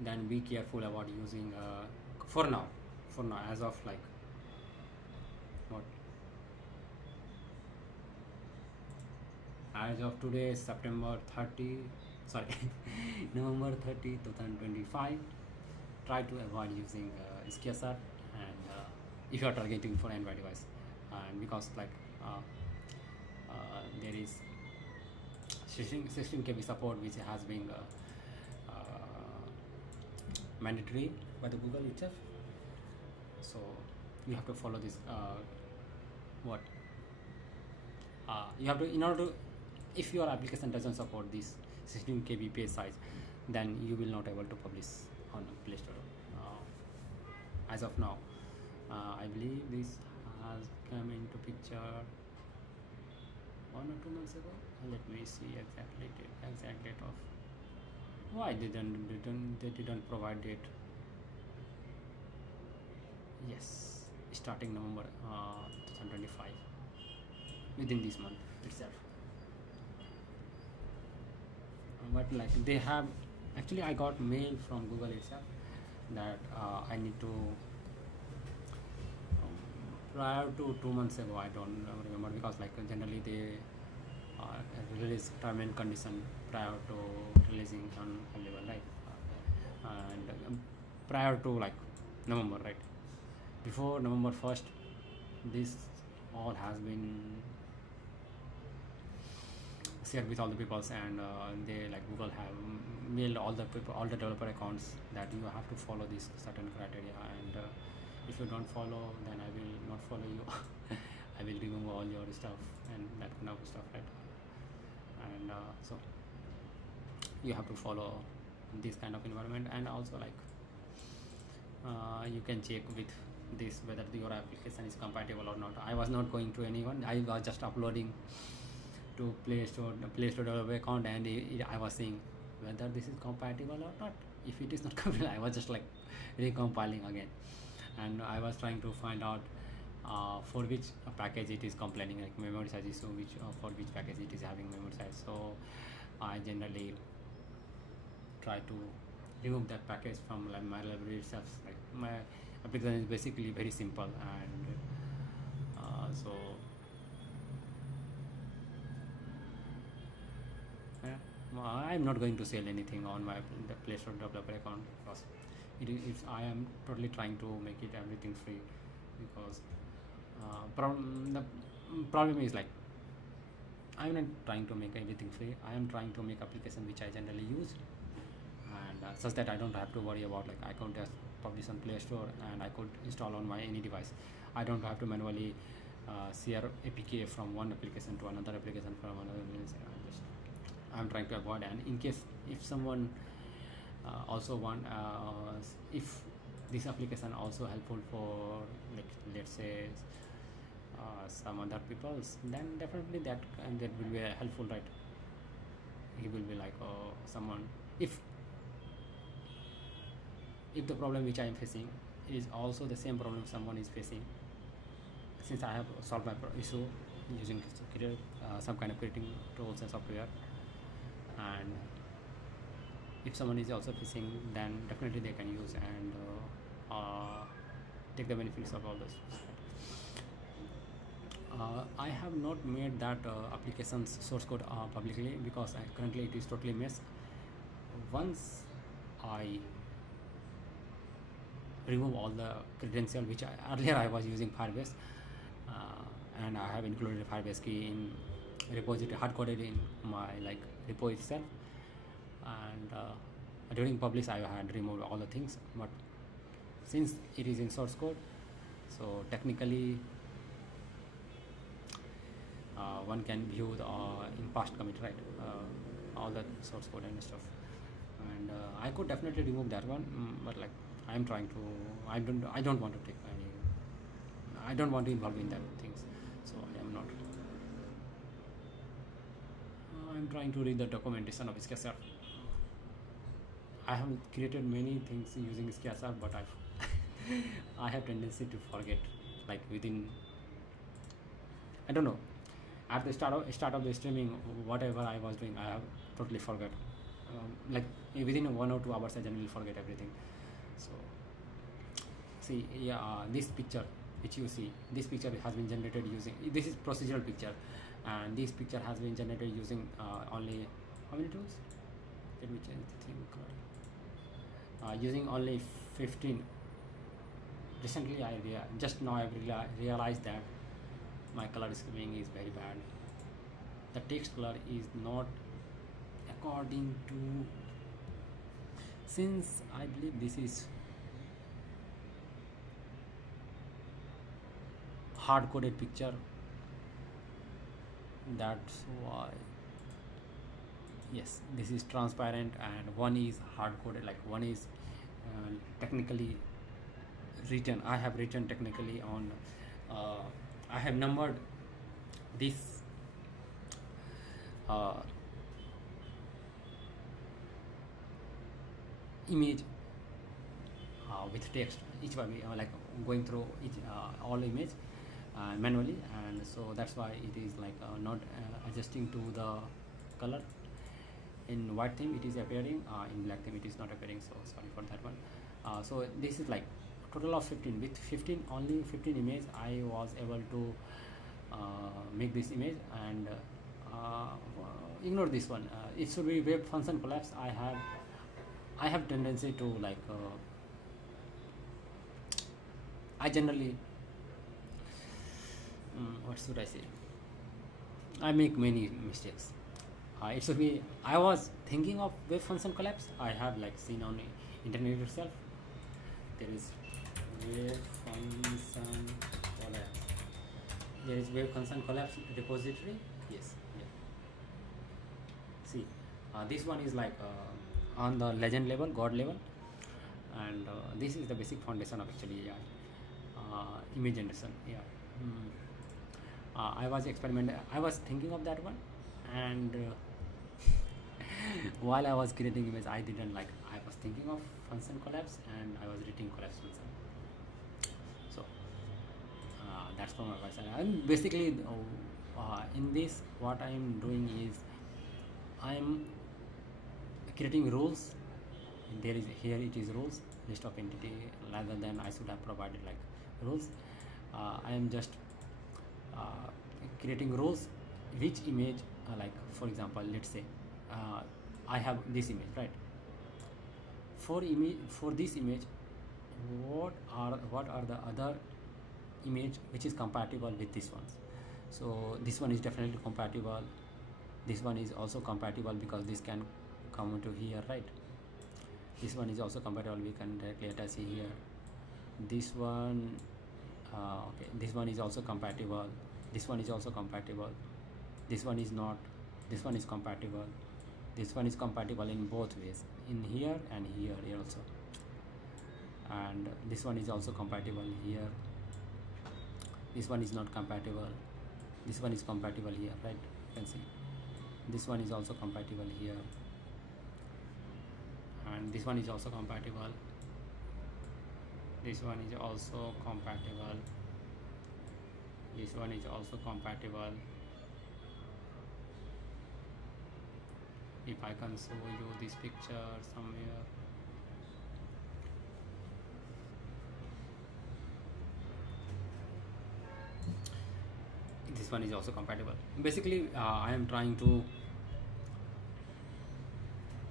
then be careful about using for now as of like what as of today, September 30, sorry, November 30, 2025, try to avoid using CSharp, and if you are targeting for Android device, and because like there is 16 KB support, which has been mandatory by the Google itself. So you have to follow this what you have to, in order to, if your application doesn't support this 16 KB page size, then you will not able to publish on Play Store. As of now, I believe this has come into picture 1 or 2 months ago. Let me see exact date of why they didn't provide date. Yes, starting November 2025, within this month itself. But like they have, actually I got mail from Google itself that I need to prior to 2 months ago, I don't remember, because like generally they release term and condition prior to releasing on level, right? And prior to like November, right? Before November 1st, this all has been shared with all the peoples, and they, like Google have mailed all the people, all the developer accounts, that you have to follow this certain criteria, and if you don't follow, then I will not follow you. I will remove all your stuff and that kind of stuff, right? And so you have to follow this kind of environment. And also like you can check with this whether your application is compatible or not. I was not going to anyone, I was just uploading to Play Store developer account, and I was seeing whether this is compatible or not. If it is not compatible, I was just like recompiling again, and I was trying to find out for which package it is complaining, like memory size issue, which for which package it is having memory size. So I generally try to remove that package from like my library itself. Like my application is basically very simple, and so I'm not going to sell anything on my Play Store developer account, because I am totally trying to make it everything free, because the problem is like I'm not trying to make everything free. I am trying to make application which I generally use, and such that I don't have to worry about like I could just publish on Play Store and I could install on my any device. I don't have to manually share APK from one application to another application from another application. I'm trying to avoid. And in case if someone also want if this application also helpful for, like, let's say some other peoples, then definitely that will be helpful, right? He will be like someone, if the problem which I am facing is also the same problem someone is facing, since I have solved my issue using some kind of creating tools and software, and if someone is also facing, then definitely they can use and take the benefits of all this. I have not made that application's source code publicly, because currently it is totally mess. Once I remove all the credential which earlier I was using Firebase, and I have included Firebase key in repository, hard coded in my like repo itself, and during publish I had removed all the things. But since it is in source code, so technically one can view the in past commit, right, all the source code and stuff, and I could definitely remove that one, but like I'm trying to, I don't want to take any, I don't want to involve in that things, so I am not. I'm trying to read the documentation of CSharp. I have created many things using CSharp, but I have tendency to forget, like within, I don't know, at the start of the streaming, whatever I was doing, I have totally forgot. Like within 1 or 2 hours, I generally forget everything. So see, this picture which you see, this picture has been generated using, this is procedural picture, and this picture has been generated using only how many tools? Let me change the thing. Using only 15. Recently, just now I realized that my color scheming is very bad. The text color is not according to, since I believe this is hard-coded picture. That's why, yes, this is transparent and one is hard-coded, like one is technically written. I have written technically on I have numbered this image with text, each one like going through each all image manually, and so that's why it is like not adjusting to the color. In white theme it is appearing, in black theme it is not appearing, so sorry for that one. So this is like total of 15. With 15, only 15 image I was able to make this image, and ignore this one. It should be web function collapse. I have tendency to like I generally what should I say, I make many mistakes. It should be, I was thinking of wave function collapse. I have like seen on the internet itself, there is wave function collapse. There is wave function collapse repository. Yes, yeah. See, this one is like on the legend level, god level, and this is the basic foundation of actually image generation. Yeah. I was experimenting. I was thinking of that one, and while I was creating image, I didn't like. I was thinking of function collapse, and I was writing collapse function. So that's from my side. And basically, in this, what I am doing is I am creating rules. There is here it is rules list of entity, rather than I should have provided like rules. I am just creating rules which image, like for example, let's say I have this image, right? For this image, what are the other image which is compatible with this one? So this one is definitely compatible. This one is also compatible because this can come into here, right? This one is also compatible, we can directly attach it here. This one okay, this one is also compatible. This one is also compatible. This one is not. This one is compatible. This one is compatible in both ways, in here and here also. And this one is also compatible here. This one is not compatible. This one is compatible here, right? You can see this one is also compatible here, and this one is also compatible. This one is also compatible. This one is also compatible. If I can show you this picture somewhere, this one is also compatible. Basically, I am trying to.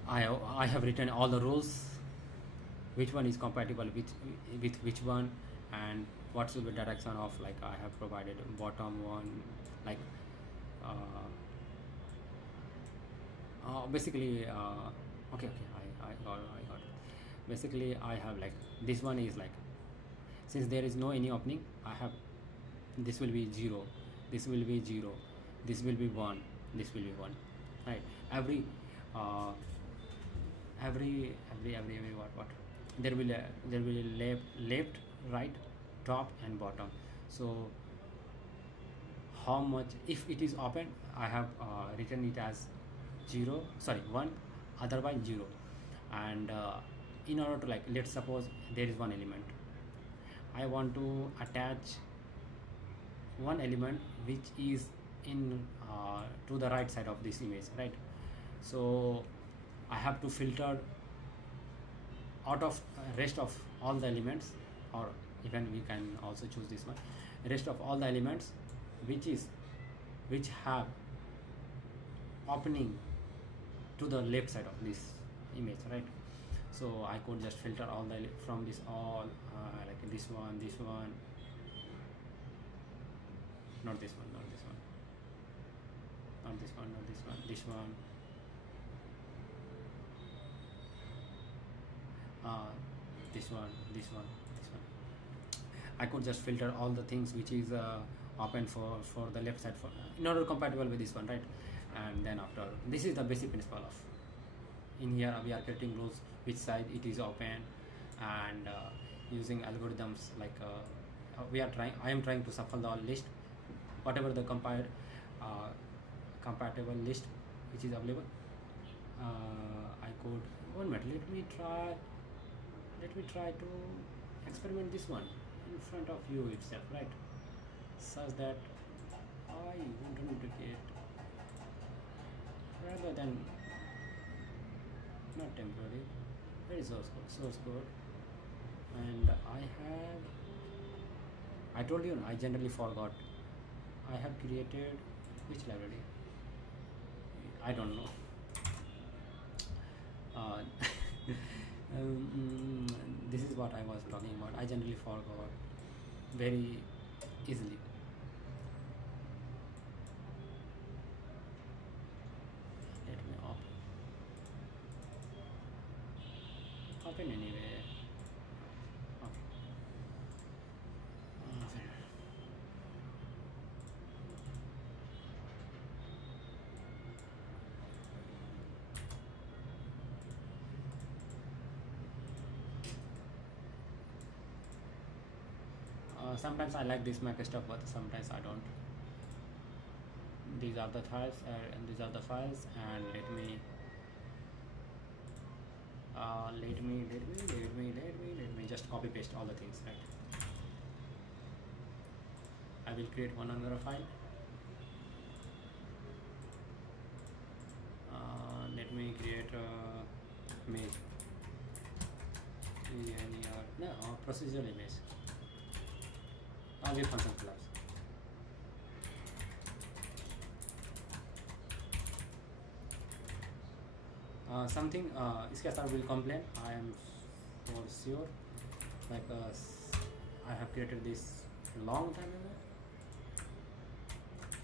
I have written all the rules. Which one is compatible with which one, and what should be direction of, like I have provided bottom one, like basically okay, I got it. Basically I have like this one is like, since there is no any opening, I have this will be 0, this will be 0, this will be 1, this will be 1, right? Every what there will left, right, top and bottom. So how much, if it is open, I have written it as 1, otherwise 0. And in order to, like, let's suppose there is one element, I want to attach one element which is in to the right side of this image, right? So I have to filter out of rest of all the elements, or even we can also choose this one, rest of all the elements which have opening to the left side of this image, right? So I could just filter all the from this all like this one, not this one, not this one, this one, this one. I could just filter all the things which is open for the left side for in order compatible with this one, right? And then after, this is the basic principle of, in here we are creating rules which side it is open, and using algorithms like I am trying to shuffle the list, whatever the compatible list which is available. I could, 1 minute, let me try to experiment this one in front of you itself, right? Such that I want to duplicate rather than not temporary. Where is source code? And I told you I generally forgot. I have created which library? I don't know. This is what I was talking about. I generally forgot very easily. Let me open anyway. Okay. Sometimes I like this Mac stuff, but sometimes I don't. These are the files, and these are the files, and let me just copy paste all the things, right? I will create one another file. Let me create a image, procedural image. With function collapse. Something CSharp will complain, I am for sure. Like I have created this long time ago,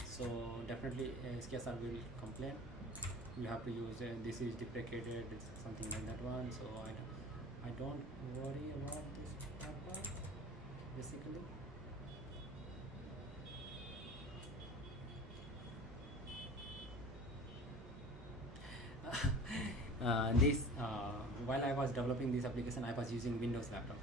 so definitely CSharp will complain. You have to use this is deprecated, something like that one. So I don't worry about this part basically. While I was developing this application, I was using Windows laptop.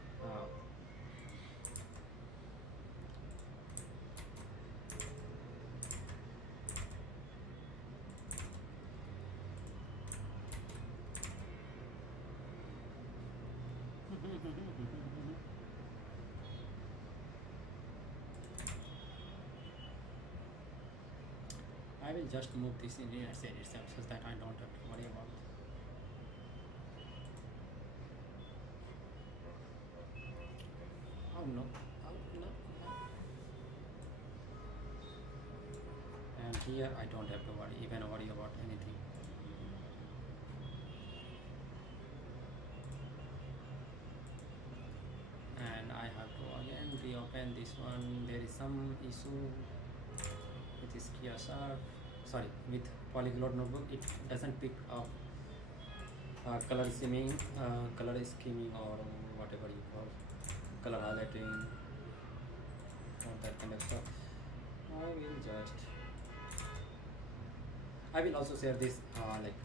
I will just move this in here itself so that I don't have to worry about it. Oh no. And here I don't have to worry about anything. And I have to again reopen this one. There is some issue with this CSharp. Sorry, with Polyglot notebook, it doesn't pick up color scheming or whatever you call, color highlighting or that kind of stuff. I will also share this like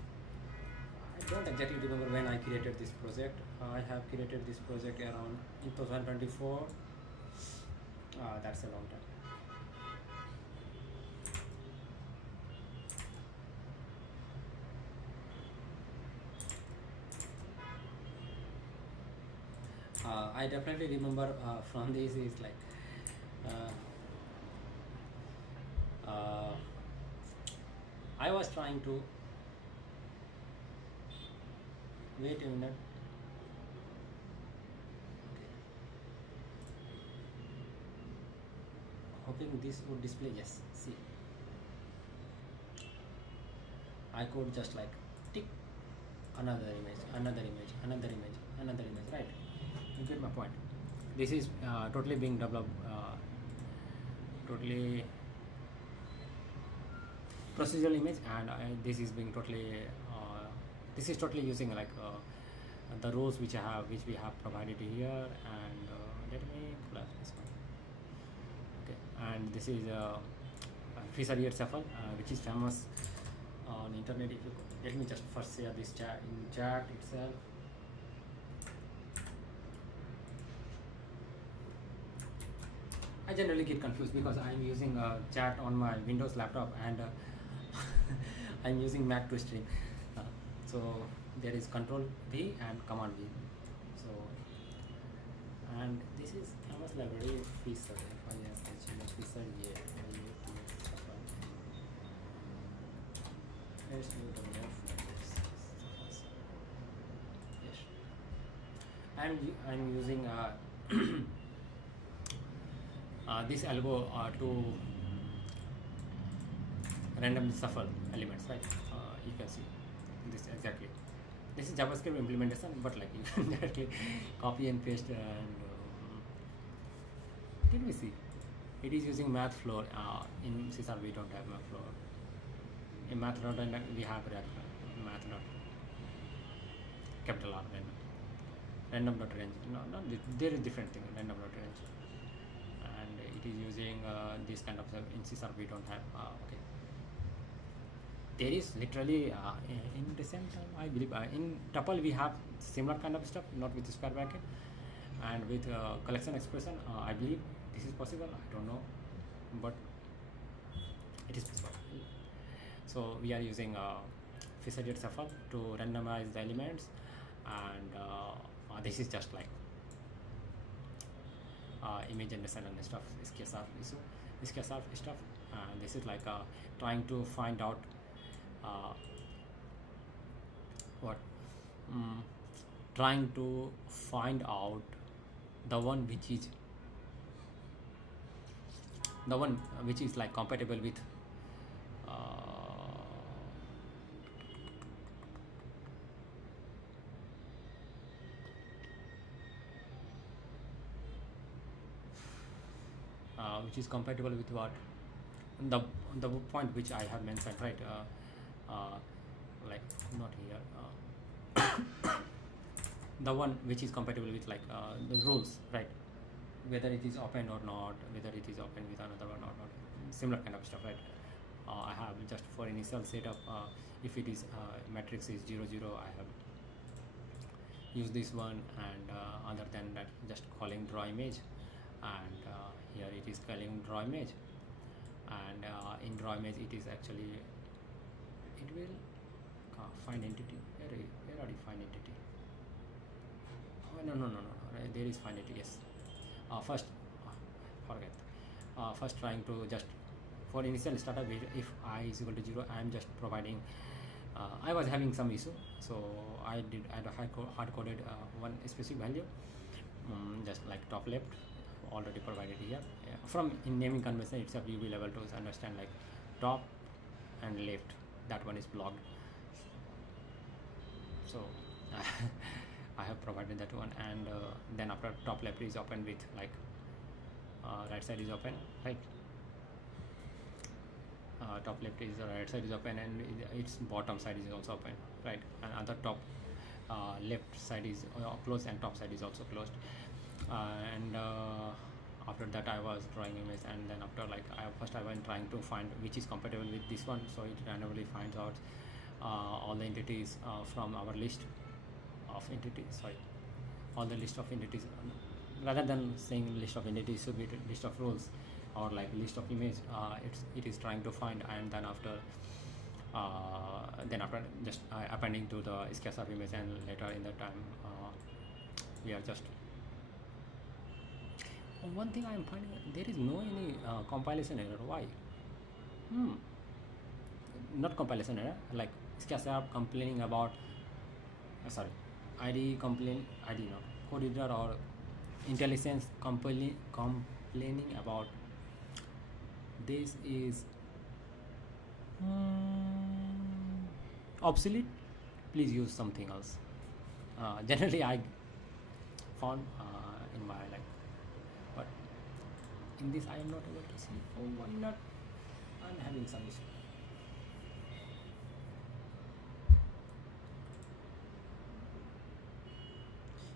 I don't exactly remember when I created this project. I have created this project around in 2024. That's a long time. I definitely remember from this is like I was trying to wait a minute. Okay. Hoping this would display. Yes, see, I could just like tick another image, right? You get my point. This is totally being developed, totally procedural image, and this is being totally this is totally using like the rows which we have provided here, and let me pull up this one. Okay, and this is Fisher Shuffle, which is famous on internet. If you let me just first share this chat in chat itself. I generally get confused because I'm using chat on my Windows laptop, and I'm using Mac to stream. So there is Control V and Command V. So, and this is famous library Fisher. If I have mentioned Fisher, yeah. Let's do the left. Yes. I'm using this algo to randomly shuffle elements, right? You can see this exactly. This is JavaScript implementation, but like you can directly copy and paste. And did we see? It is using math flow. In CSharp we don't have math flow. In math dot we have math dot capital R random dot range. No, there is different thing. Random dot range, and it is using this kind of in CSharp we don't have. Okay. There is literally in the same time I believe in tuple we have similar kind of stuff, not with square bracket, and with collection expression I believe this is possible. I don't know, but it is possible. So we are using Fisher Shuffle to randomize the elements, and this is just like image generation and stuff. CSharp stuff. This is like trying to find out trying to find out the one which is like compatible with which is compatible with what the point which I have mentioned, right? Like not here, the one which is compatible with like the rules, right? Whether it is open or not, whether it is open with another one or not, similar kind of stuff, right? I have just for initial setup, if it is matrix is 0 0, I have used this one, and other than that just calling draw image, and here it is calling draw image, and in draw image it is actually it will find entity. Where are you find entity? Oh, no, there is find entity. Yes. First forget. First trying to just for initial startup, if I is equal to 0, I am just providing. I was having some issue, so I hard coded one specific value, just like top left, already provided here. From in naming convention itself, you will able to understand like top and left. That one is blocked. So I have provided that one, and then after top left is open with like right side is open, right? Top left is right side is open, and its bottom side is also open, right? And other top left side is closed, and top side is also closed. And after that I was drawing image, and then after like I went trying to find which is compatible with this one, so it randomly finds out all the entities from our list of entities, all the list of entities. Rather than saying list of entities, should be list of roles or like list of image. It is trying to find, and then after just appending to the CSharp image, and later in the time we are just one thing I am finding, there is no any compilation error. Why? Not compilation error, like CSharp complaining about ID not code editor or IntelliSense complaining about this is obsolete, please use something else. Generally I found in my like, but in this I am not able to see. Oh, why not? I'm having some issue.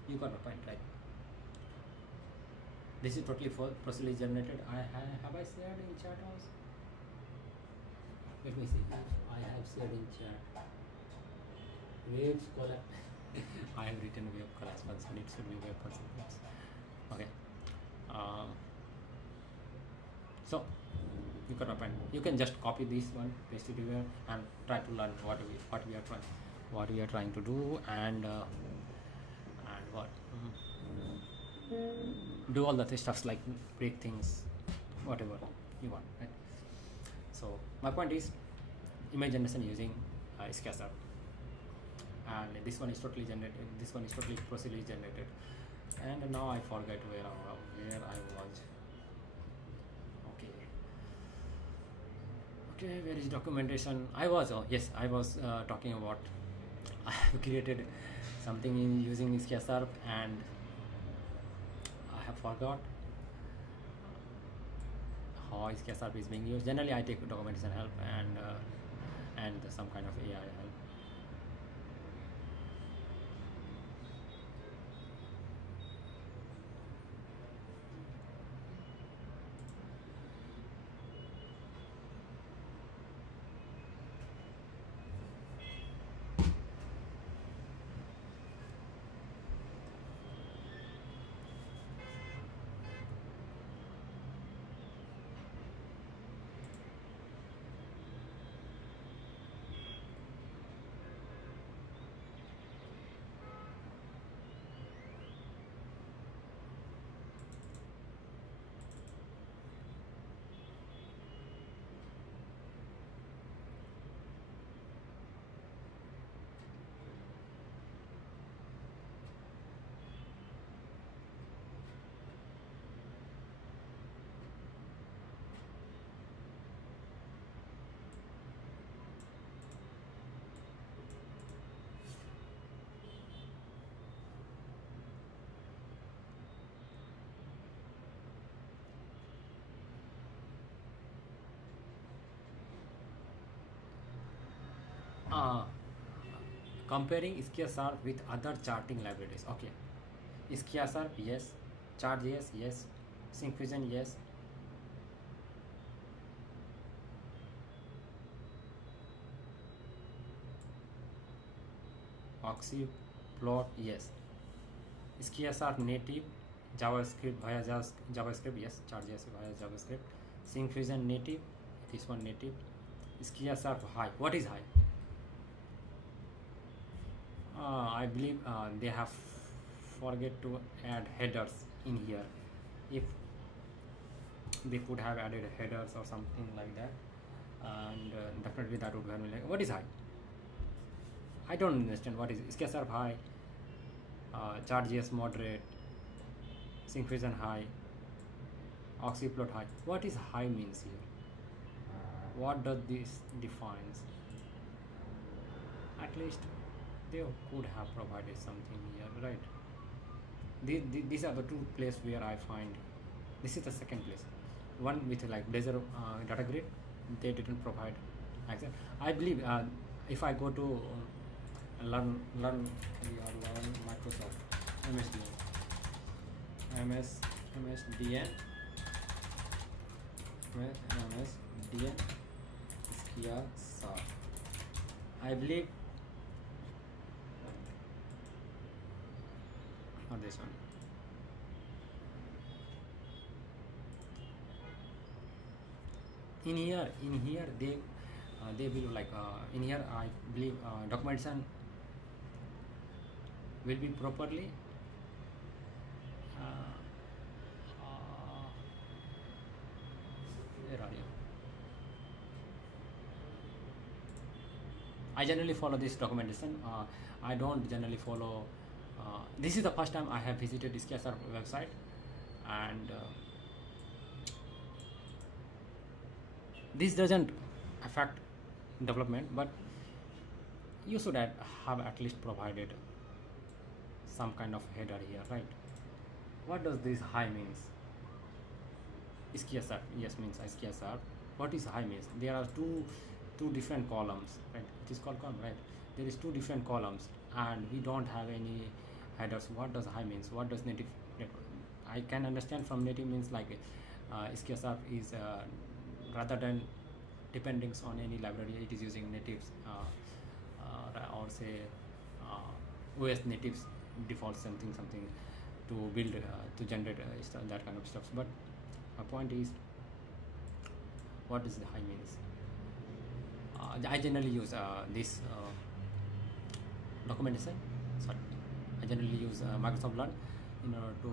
You got my point, right? This is totally procedurally generated. Have I shared in chat also? Let me see if I have shared in chat. Waves collab. I have written wave collapse function. It should be wave function. Okay. So you got my point. You can just copy this one, paste it here, and try to learn what we are trying to do, and what do all the stuffs like break things, whatever you want, right? So my point is image generation using CSharp, and this one is totally generated. This one is totally procedurally generated. And now I forget where I was. Okay, where is documentation? I was talking about I have created something using CSharp, and I have forgot how CSharp is being used. Generally, I take documentation help and some kind of AI help. Comparing CSharp with other charting libraries. Okay, CSharp, yes. Chart.js, yes. Syncfusion, yes. Oxyplot, yes. CSharp native, JavaScript via JavaScript, yes. Chart.js via JavaScript. Syncfusion native, this one native. CSharp high. What is high? I believe they have forget to add headers in here. If they could have added headers or something like that, and definitely that would be like, what is high? I don't understand what is CSharp high, Chart.js moderate, Syncfusion high, Oxyplot high. What is high means here? What does this defines? At least they could have provided something here, right? These are the two places where I find. This is the second place. One with like Blazor data grid, they didn't provide access. I believe if I go to learn Microsoft MSDN CSharp, I believe. Or this one. In here they will like in here I believe documentation will be properly where are you? I generally follow this documentation. I don't generally follow. This is the first time I have visited this CSharp website, and this doesn't affect development, but you should have at least provided some kind of header here, right? What does this high means? CSharp, yes, means CSharp. What is high means? There are two different columns, right? It is called column, right? There is two different columns, and we don't have any headers. What does high means? What does native network? I can understand from native means like CSharp is rather than depending on any library, it is using natives or say OS natives default something to build to generate that kind of stuff. But my point is, what is the high means? I generally use this documentation. Sorry, I generally use Microsoft Learn in order to.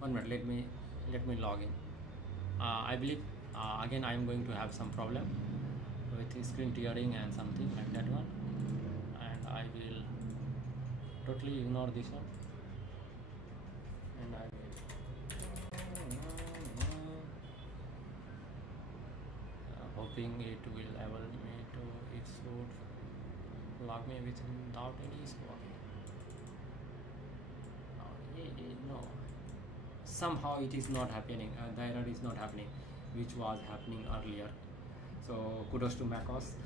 1 minute, let me log in. I believe again I am going to have some problem with screen tearing and something like that one, and I will totally ignore this one, and I will hoping it will enable me to, it should log me without any score. No, somehow it is not happening, the error is not happening which was happening earlier. So kudos to MacOS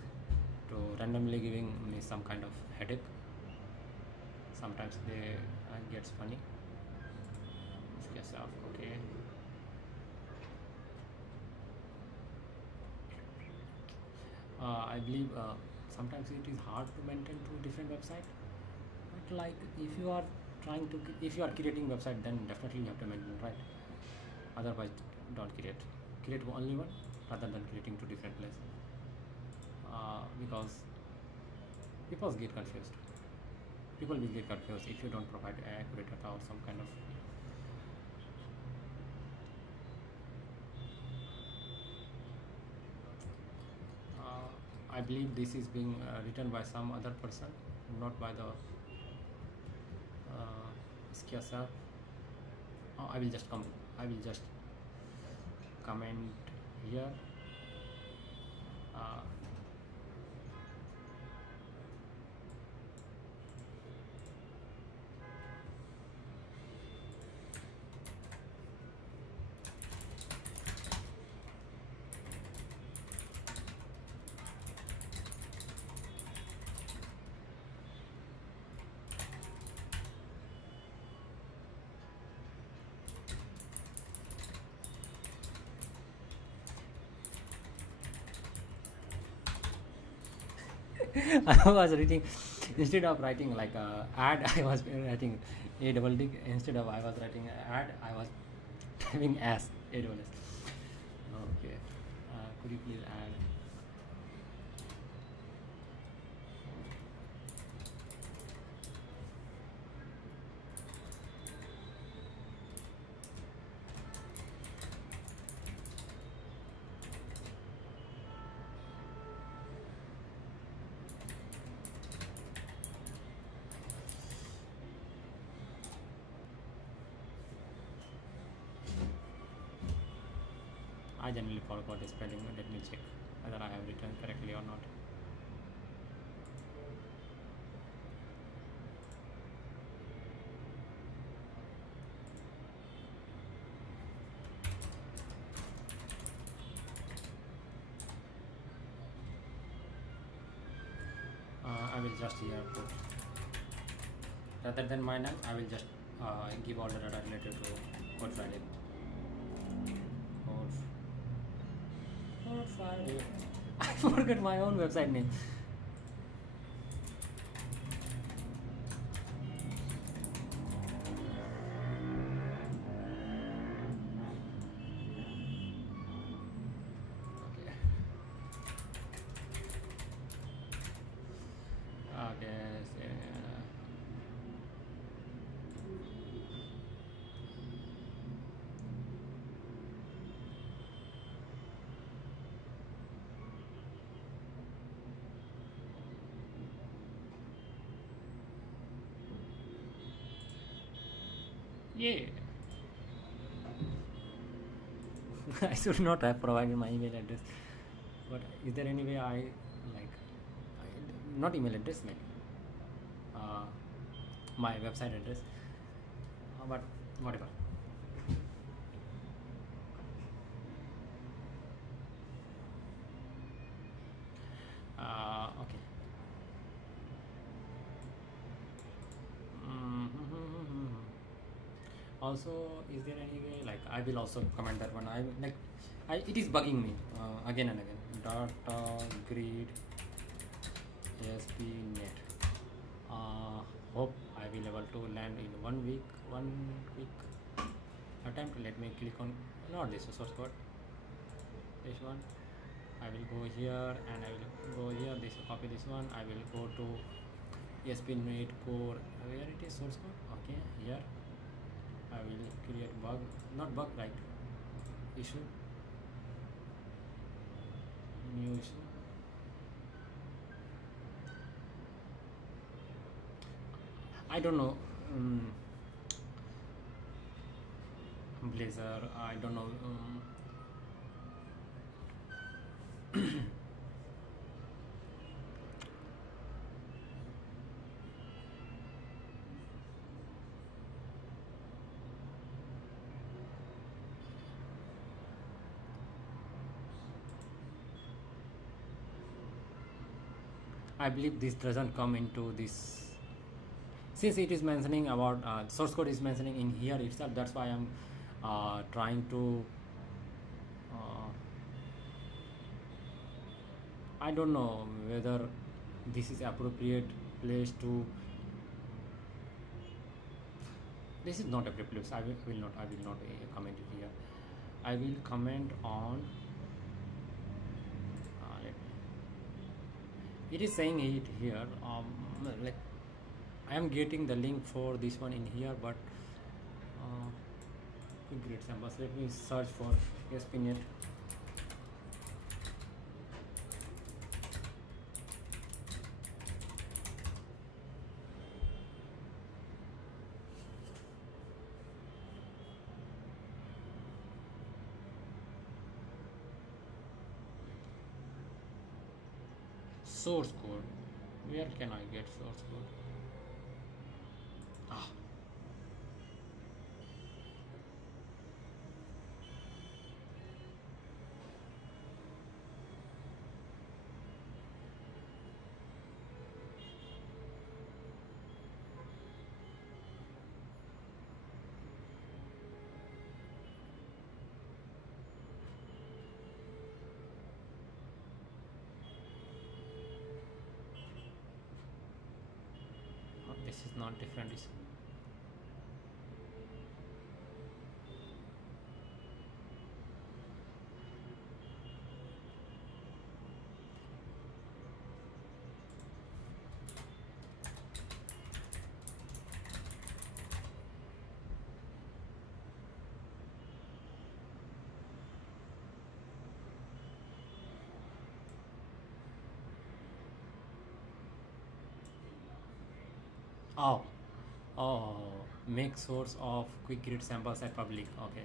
to randomly giving me some kind of headache. Sometimes they gets funny. Okay. I believe sometimes it is hard to maintain two different websites, but like if you are creating website, then definitely you have to maintain, right? Otherwise don't create only one rather than creating two different places, because people will get confused if you don't provide accurate data or some kind of. I believe this is being written by some other person, not by the CSharp. I will just comment here. I was reading, instead of writing like add, I was writing a double dig. Instead of I was writing add, I was typing as a double s. Okay, could you please add? I generally forgot the spelling. Let me check whether I have written correctly or not. I will just here put, rather than my name, I will just give all the data related to CodeFryDev. CodeFryDev. I forgot my own website name. Yeah. I should not have provided my email address, but is there any way I not email address, like my website address, but whatever. Okay. Also, is there any way like I will also comment that one? It is bugging me again and again. Data grid ASPNET. Hope I will able to land in 1 week. 1 week attempt. Let me click on not this source code. This one. I will go here and I will go here. This copy this one. I will go to ASP.NET Core. Where it is source code? Okay, here. I will create bug, not bug, like issue, new issue. I don't know. Blazor. I don't know. I believe this doesn't come into this, since it is mentioning about source code is mentioning in here itself. That's why I'm trying to I don't know whether this is appropriate place to. This is not appropriate place. I will not comment it here. I will comment on it is saying it here. Like I am getting the link for this one in here, but quick grid samples. Let me search for ASP.NET. Source code. Where can I get source code? This is not different. Oh, make source of quick grid samples at public. Okay.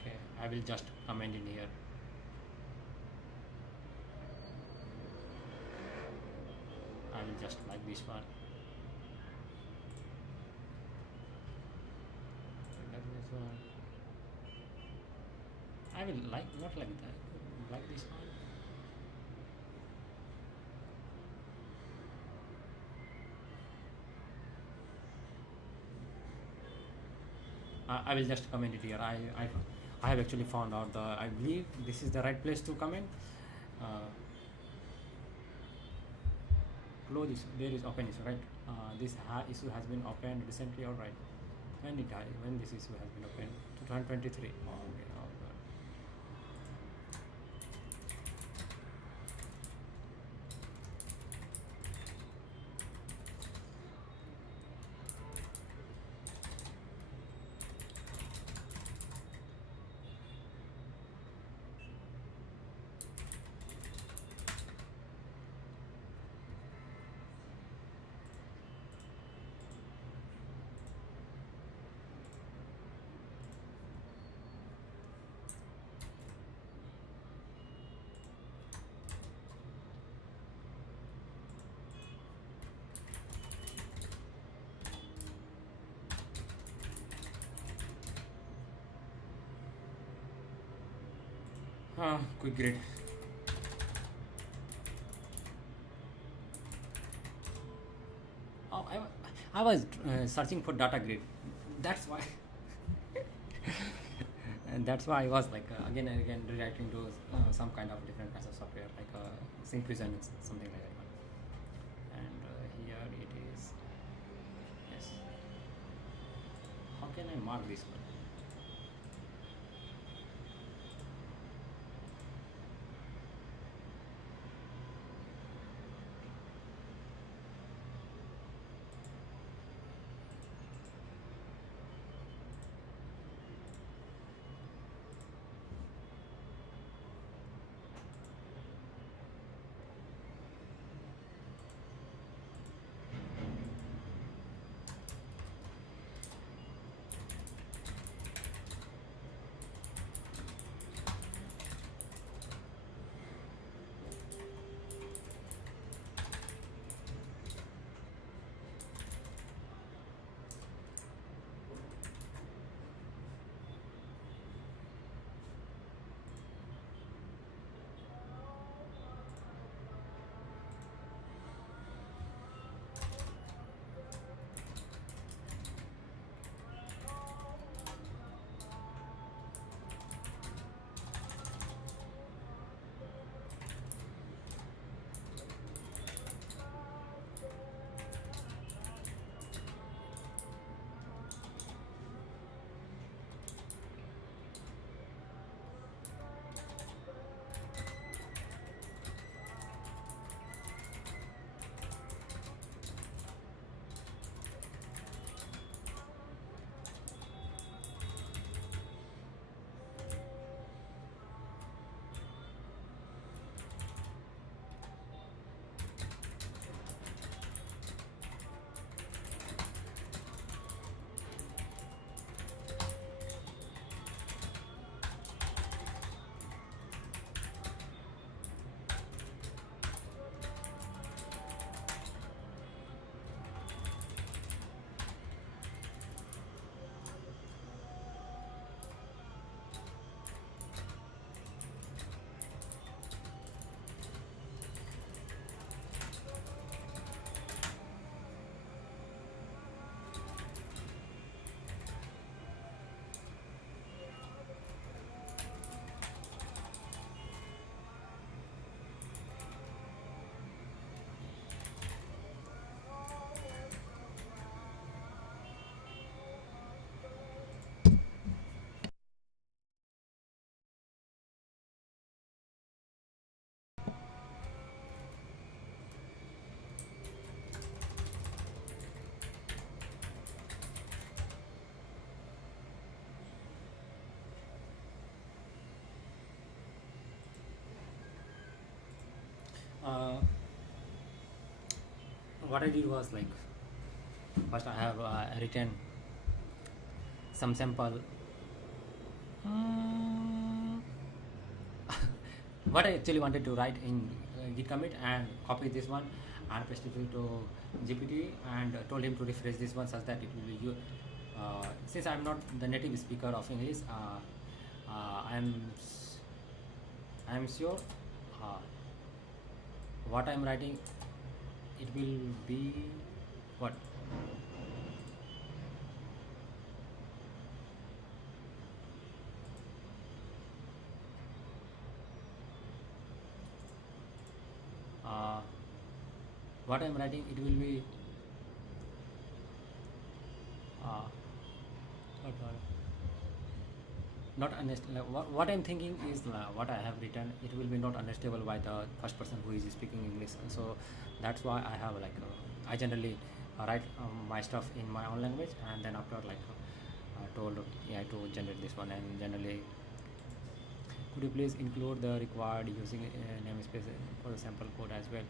Okay. I will just comment in here. I will just like this one. I will like not like that. Like this one. I will just comment it here. I have actually found out I believe this is the right place to comment. Close issue. There is open issue, right? This issue has been opened recently, all right? When this issue has been opened? 2023. Oh, okay. Quick grade. Oh, I was searching for data grid. That's why. And that's why I was like again and again rewriting to some kind of different kinds of software like Syncfusion and something like that one. And here it is. Yes. How can I mark this one? Uh, what I did was like first I have written some sample what I actually wanted to write in git commit and copy this one and paste it to GPT and told him to refresh this one such that it will be since I'm not the native speaker of English I'm sure what I'm writing it will be what what I'm writing it will be not understand what I'm thinking is what I have written it will be not understandable by the first person who is speaking English, so that's why I have like I generally write my stuff in my own language and then after like told AI to generate this one. And generally could you please include the required using namespace for the sample code as well.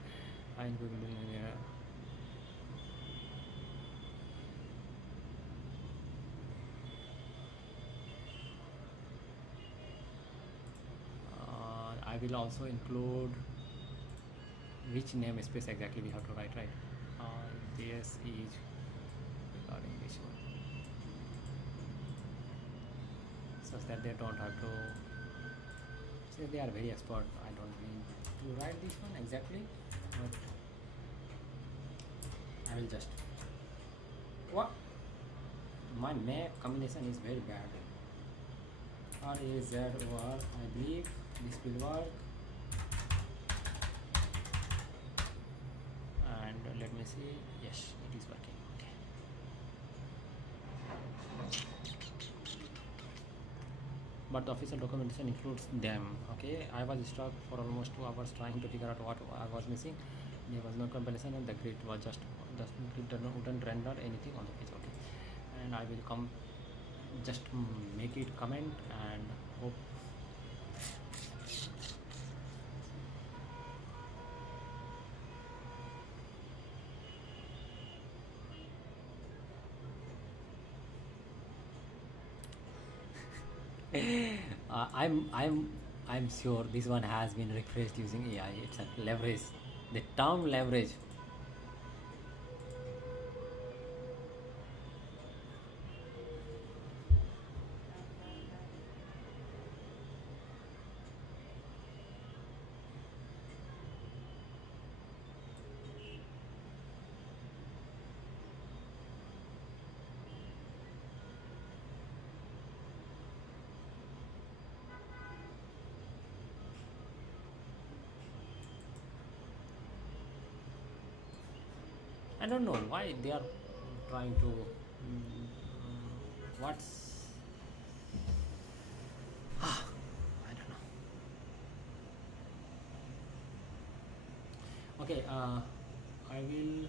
I will also include which namespace exactly we have to write, right? This is regarding this one, such that they don't have to say they are very expert. I don't mean to write this one exactly, but I will just what my map combination is very bad. R A Z O R. I believe this will work. And let me see. Yes, it is working. Okay. But the official documentation includes them. Okay, I was stuck for almost 2 hours trying to figure out what I was missing. There was no compilation and the grid was just the grid wouldn't render anything on the page. Okay, and I will come just make it comment and hope. I'm sure this one has been refreshed using AI. It's a leverage. The term leverage. I don't know why they are trying to. What's I don't know. Okay, I will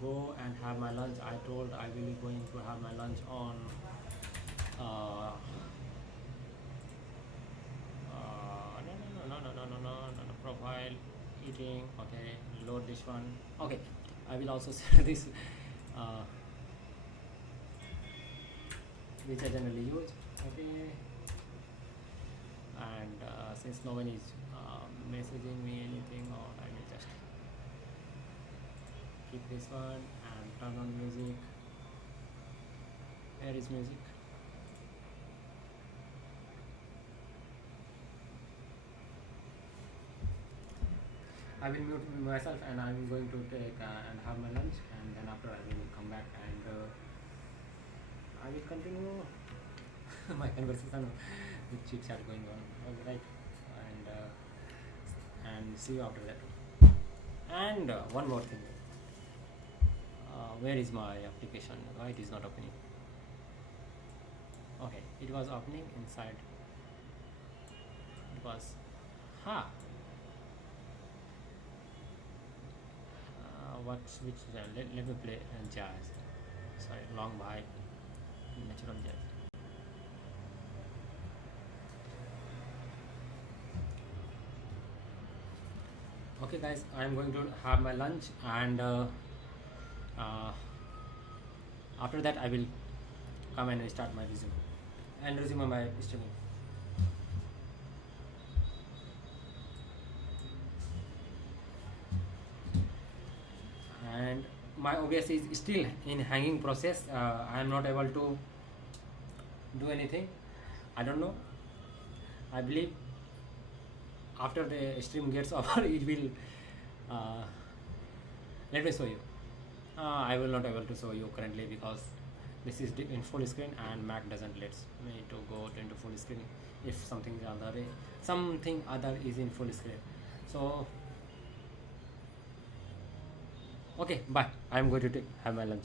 go and have my lunch. I told I will be going to have my lunch on no, profile eating. Okay, load this one. Okay, I will also share this which I generally use. Okay, and since no one is messaging me anything, or I will just keep this one and turn on music. Where is music? I will mute myself and I am going to take and have my lunch, and then after I will come back and I will continue my conversation with chit chat going on. All right, and see you after that. And one more thing. Where is my application? Why it is not opening? Okay, it was opening inside. It was which let me play jazz. Sorry, long by natural jazz. Okay guys, I am going to have my lunch, and after that I will come and start my resume my streaming. And my OBS is still in hanging process. I am not able to do anything. I don't know. I believe after the stream gets over it will let me show you. I will not able to show you currently because this is in full screen and Mac doesn't let me to go into full screen if something other is in full screen. So okay, bye. I am going to have my lunch.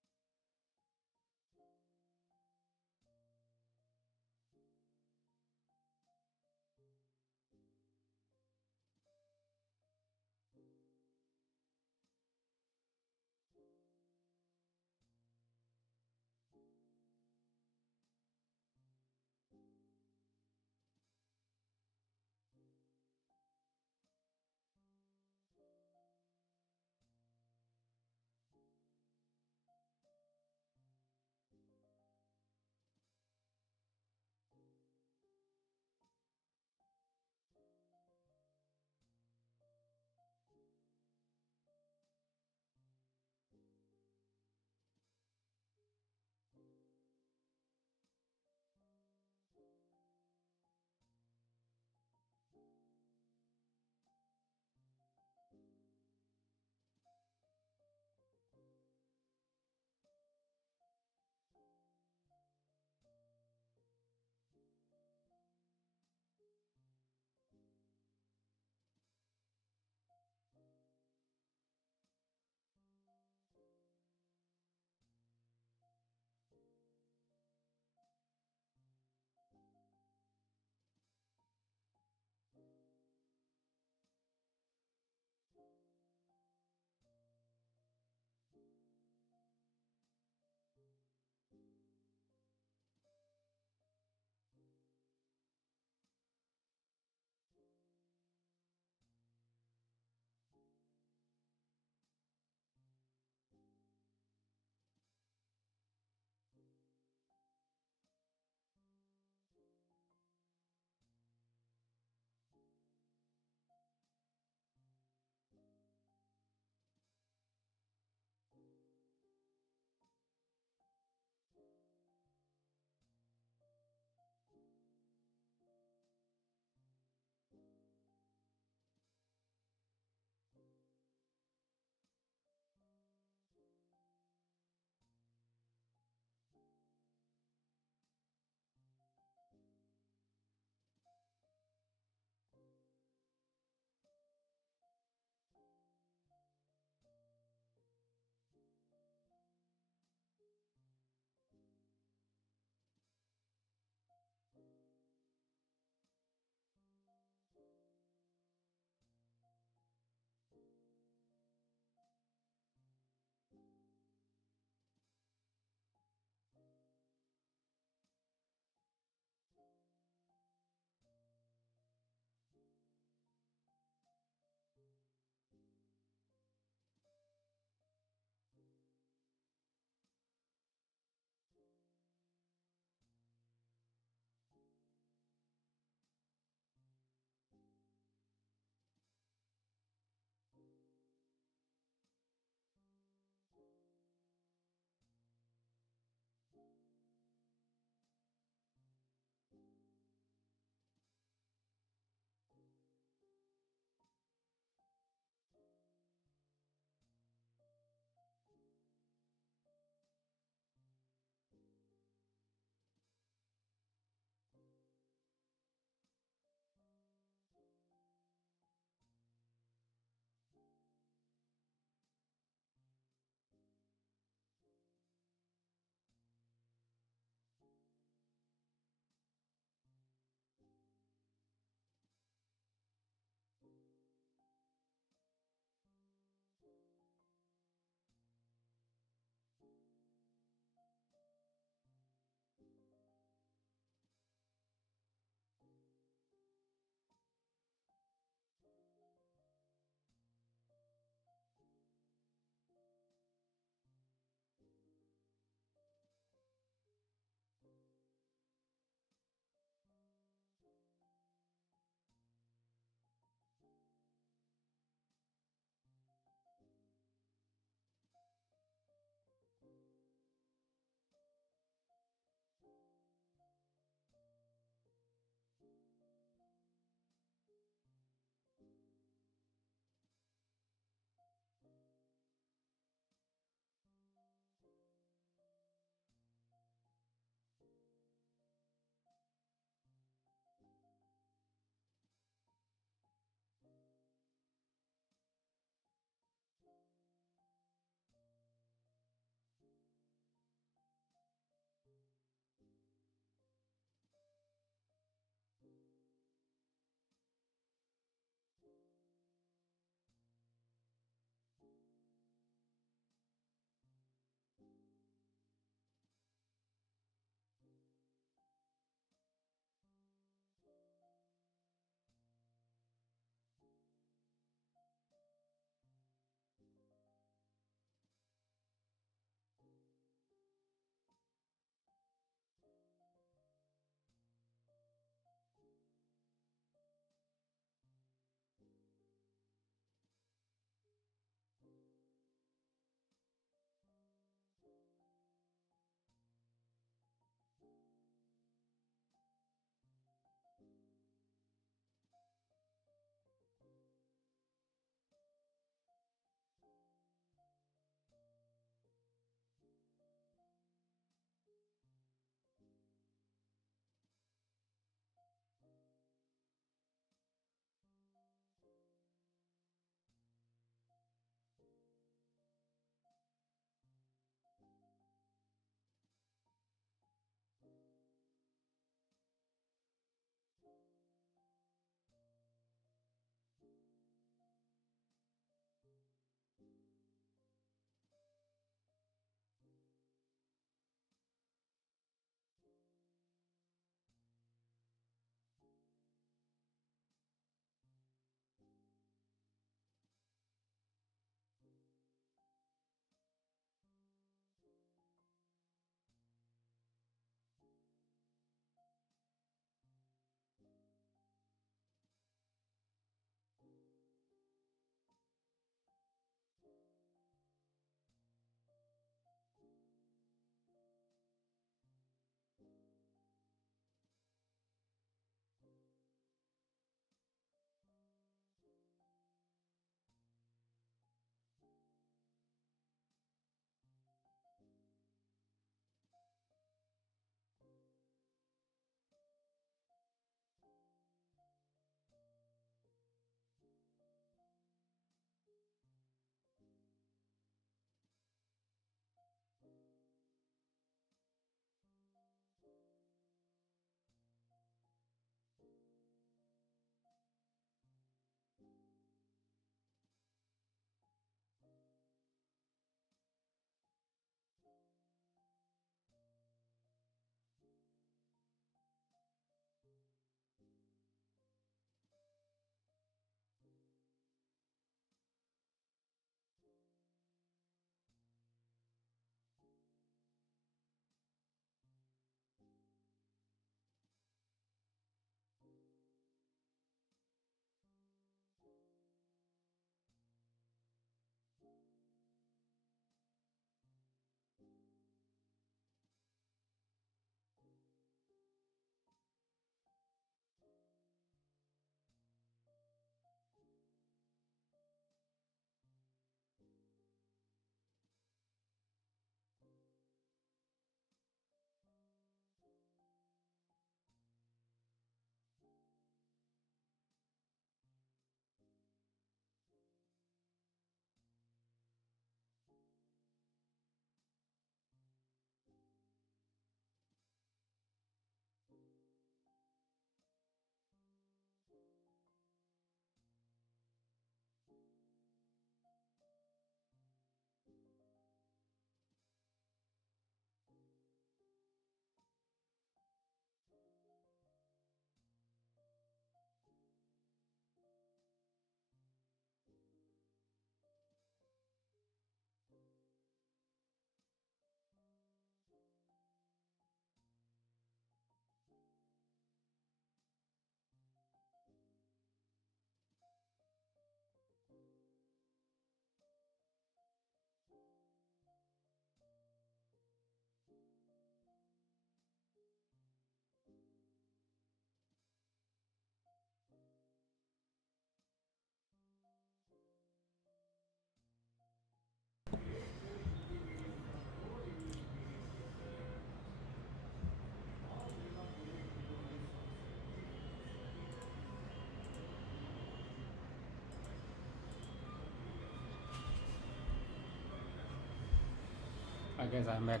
I guess I'm back.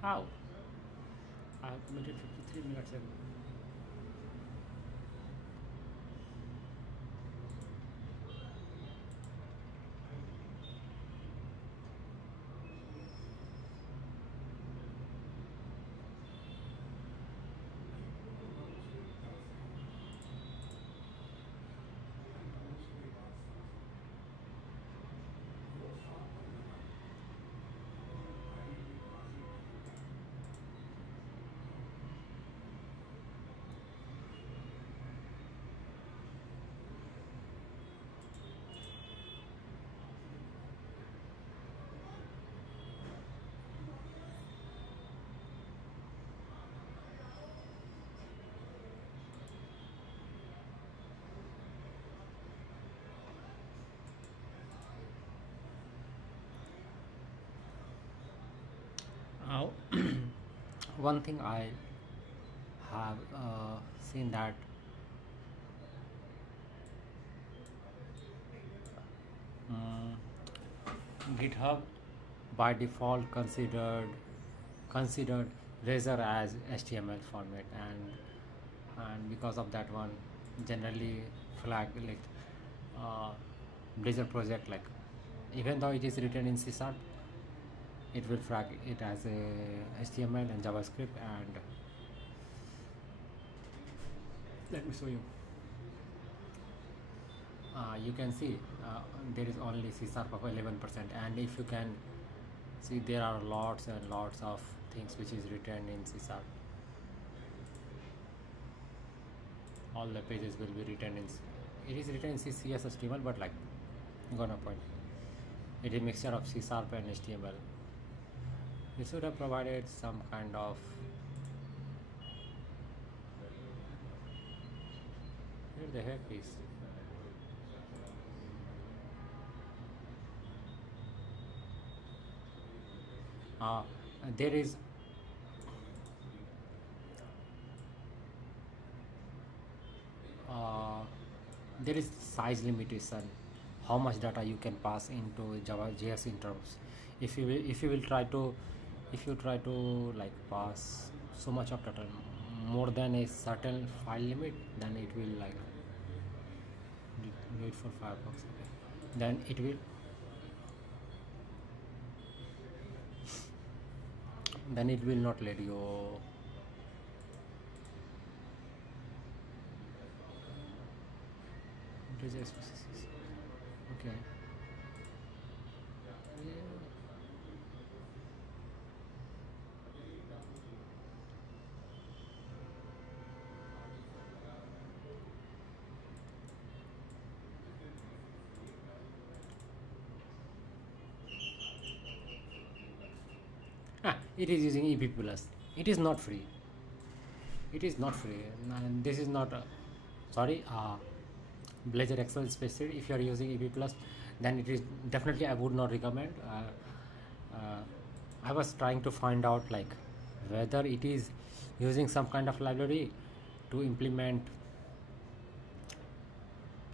How? I have committed 53 minutes ago. Now, one thing I have seen that um, GitHub by default considered Blazor as HTML format, and because of that one, generally flag like uh, Blazor project, like even though it is written in CSharp, it will flag it as a HTML and JavaScript. And let me show you. You can see there is only CSharp of 11%, and if you can see, there are lots and lots of things which is written in CSharp. All the pages will be written in, it is written in CS HTML, but like gonna point, it is a mixture of CSharp and HTML. They should have provided some kind of where the heck is there is there is size limitation, how much data you can pass into Java JS interrupts. If you try to like pass so much of data, more than a certain file limit, then it will like wait for Firefox. Then it will not let you. Okay. It is using EP plus. It is not free. It is not free, and this is not sorry. Blazor Excel specific. If you are using EP plus, then it is definitely, I would not recommend. I was trying to find out like whether it is using some kind of library to implement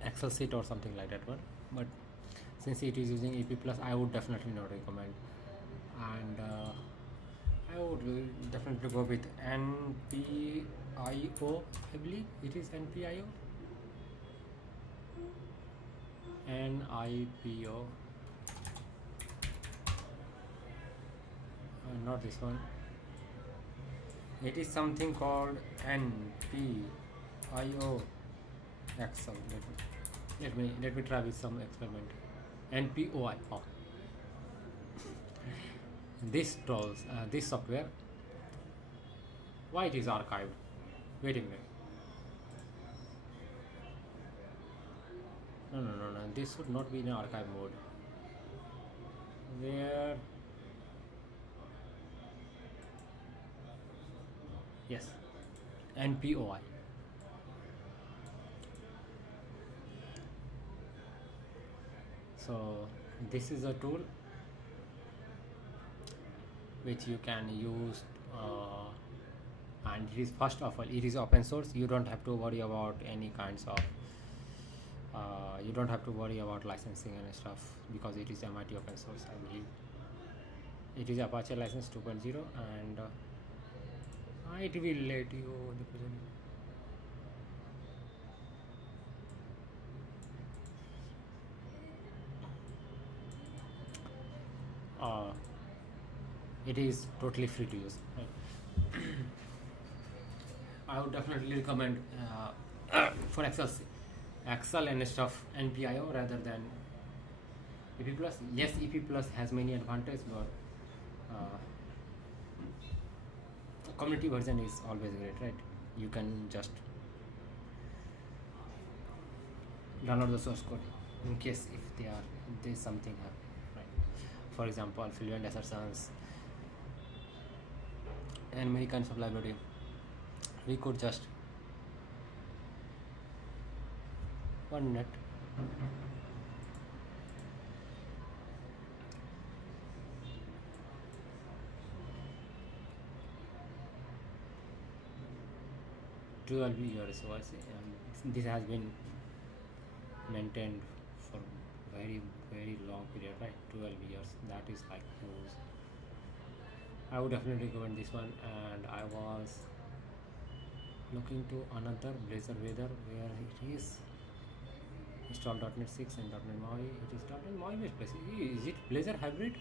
Excel sheet or something like that one, but since it is using EP plus, I would definitely not recommend. And I would definitely go with NPIO. I believe it is NPIO. NIPO. Not this one. It is something called NPIO Excel. Let me try with some experiment. NPOI. Oh. This tools, this software, why it is archived? Wait a minute. No. This should not be in archive mode. Where? Yes. NPOI. So this is a tool which you can use, and it is, first of all, it is open source. You don't have to worry about any kinds of you don't have to worry about licensing and stuff, because it is MIT open source. I believe it is Apache license 2.0, and it will let you the present. It is totally free to use, right? I would definitely recommend for Excel and stuff NPIO rather than EP Plus. Yes, EP Plus has many advantages, but community version is always great, right? You can just download the source code in case if there's something happen, right? For example, fluent assertions and many kinds of library. We could just 1 minute. To years, so I say, this has been maintained for very long period, right? 12 years. That is like huge. I would definitely recommend this one. And I was looking to another Blazor weather where it is install .NET 6 and .NET MAUI. It is .NET MAUI based place. Is it Blazor hybrid?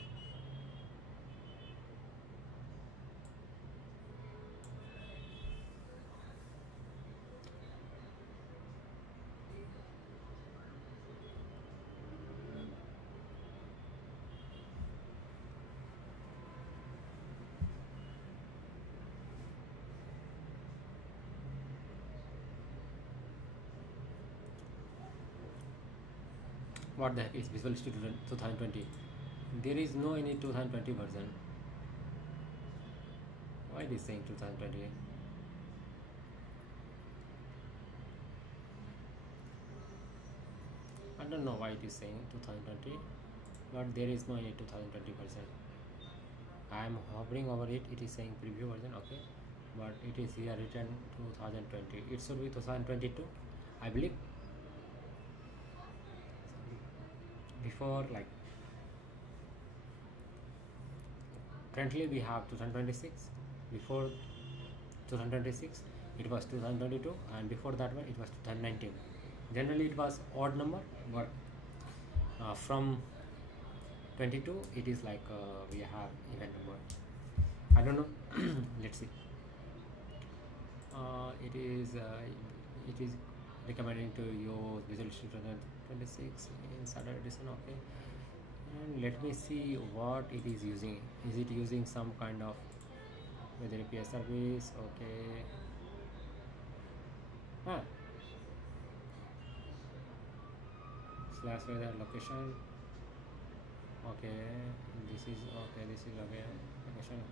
What the heck is Visual Studio 2020? There is no any 2020 version. Why it is saying 2020? I don't know why it is saying 2020, but there is no any 2020 version. I am hovering over it. It is saying preview version, okay, but it is here written 2020. It should be 2022, I believe. Before, like, currently we have 2026. Before 2026 it was 2022, and before that one it was 2019. Generally it was odd number, but from 22 it is like we have even number. I don't know. Let's see. It is recommending to use Visual Studio 2026 Insider Edition, okay. And let me see what it is using. Is it using some kind of weather API service? Okay. Slash weather location. Okay. This is okay. This is again location.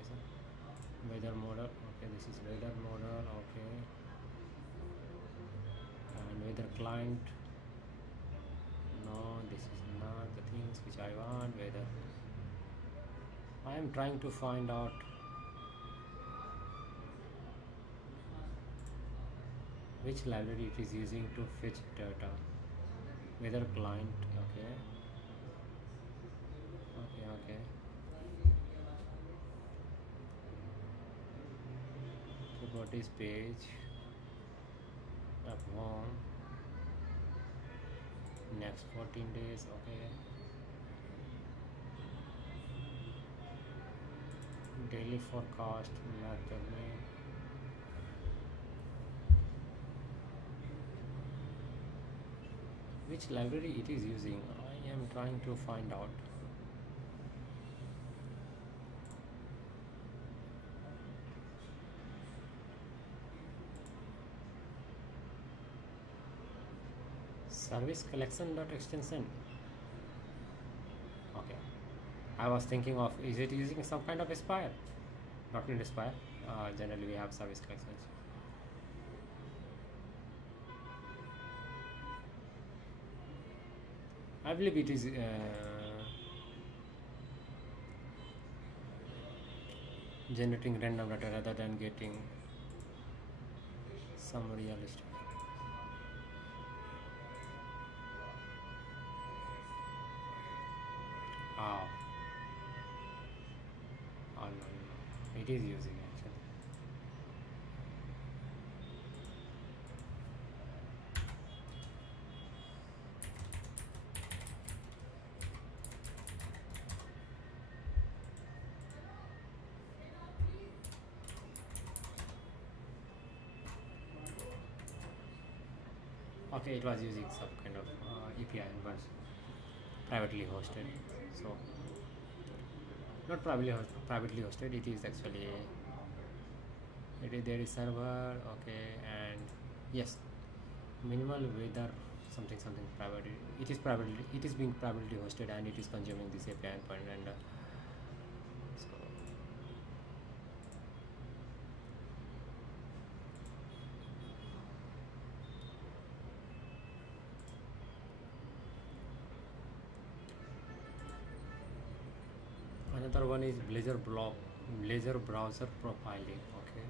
Weather model. Okay. This is weather model. Okay. And weather client. No, this is not the things which I want. Weather. I am trying to find out which library it is using to fetch data. Weather client. Okay. Properties page. Up home. Next 14 days. Okay. Daily forecast. Which library it is using? I am trying to find out. Service collection dot extension. Okay. I was thinking of, is it using some kind of Aspire? Not in Aspire. Generally we have service collections. I believe it is generating random data rather than getting some realistic. Ah, oh, no. It is using actually. Okay, it was using some kind of API, but privately hosted. So not privately hosted. It is actually there is server. Okay, and yes, minimal whether something private. It is privately. It is being privately hosted, and it is consuming this API endpoint. And so another one is Blazor browser profiling. Okay.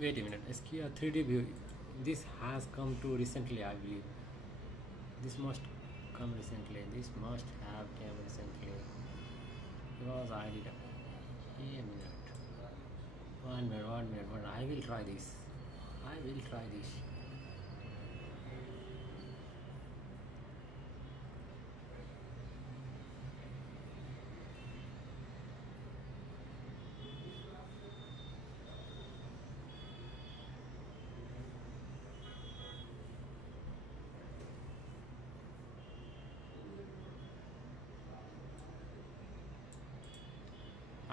Wait a minute. SQL 3D view. This has come to recently, I believe. This must come recently. This must have came recently because I did. A minute. One minute. I will try this. I will try this.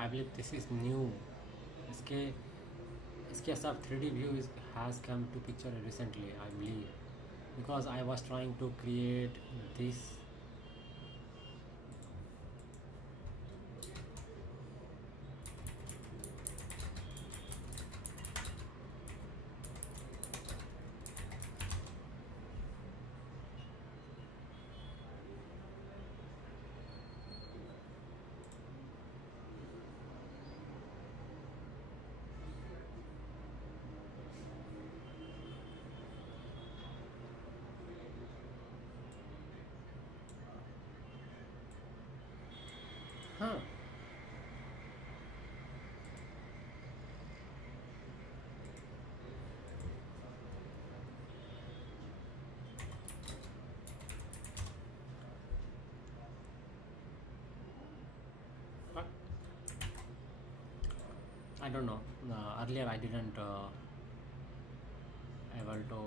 I believe this is new. SK SkSharp 3D view has come to picture recently, I believe, because I was trying to create this. Huh. I don't know. Earlier I didn't able to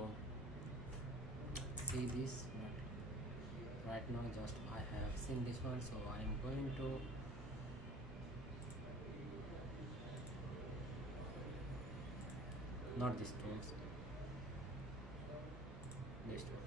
see this, but right now just I have seen this one, so I am going to not these tools, these tools.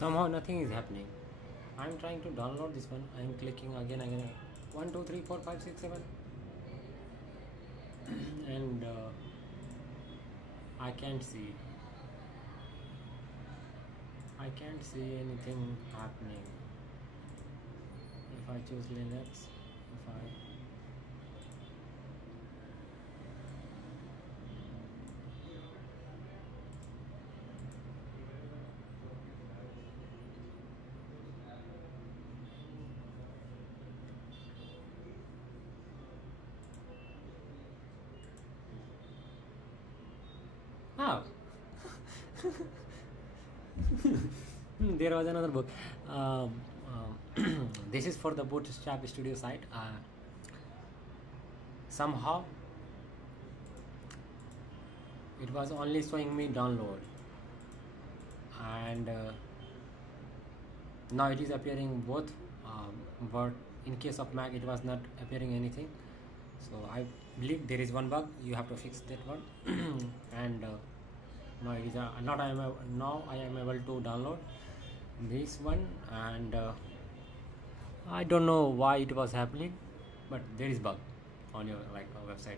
Somehow nothing is happening. I'm trying to download this one. I'm clicking again. 1, 2, 3, 4, 5, 6, 7, and I can't see. I can't see anything happening. If I choose Linux, if I ah there was another book. This is for the Bootstrap Studio site. Somehow it was only showing me download, and now it is appearing both, but in case of Mac it was not appearing anything. So I believe there is one bug. You have to fix that one. And now it is now I am able to download this one, and I don't know why it was happening, but there is bug on your website.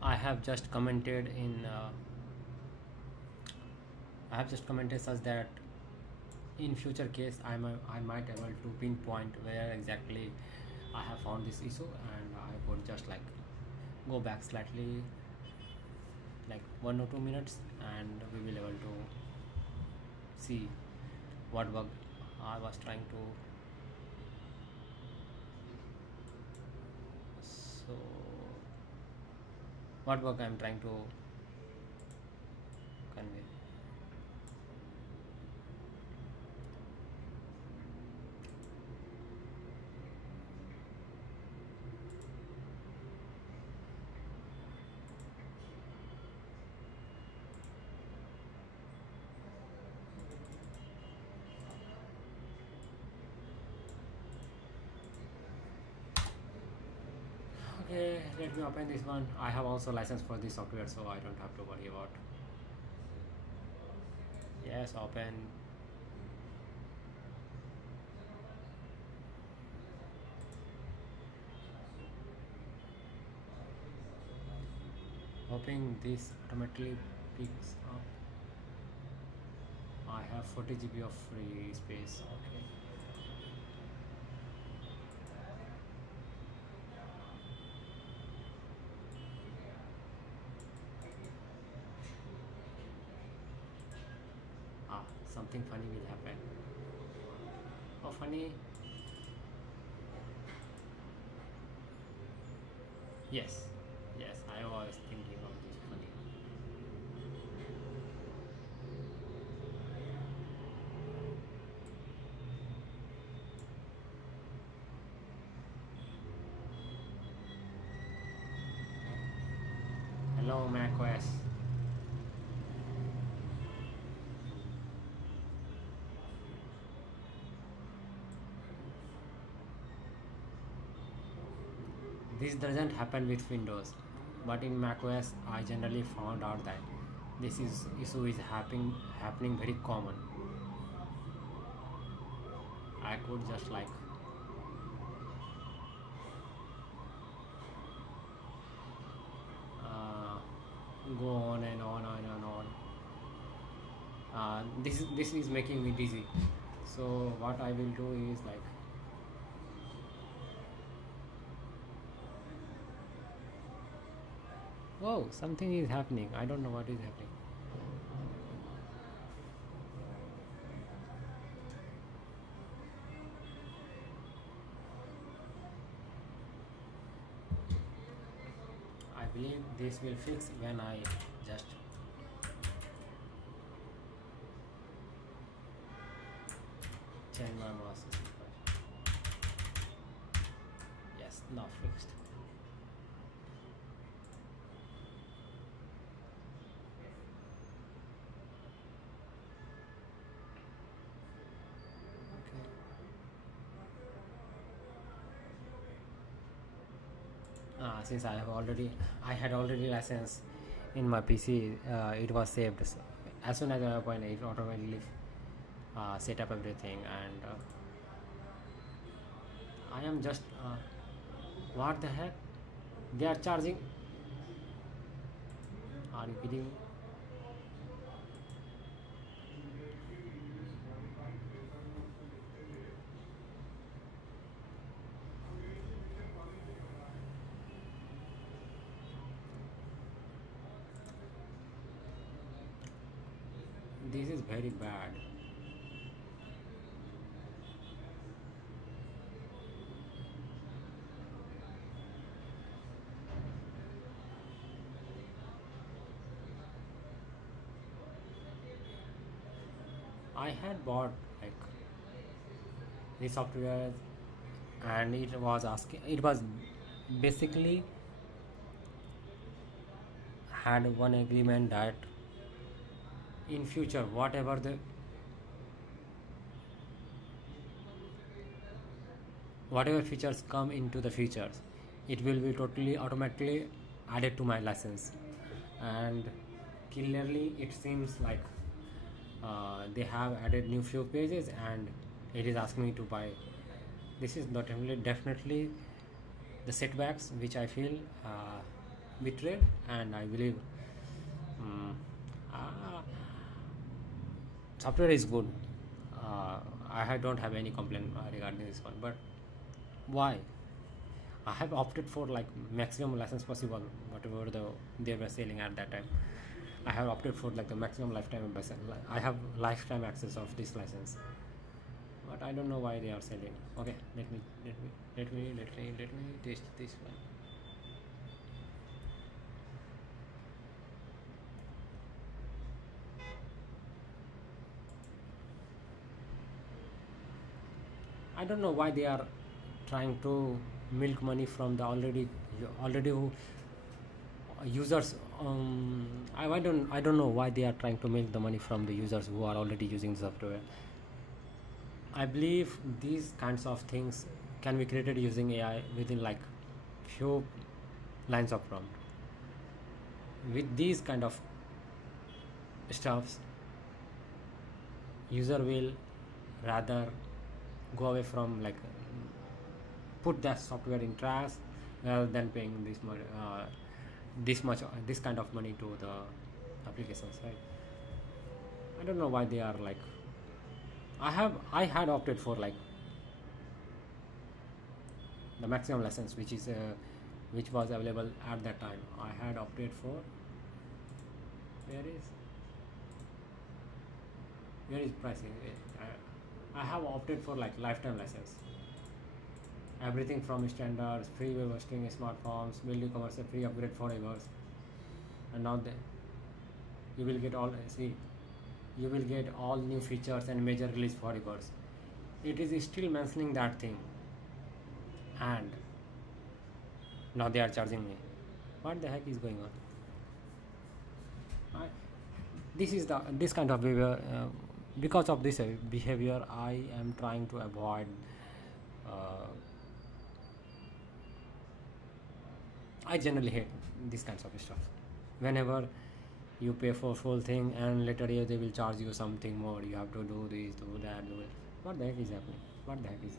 I have just commented in I have just commented such that in future case I might able to pinpoint where exactly I have found this issue, and I would just go back slightly 1 or 2 minutes, and we will able to see what bug I was trying to. So what bug I am trying to convey. Okay, let me open this one. I have also license for this software, so I don't have to worry about. Yes, open. Hoping this automatically picks up. I have 40 GB of free space. Okay. Something funny will happen. How funny? Yes, I was thinking of this funny. Hello, macOS. This doesn't happen with Windows, but in macOS I generally found out that this issue is happening very common. I could just go on and on and on. This is making me dizzy. So what I will do is like, oh, something is happening. I don't know what is happening. I believe this will fix when I just change my mouse. Yes, now fixed. Since I had already license in my PC, it was saved. So as soon as I open it, automatically set up everything, and I am just what the heck? They are charging. Are you kidding me? This is very bad. I had bought like this software, and it was asking. It was basically had one agreement that in future whatever features come into the features, it will be totally automatically added to my license. And clearly it seems like they have added new few pages, and it is asking me to buy. This is not definitely the setbacks which I feel betrayed, and I believe software is good. I don't have any complaint regarding this one, but why? I have opted for like maximum license possible, whatever they were selling at that time. I have opted for like the maximum lifetime. I have lifetime access of this license, but I don't know why they are selling. Okay, let me test this one. I don't know why they are trying to milk money from the already who users. I don't know why they are trying to milk the money from the users who are already using the software. I believe these kinds of things can be created using AI within like few lines of prompt. With these kind of stuffs, user will rather go away from like put that software in trash rather than paying this kind of money to the applications, right? I don't know why they are like. I had opted for like the maximum license, which was available at that time. I had opted for where is pricing. I have opted for like lifetime license. Everything from standards, free web hosting, smart forms, build e-commerce, free upgrade for hours, and now you will get all new features and major release for hours. It is still mentioning that thing, and now they are charging me. What the heck is going on? This kind of behavior. Because of this behavior, I am trying to avoid. I generally hate these kinds of stuff. Whenever you pay for full thing and later they will charge you something more, you have to do this, do that, do it. What the heck is happening? What the heck is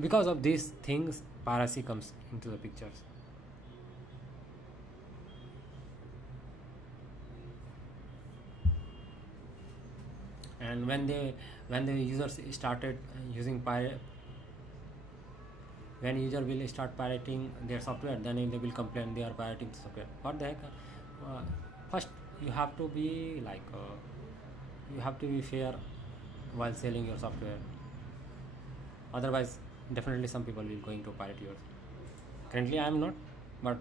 because of these things, piracy comes into the pictures. And when the users started using pirate, when user will start pirating their software, then they will complain they are pirating the software. What the heck? First you have to be like you have to be fair while selling your software, otherwise definitely some people will going to pirate yours. Currently I am not, but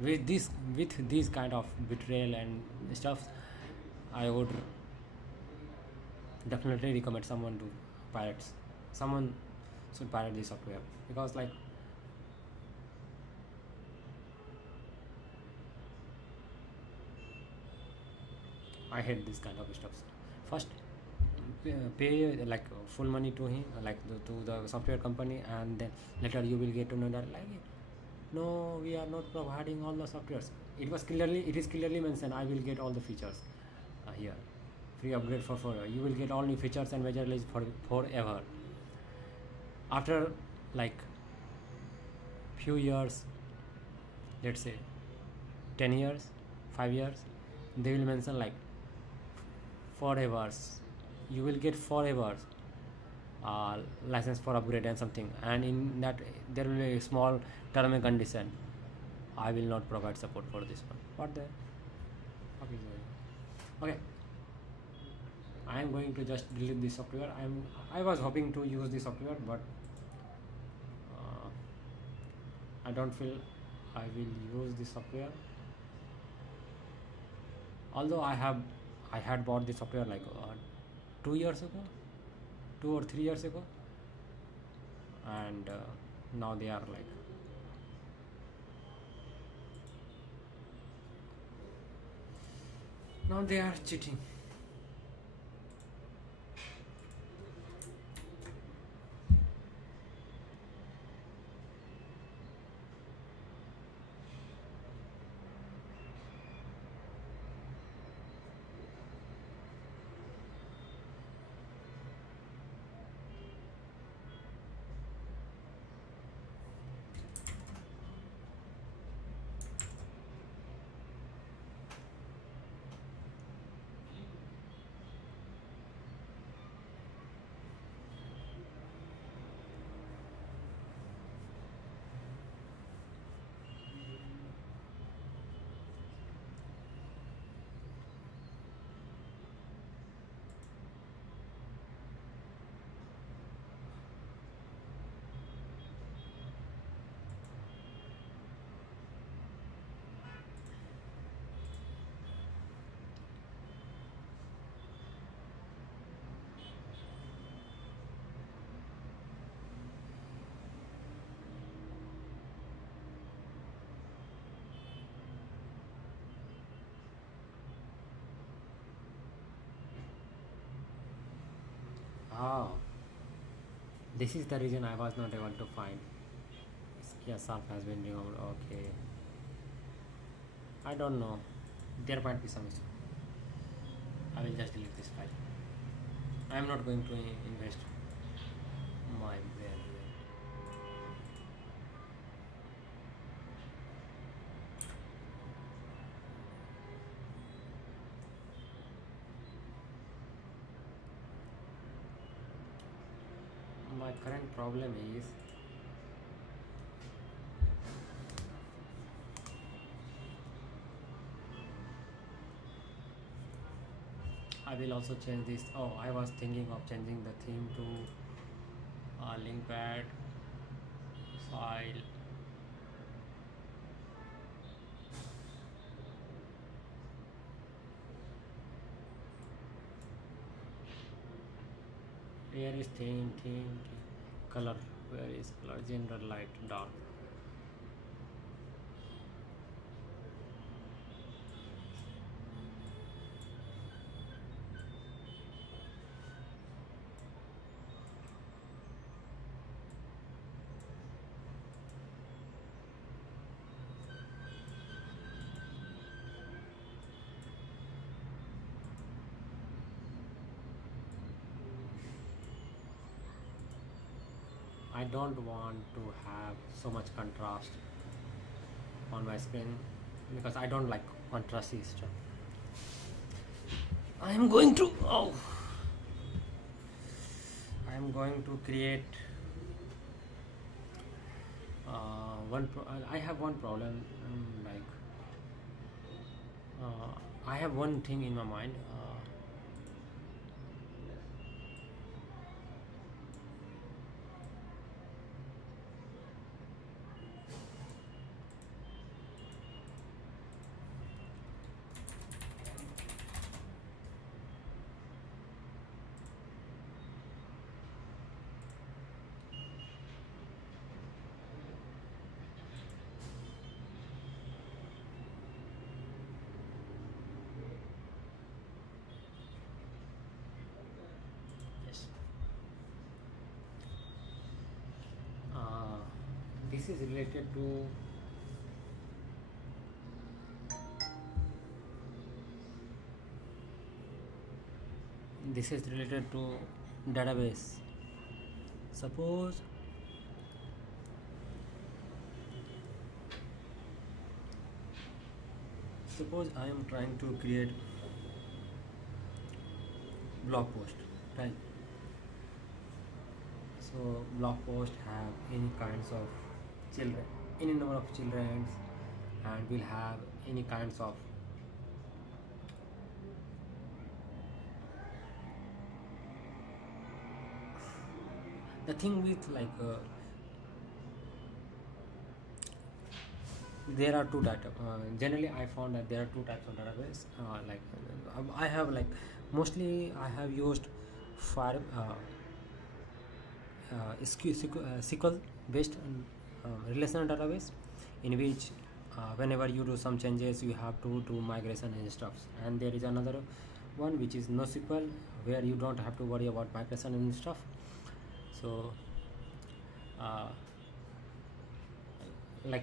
with this kind of betrayal and stuff, I would definitely recommend someone to pirate, someone should pirate the software, because like I hate this kind of stuff. First pay like full money to him, like to the software company, and then later you will get to know that like, no, we are not providing all the softwares. It is clearly mentioned I will get all the features here, free upgrade for forever. You will get all new features and major release for forever. After like few years, let's say 10 years, 5 years, they will mention like forever, you will get forever license for upgrade and something, and in that there will be a small term and condition, I will not provide support for this one. What the fuck is that? Okay, I am going to just delete this software. I was hoping to use this software, but I don't feel I will use this software. Although I had bought this software like 2 years ago, 2 or 3 years ago, and now they are like cheating. Oh, this is the reason I was not able to find. CSharp has been removed. Okay, I don't know. There might be some issue. I will just delete this file. I am not going to invest my value. My current problem is I will also change this. Oh, I was thinking of changing the theme to link pad file. Here is theme, color. Where is color? General, light, dark. I don't want to have so much contrast on my screen because I don't like contrasty stuff. I am going to am going to create I have one problem, I have one thing in my mind. Yes. This is related to database. Suppose I am trying to create blog post, right? So blog post have any kinds of children, any number of children, and will have any kinds of the thing with there are two types. Generally, I found that there are two types of database. I have mostly I have used fire SQL based relational database, in which whenever you do some changes, you have to do migration and stuff. And there is another one which is NoSQL, where you don't have to worry about migration and stuff. So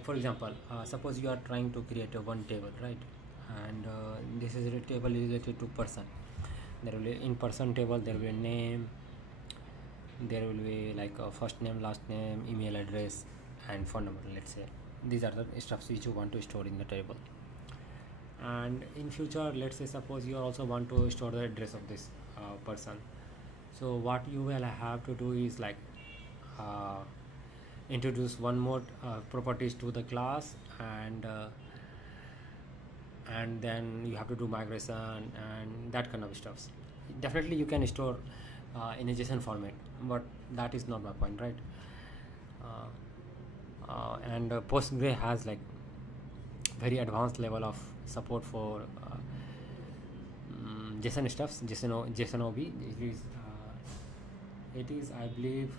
for example, suppose you are trying to create a one table, right? And this is a table related to person. There will be in person table, there will be a name, there will be a first name, last name, email address, and phone number. Let's say these are the stuffs which you want to store in the table. And in future, let's say suppose you also want to store the address of this person. So what you will have to do is introduce one more properties to the class, and then you have to do migration and that kind of stuff. Definitely you can store in a JSON format, but that is not my point, right? And Postgre has very advanced level of support for JSON stuffs, JSON OB. It is I believe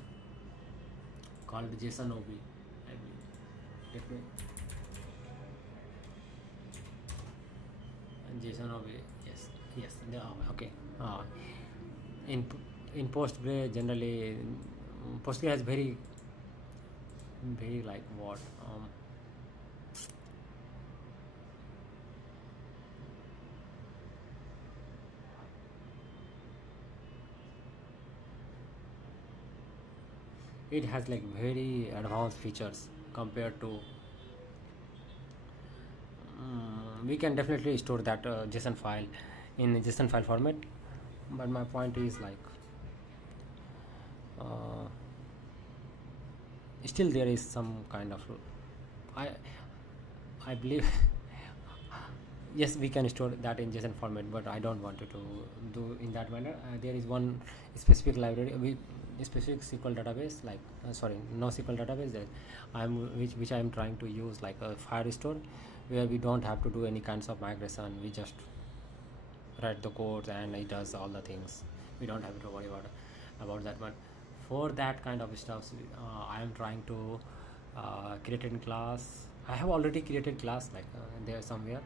called JSON OB, I believe. JSON OB, yes. Okay. In Postgre, generally Postgre has very what it has very advanced features compared to we can definitely store that JSON file in a JSON file format, but my point is still there is some kind of I believe yes, we can store that in JSON format, but I don't want to do in that manner. There is one specific library with specific SQL database, NoSQL database that which I am trying to use, a Firestore, where we don't have to do any kinds of migration. We just write the code and it does all the things. We don't have to worry about that. But for that kind of stuff, I am trying to create a class. I have already created class there somewhere,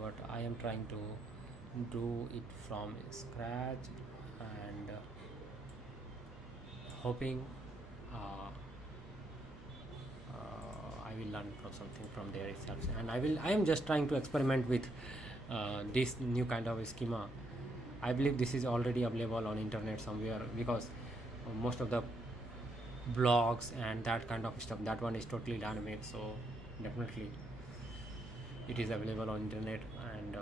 but I am trying to do it from scratch, and hoping I will learn from something from there itself. And I am just trying to experiment with this new kind of schema. I believe this is already available on internet somewhere, because most of the blogs and that kind of stuff, that one is totally dynamic, so definitely it is available on internet. And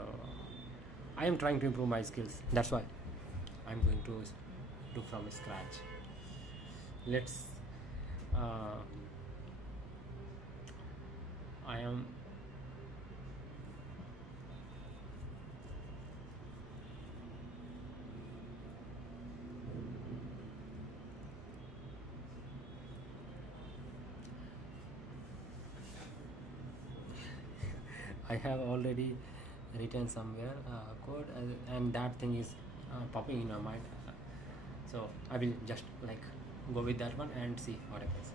I am trying to improve my skills. That's why I'm going to do from scratch. let's I am I have already written somewhere code, and that thing is popping in my mind. So I will just like go with that one and see what happens.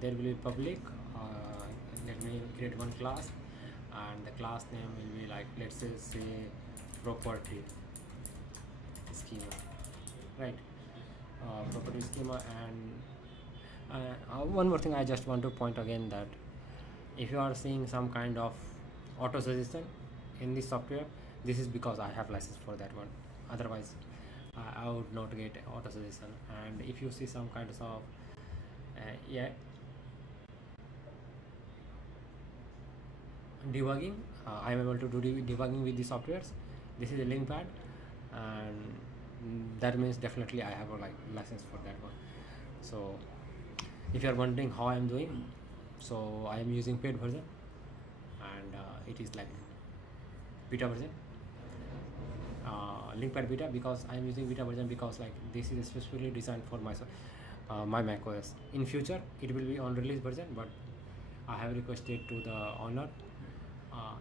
There will be public. Let me create one class, and the class name will be like, let's say property schema, right? Property schema. And one more thing I just want to point again, that if you are seeing some kind of auto suggestion in this software, this is because I have license for that one. Otherwise I would not get auto suggestion. And if you see some kind of debugging, I am able to do debugging with the softwares. This is a link pad, and that means definitely I have a license for that one. So if you are wondering how I am doing, so I am using paid version, and it is like beta version, linkpad beta, because I am using beta version because like this is specifically designed for my macOS. In future it will be on release version, but I have requested to the owner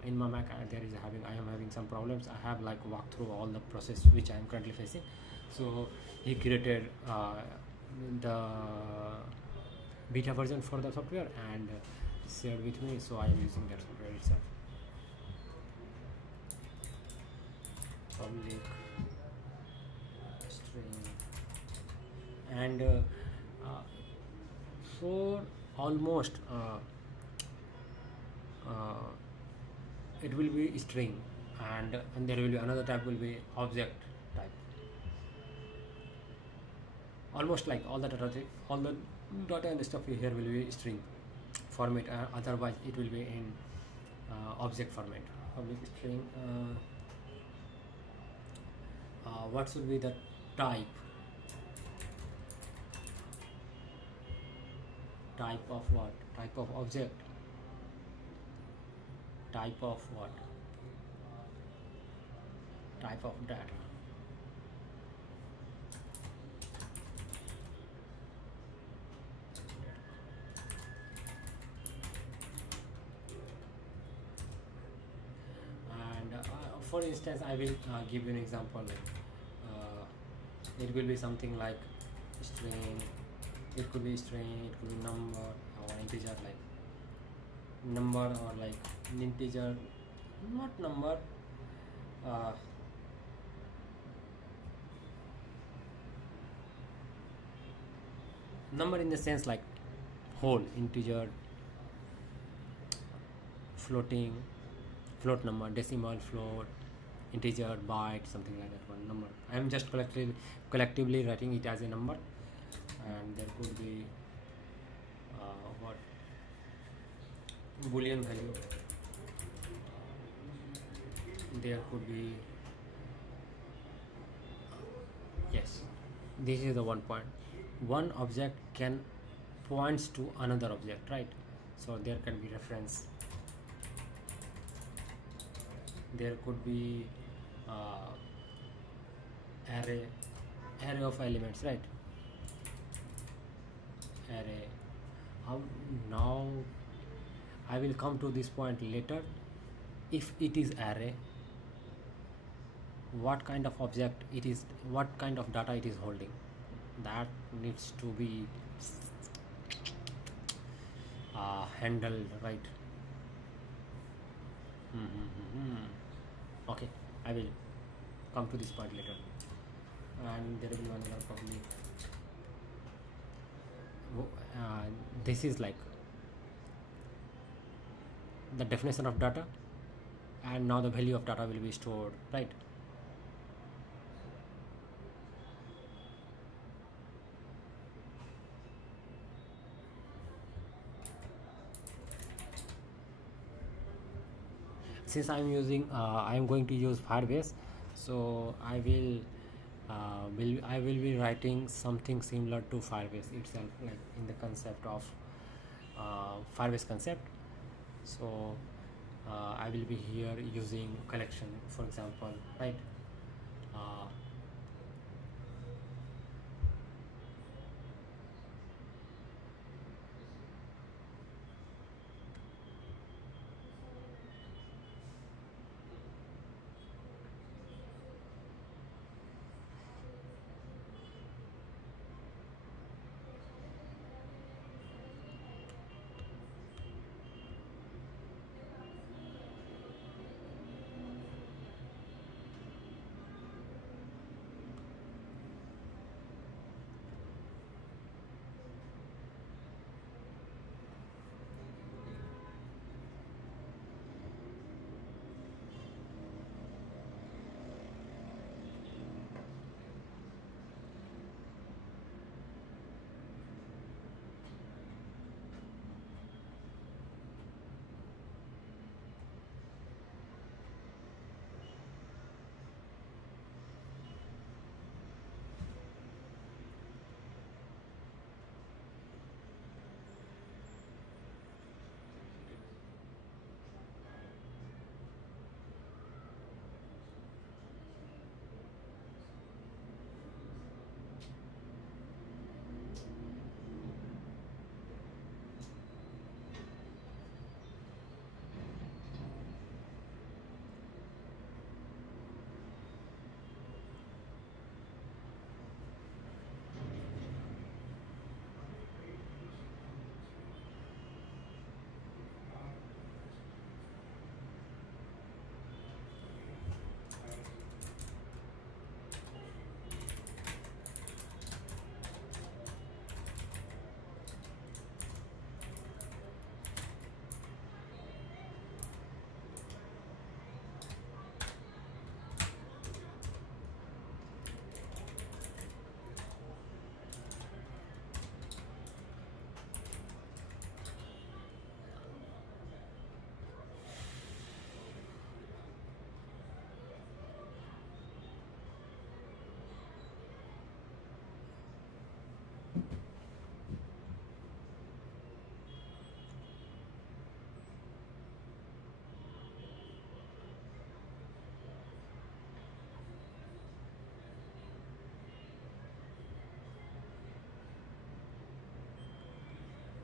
in my Mac, I am having some problems. I have like walked through all the process which I am currently facing. So he created the beta version for the software and shared with me, so I am using that software itself. Public string, and for almost it will be string, and there will be another type will be object type. Almost like all the data and stuff here will be string format, otherwise it will be in object format. Public string, what should be the type of what? Type of object, type of what? Type of data. And for instance, I will give you an example. It will be something like string. It could be string, it could be number or integer, like number, or like an integer, not number, number in the sense like whole, integer, float number, decimal, float, integer, byte, something like that. One number, I am just collectively writing it as a number. And there could be what, boolean value. There could be, yes, this is the one point. One object can points to another object, right? So there can be reference. There could be array of elements, right? Array. Now I will come to this point later. If it is array, what kind of object it is, what kind of data it is holding, that needs to be handled, right? Okay, I will come to this point later. And there will be another public. This is like the definition of data, and now the value of data will be stored, right? Since I am going to use Firebase, so I will I will be writing something similar to Firebase itself, like in the concept of Firebase concept. So I will be here using collection, for example, right? uh,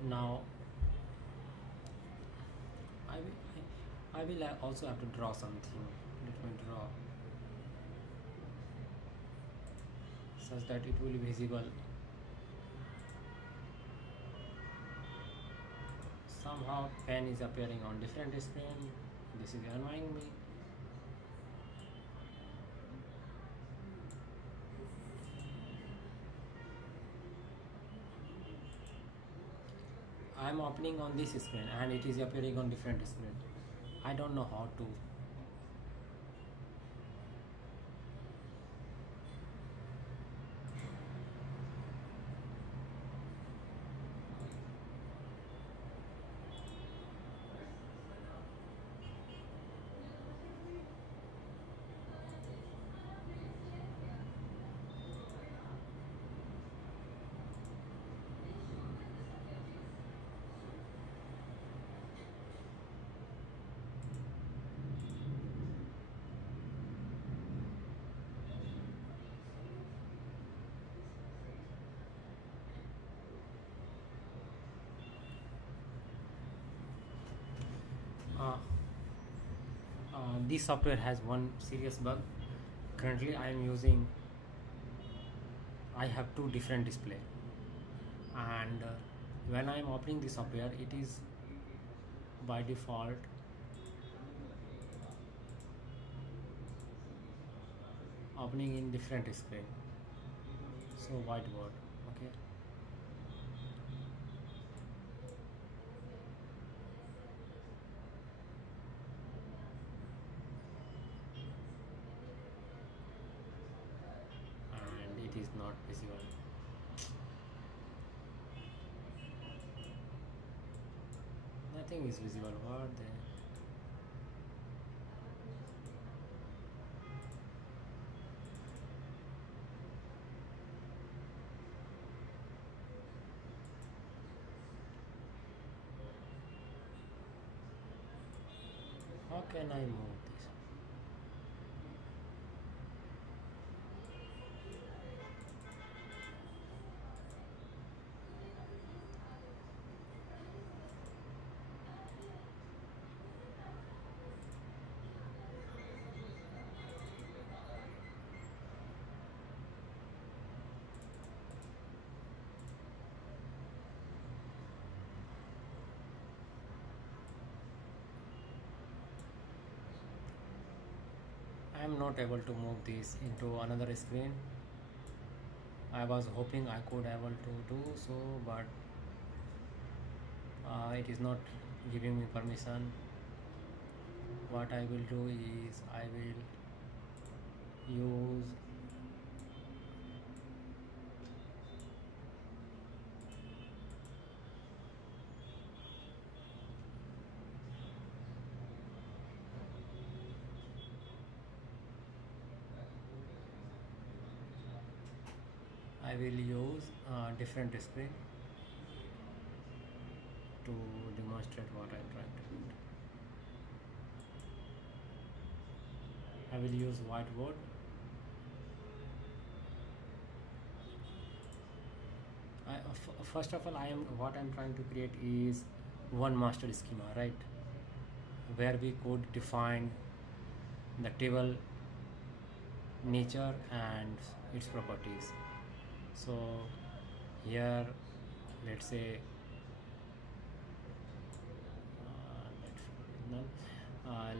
Now I will also have to draw something. Let me draw such that it will be visible. Somehow pen is appearing on different screen. This is annoying me. I am opening on this screen and it is appearing on different screen. I don't know how to. Uh, this software has one serious bug. Currently I have two different display, and when I am opening the software, it is by default opening in different screen. So whiteboard, okay. And it is not visible. Nothing is visible. What the? can I move this? I am not able to move this into another screen. I was hoping I could able to do so, but it is not giving me permission. What I will do is I will use different screen to demonstrate what I'm trying to do. I will use whiteboard. First of all, what I'm trying to create is one master schema, right? Where we could define the table nature and its properties. So here, let's say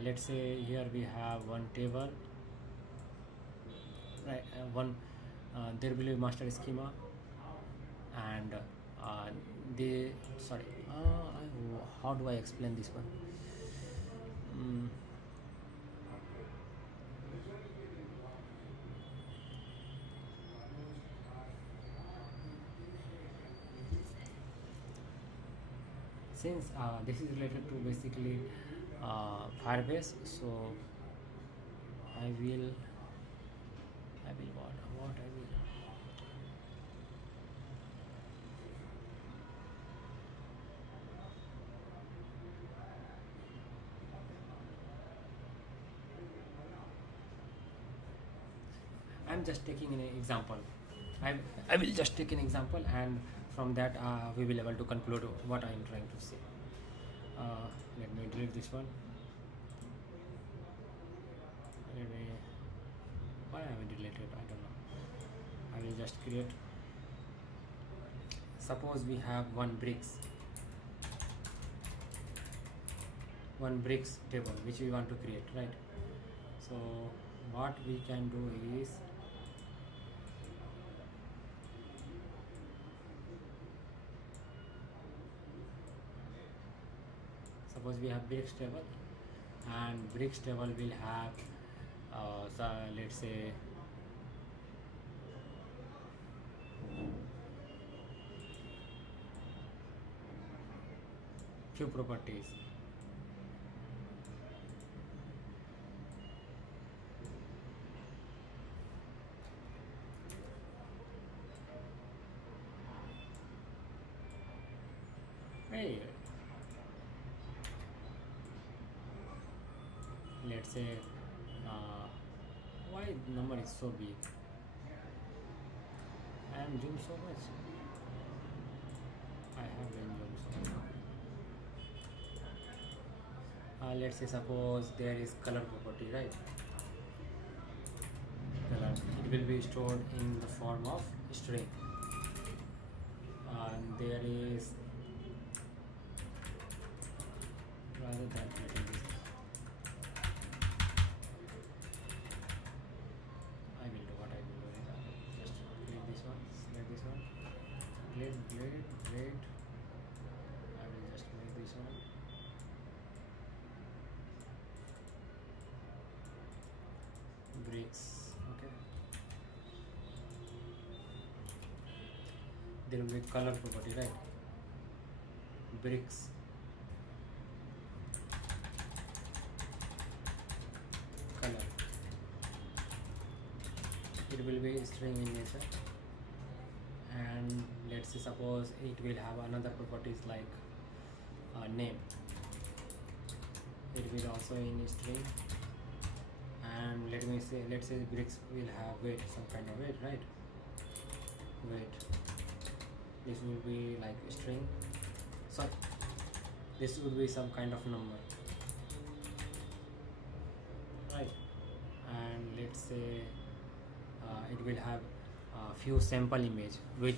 let's say here we have one table, right? There will be a master schema, and how do I explain this one? Since this is related to basically Firebase, so I will what I will I'm just taking an example. I will just take an example, and from that we will able to conclude what I am trying to say. Let me delete this one. Why I will delete it, I don't know. I will just create. Suppose we have one bricks table which we want to create, right? So what we can do is suppose we have bricks table, and bricks table will have let's say few properties. Hey, let's say why number is so big? I am zoomed so much. I have been zoomed so much. Let's say suppose there is color property, right? Color, it will be stored in the form of string, and there is, rather than writing this, I will do what I will do is I will just click this one, select this one, click blade, I will just make this one, bricks, okay. There will be color property, right? Bricks, color, it will be string in nature, and let's say suppose it will have another properties like name. it will also in string. And let's say bricks will have weight, some kind of weight, right? Weight, this will be like a string, so this would be some kind of number, right? And let's say it will have a few sample image uh,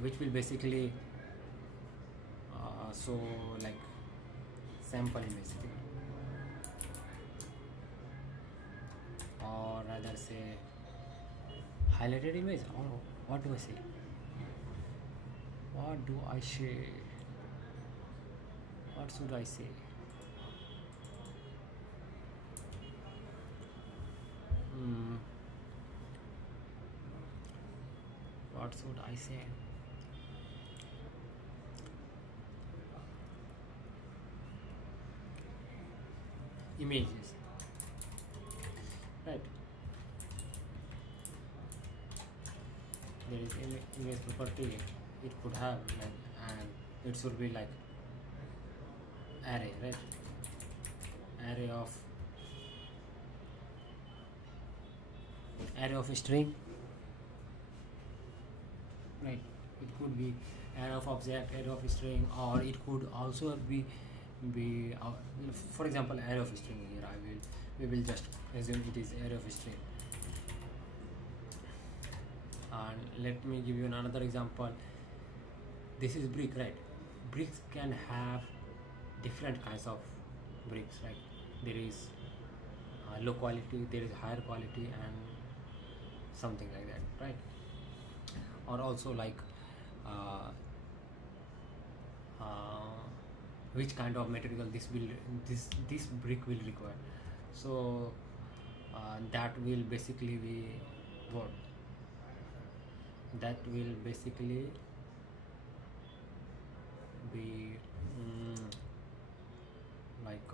which will basically show like sample image, or rather say highlighted image, or what do I say? What do I say? What should I say? What should I say? Images, right? There is image property, it could have like, and it should be like array, right? Array of string, right? It could be array of object, array of string, or it could also be for example array of string. Here we will just assume it is array of string. And let me give you another example. This is brick, right? Bricks can have different kinds of bricks, right? There is low quality, there is higher quality, and something like that, right? Or also like which kind of material this brick will require. So that will basically be what? That will basically be like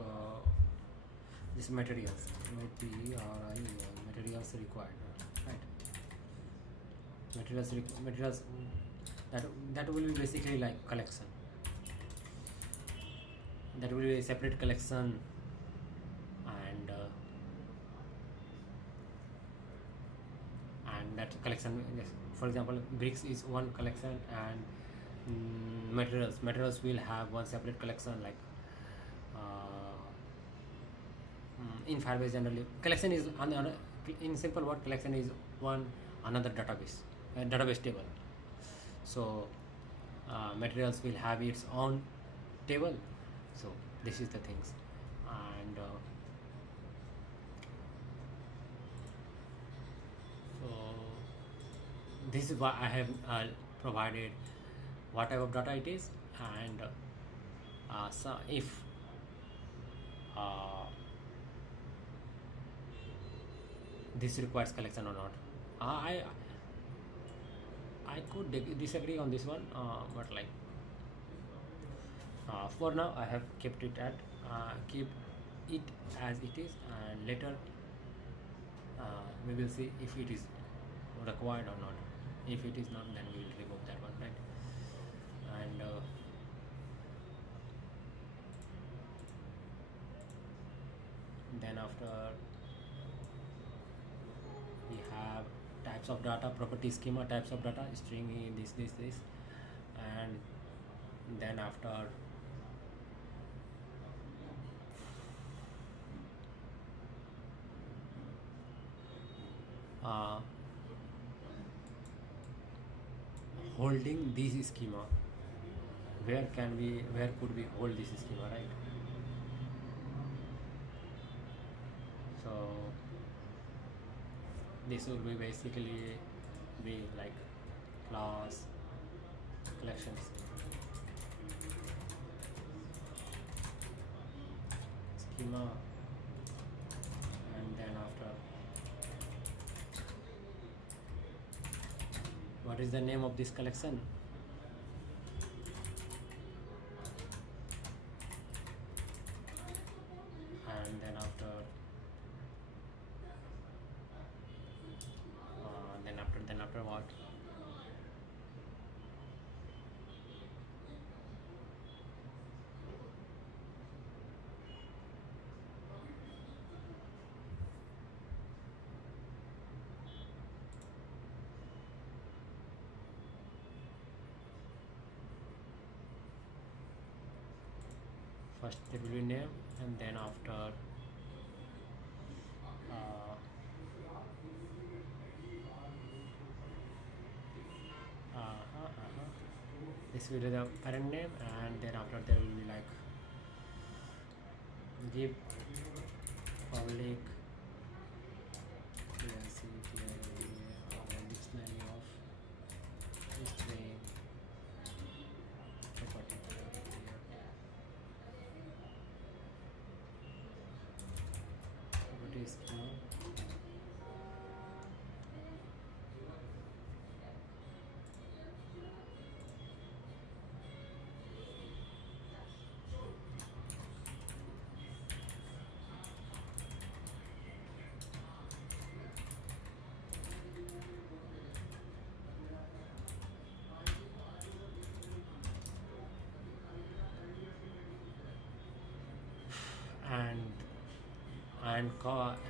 this materials, materials required, right? Materials that will be basically like collection. That will be a separate collection, and that collection, yes, for example bricks is one collection, and materials will have one separate collection, like in Firebase generally collection is in simple word, collection is one another database table. So materials will have its own table. So this is the things, and so this is why I have provided what type of data it is, and so if this requires collection or not. I could disagree on this one, but like for now I have kept it as it is, and later we will see if it is required or not. If it is not, then we will remove that one, right? And then after we have types of data, property schema, types of data, string in this, and then after holding this schema, where could we hold this schema, right? So this will be basically be like class collections, schema, and then after what is the name of this collection, and then after what, first there will be name, and then after uh, this will be the parent name, and then after there will be like give public dictionary of string property. Property schema.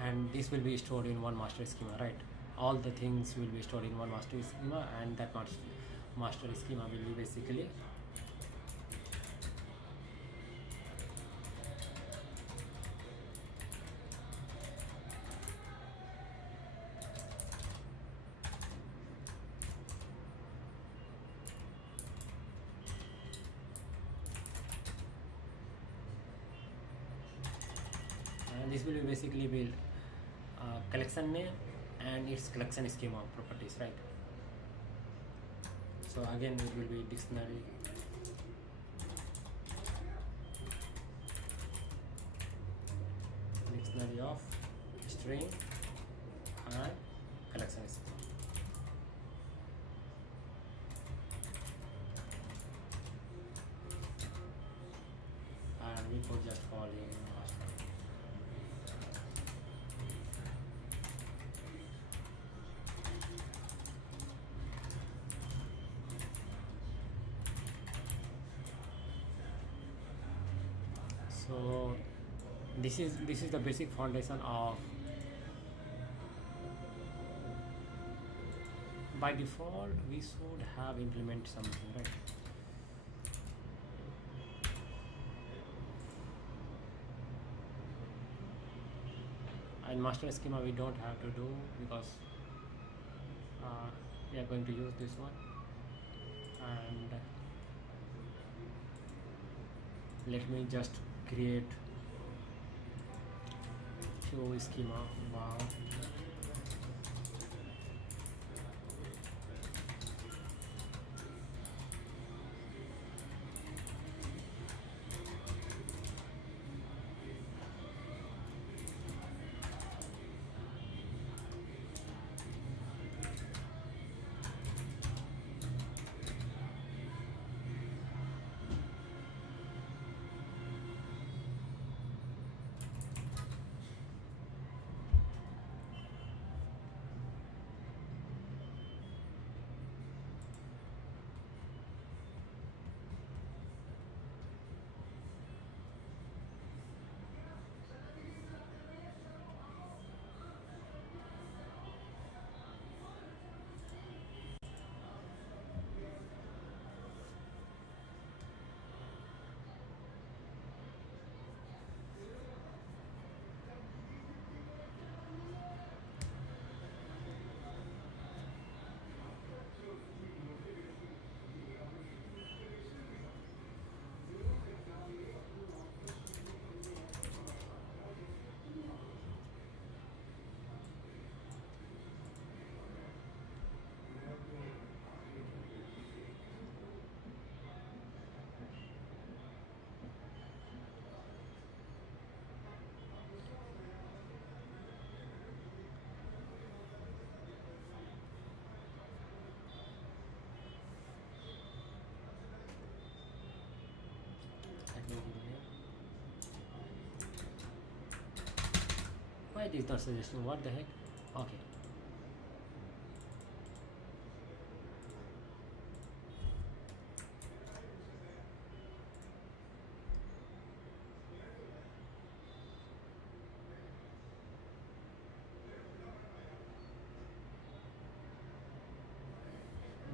And this will be stored in one master schema, right? All the things will be stored in one master schema, and that master schema will be basically this will be basically build collection name and its collection schema properties, right? So again it will be dictionary of string and collection schema. And we could just call it master. So this is the basic foundation of. By default we should have implement something, right? And master schema we don't have to do because we are going to use this one. And let me just create few schema. Wow. Why it is not suggesting? What the heck? Okay.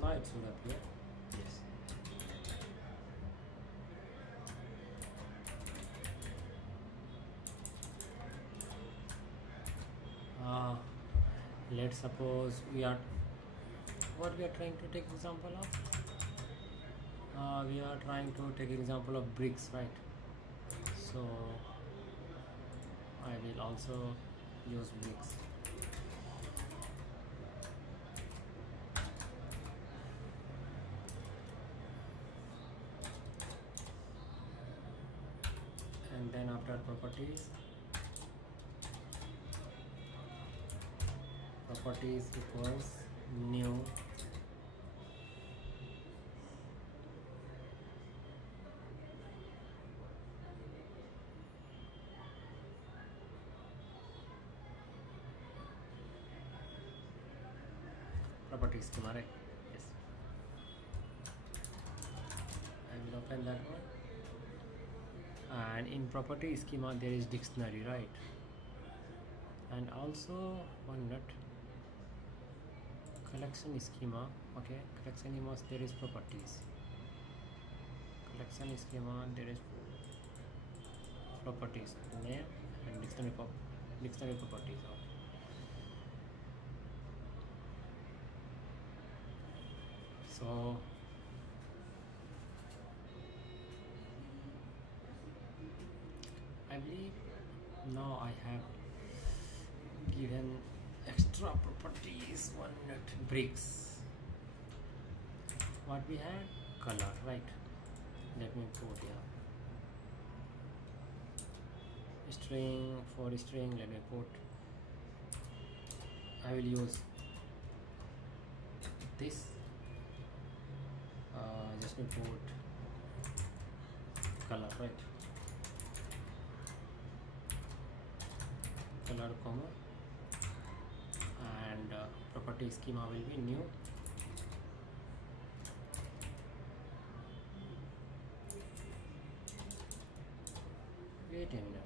Now it should appear. Yes. let's suppose we are what we are trying to take example of. We are trying to take example of bricks, right? So I will also use bricks. And then after properties equals new property schema, right? Yes, I will open that one. And in property schema there is dictionary, right? And also one minute, collection schema. Okay, collection schema there is properties, collection schema there is properties, name and dictionary properties. Okay. So I believe now I have given extra properties. One minute, bricks. What we had? Color, right? Let me put here string. For string, let me put, I will use this. Just me put color, right? Color comma, and property schema will be new. Wait a minute.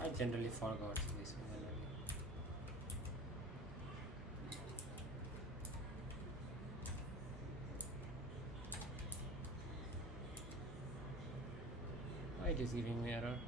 I generally forgot this one. Why it is giving me error?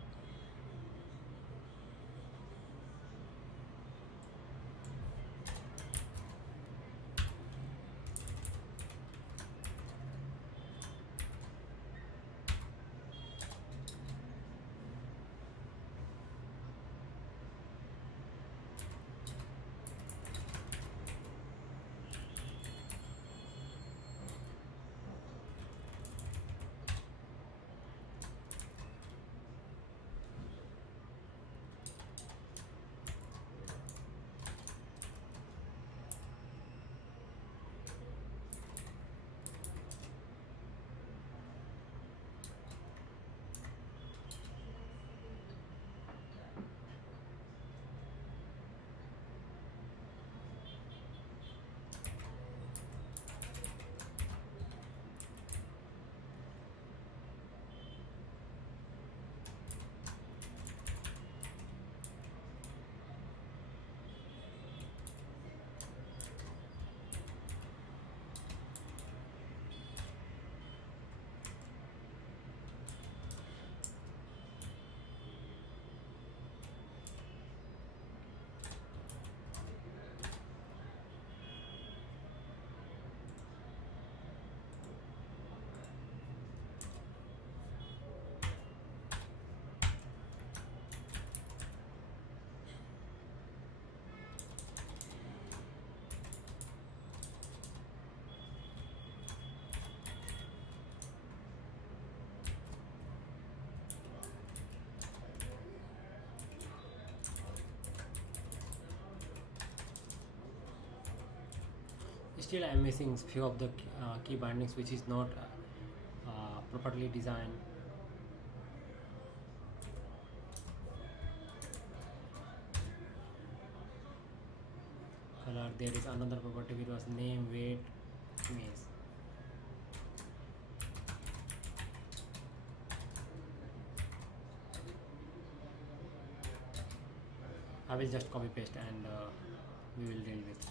Still I am missing few of the key bindings which is not properly designed. Color, there is another property which was name, weight, image. I I will just copy paste and we will deal with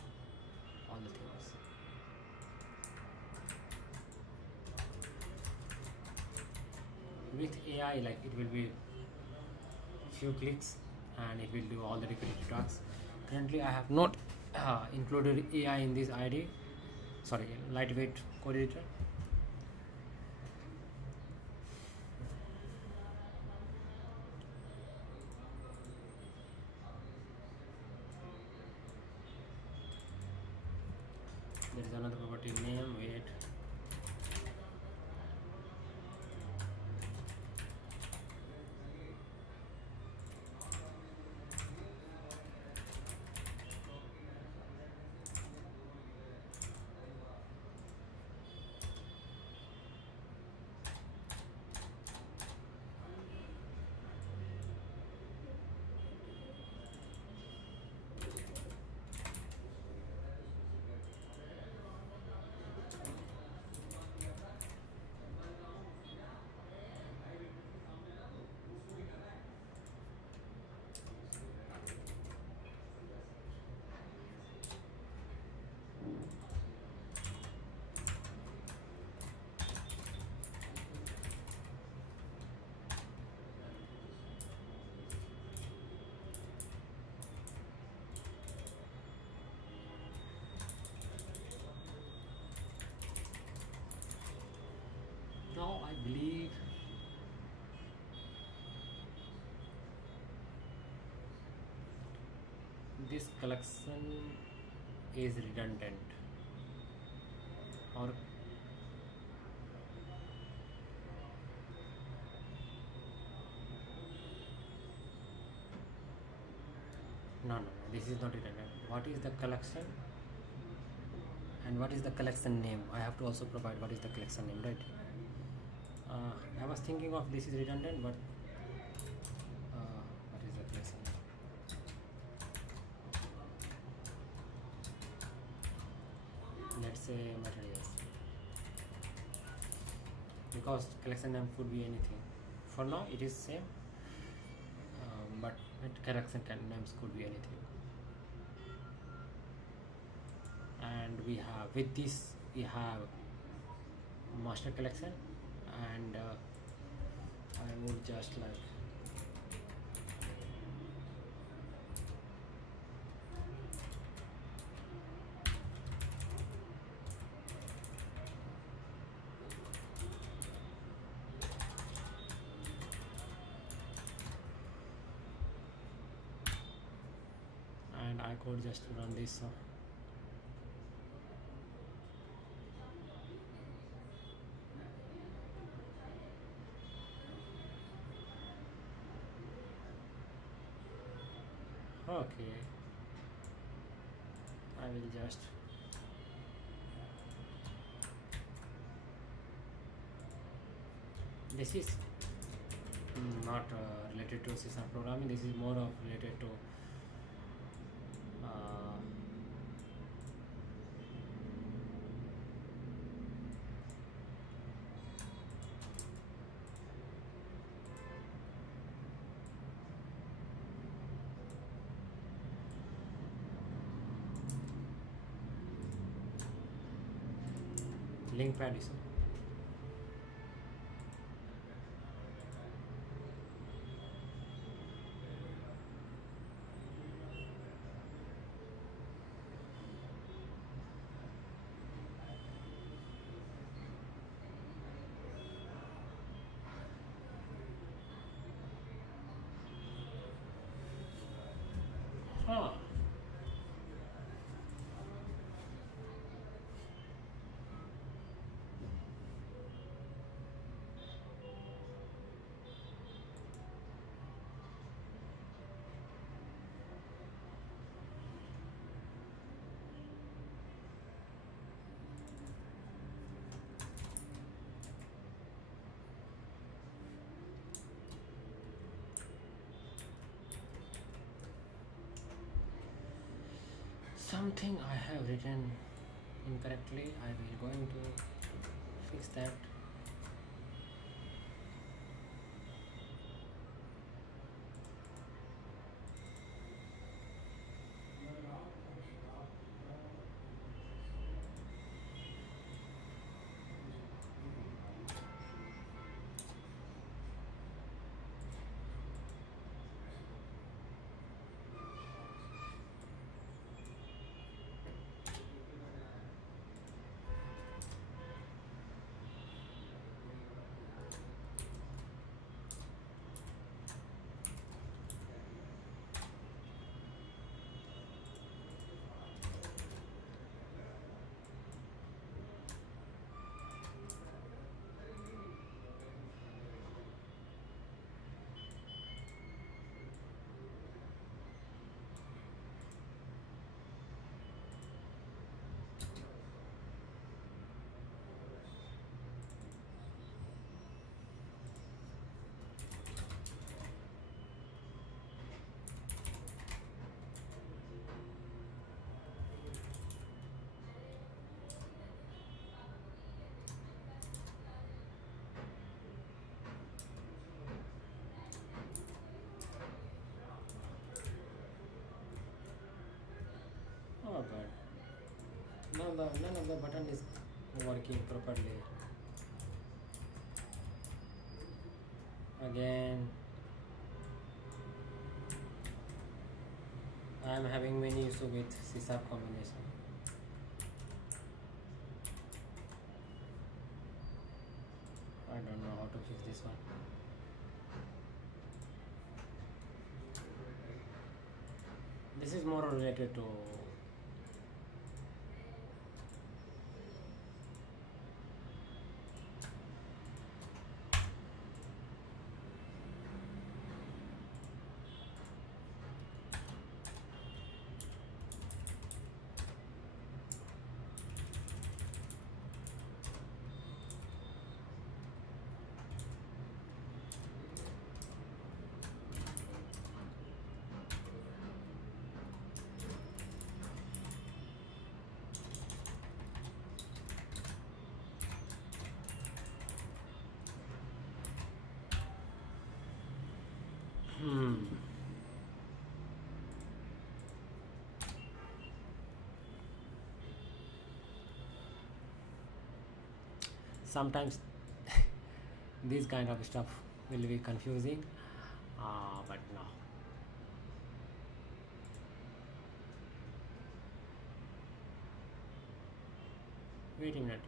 all the things. With AI, like it will be few clicks and it will do all the repetitive tasks. Currently I have not included AI in this ID, sorry, lightweight code editor. There is another property name, wait. Now I believe this collection is redundant, or no, this is not redundant. What is the collection and what is the collection name? I have to also provide what is the collection name, right? I was thinking of this is redundant, but what is the collection name? Let's say materials, because collection name could be anything. For now it is same, but collection names could be anything. And we have, with this we have master collection, and I would just like and I could just run this. Okay, I will just this is not related to CSharp programming. This is more of related to link pad is. Huh. Something I have written incorrectly. I will going to fix that. god, none of the button is working properly. Again, I am having many issues with CSharp combination. I don't know how to fix this one. This is more related to sometimes this kind of stuff will be confusing, but no. Wait a minute.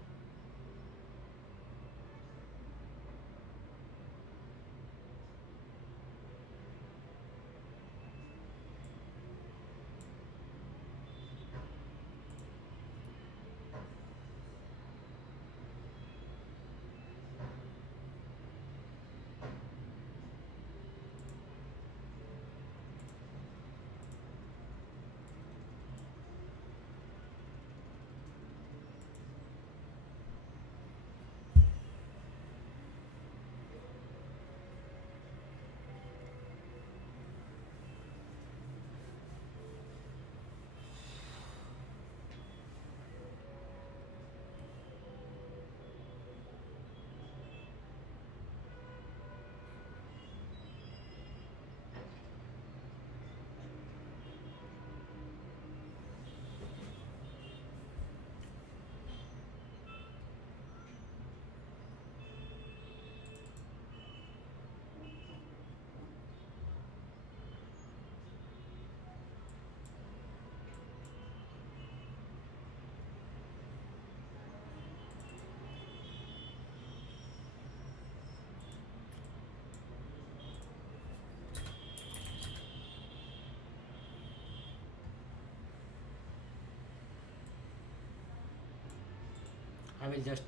I will just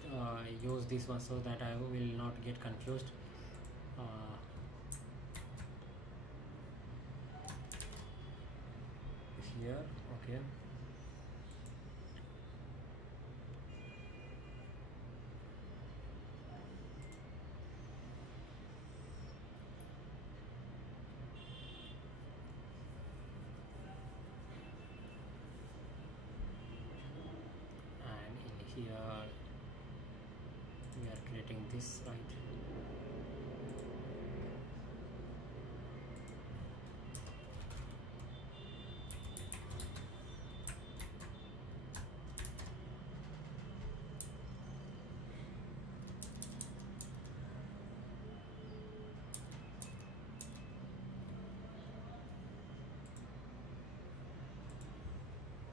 use this one so that I will not get confused. Here, okay. And in here we are creating this, right?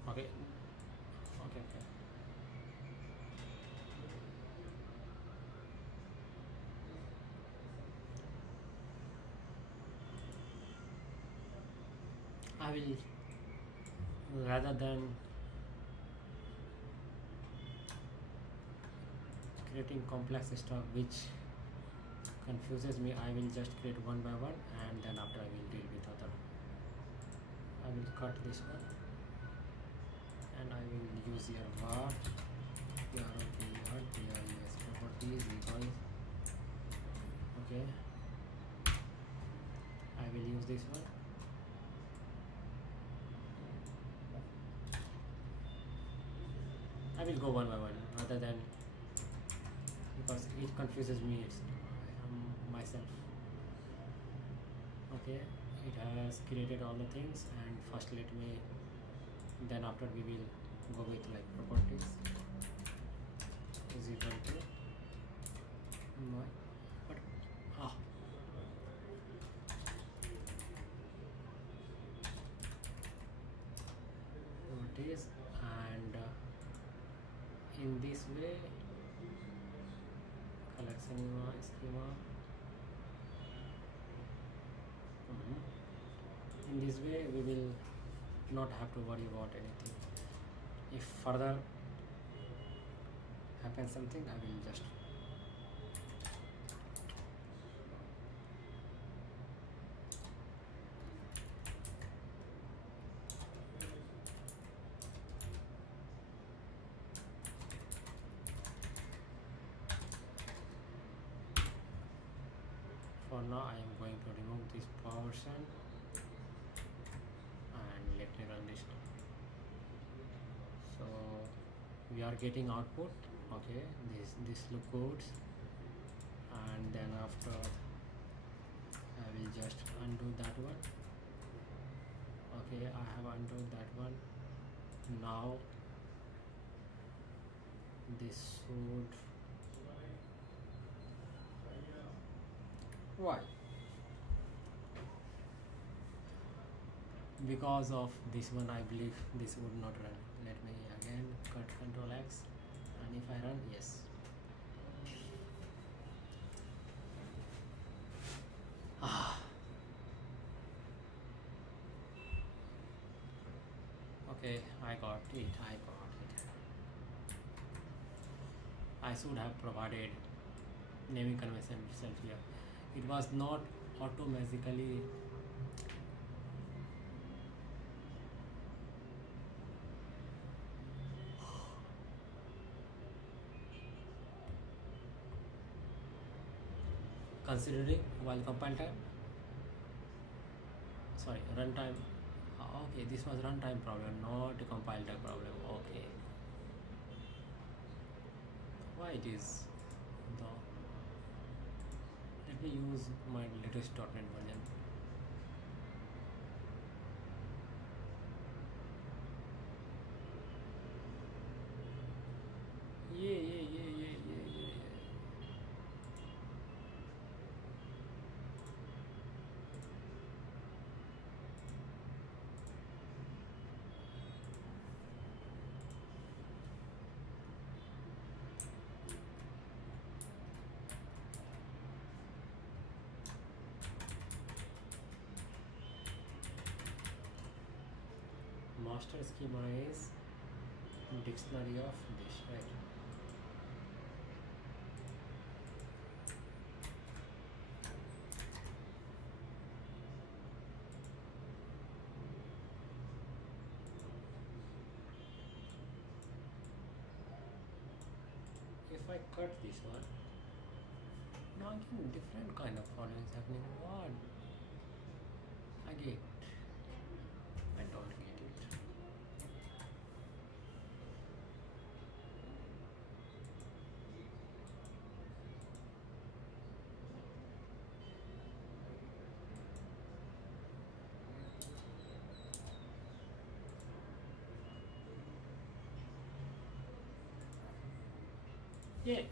Okay. Okay. I will, rather than creating complex stuff which confuses me, I will just create one by one, and then after I will deal with other. I will cut this one and I will use your var properties because, okay, I will use this one. I will go one by one rather than, because it confuses me myself. Okay, it has created all the things, and first let me then then after we will go with like properties is equal to my, but properties, and in this way collection schema. In this way we will not have to worry about anything. If further happens something, I will just for now I am going to remove this portion and let me run this now. So we are getting output, okay, this look codes, and then after I will just undo that one. Okay, I have undone that one. Now this should, why? Because of this one I believe this would not run. Let me again cut Ctrl X, and if I run, yes. Okay, I got it. I should have provided naming convention itself here. It was not automatically considering while compile time, sorry, runtime. Okay, this was runtime problem, not compile time problem. Okay, why it is the, let me use my latest .NET version. Yeah. Master schema is dictionary of this, right? If I cut this one, now again different kind of problem is happening. What? Again, I don't get it. Yeah.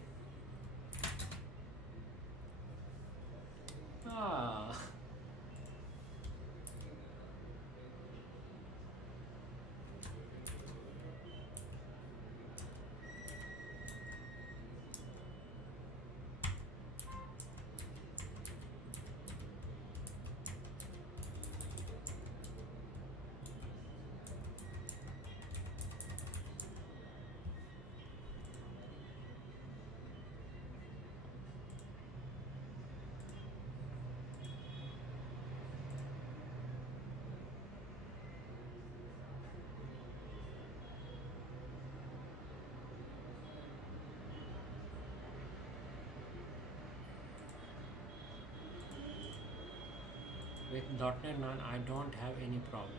With .NET 9 I don't have any problem.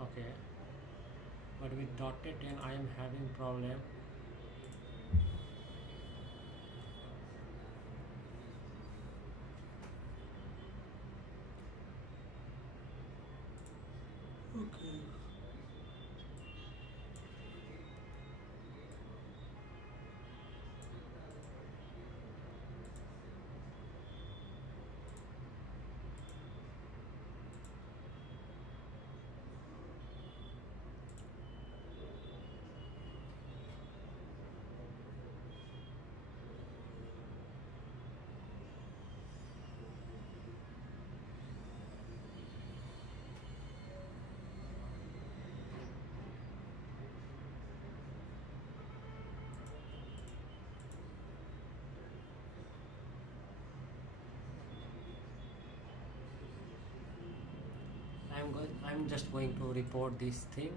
Okay, but with .NET 10 I am having problem. Okay. I'm just going to report this thing,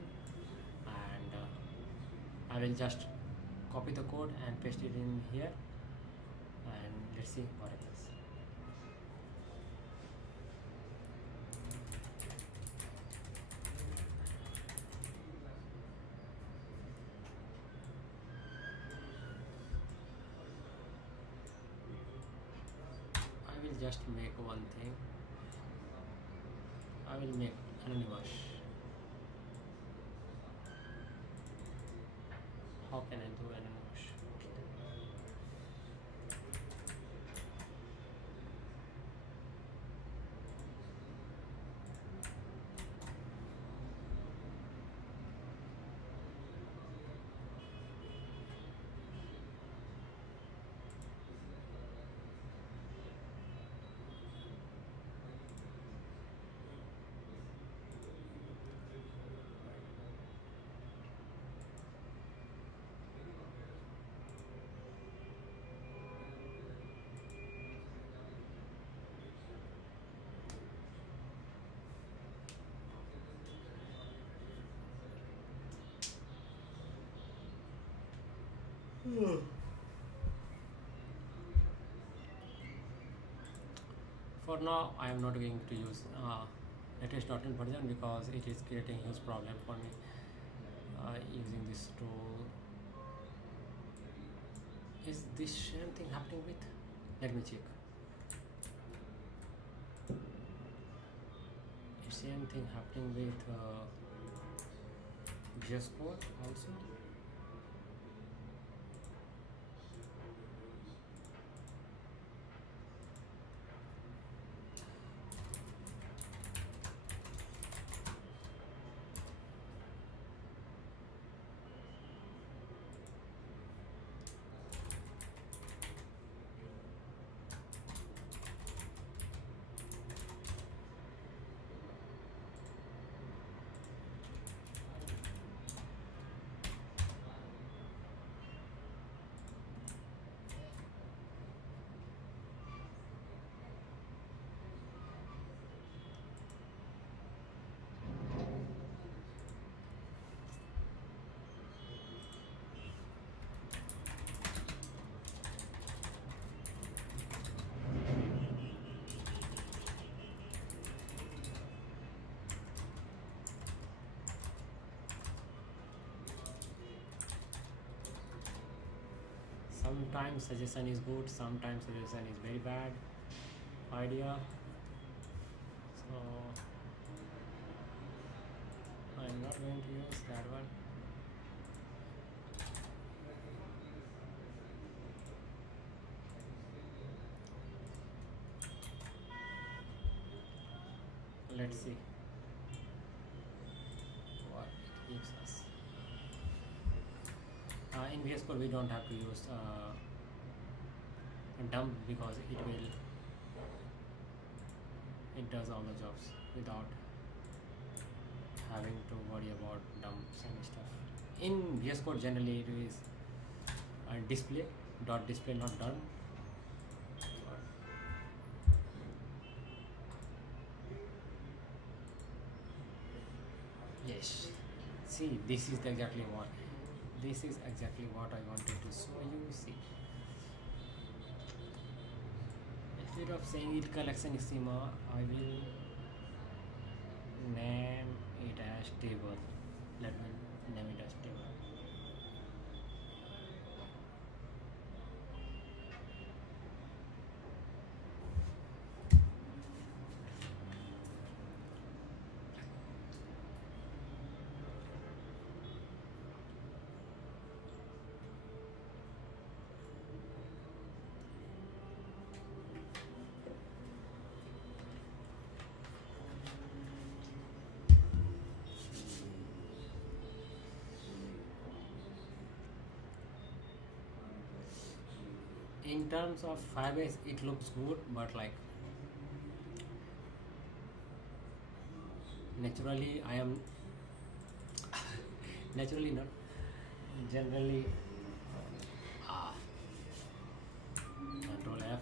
and I will just copy the code and paste it in here, and let's see what happens. I will just make one thing. I will make anonymous. How can I do anonymous? For now, I am not going to use latest .NET version because it is creating huge problem for me using this tool. Is this same thing happening with? Let me check. Is same thing happening with VS Code also? Sometimes suggestion is good, sometimes suggestion is very bad idea. So I'm not going to use that one. Let's see what it gives us. In VS Code we don't have to use dump because it does all the jobs without having to worry about dumps and stuff. In VS Code generally it is display, not done. Yes, see, this is exactly what I wanted to show you. See, instead of saying it collection schema, I will name it as table. Let me name it as table. In terms of Firebase, it looks good, but like naturally I am naturally not generally Control F,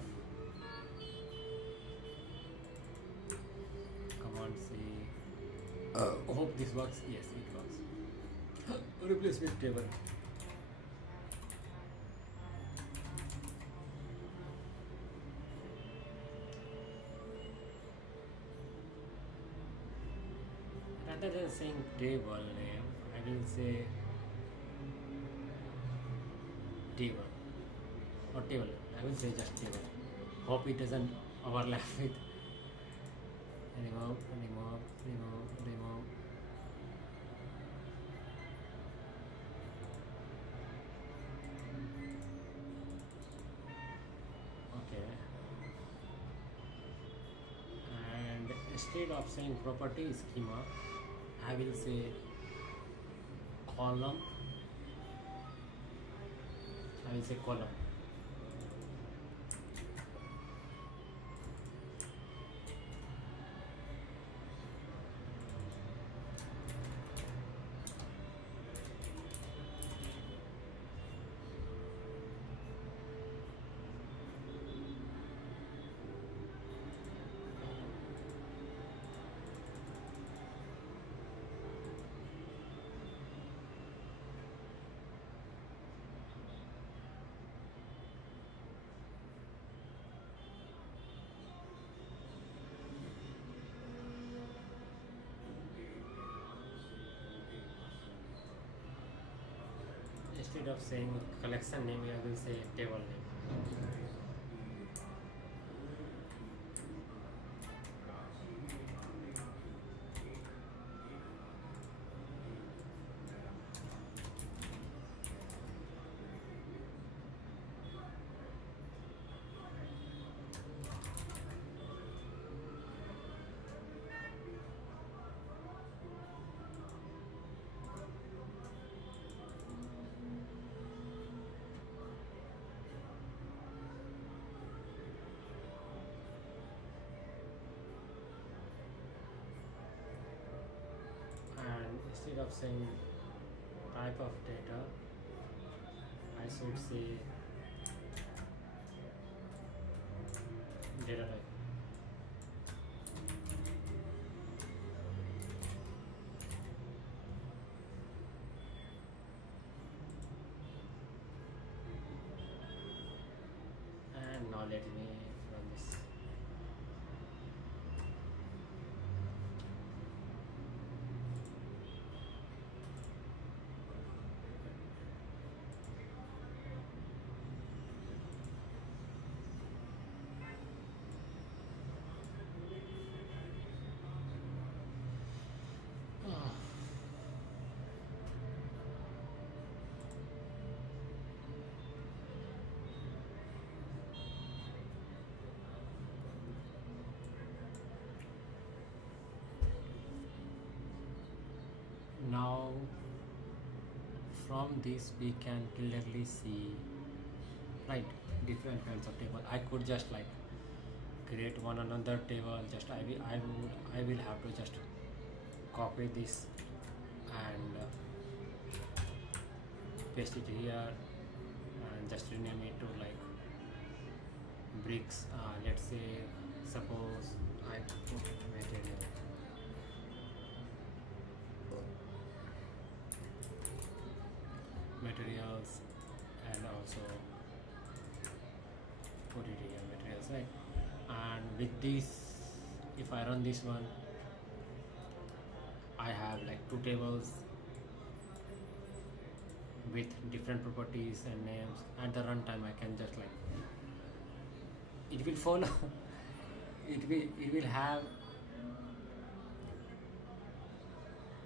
Command C, works? Yes, it works. Replace with table. Rather than saying table name, I will say table or table. I will say just table. Hope it doesn't overlap with remove. Okay. And instead of saying property schema, I will say column. I will say column. Instead of saying collection name, I will say table name. And instead of saying type of data, I should say data type. And now let me run this. Now from this we can clearly see, right, different kinds of table. I could just like create one another table. Just I will have to just copy this and paste it here and just rename it to like bricks. Let's say suppose I put material. Materials and also put it here, materials, right? And with this, if I run this one, I have like two tables with different properties and names. At the runtime I can just like, it will follow it will have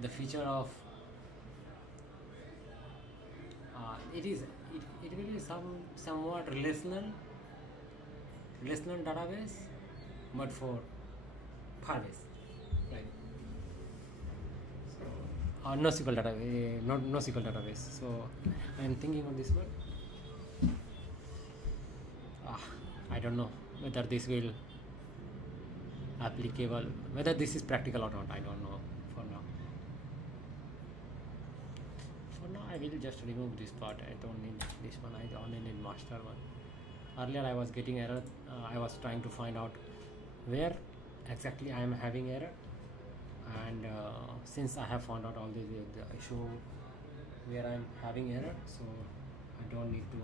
the feature of it will be somewhat relational database, but for Firebase, right? So, NoSQL database, not NoSQL database. So I am thinking on this one. I don't know whether this will applicable, whether this is practical or not. I don't know for now. I will just remove this part. I don't need this one. I only need master one. Earlier I was getting error. I was trying to find out where exactly I am having error, and since I have found out all the issue where I'm having error, so I don't need to.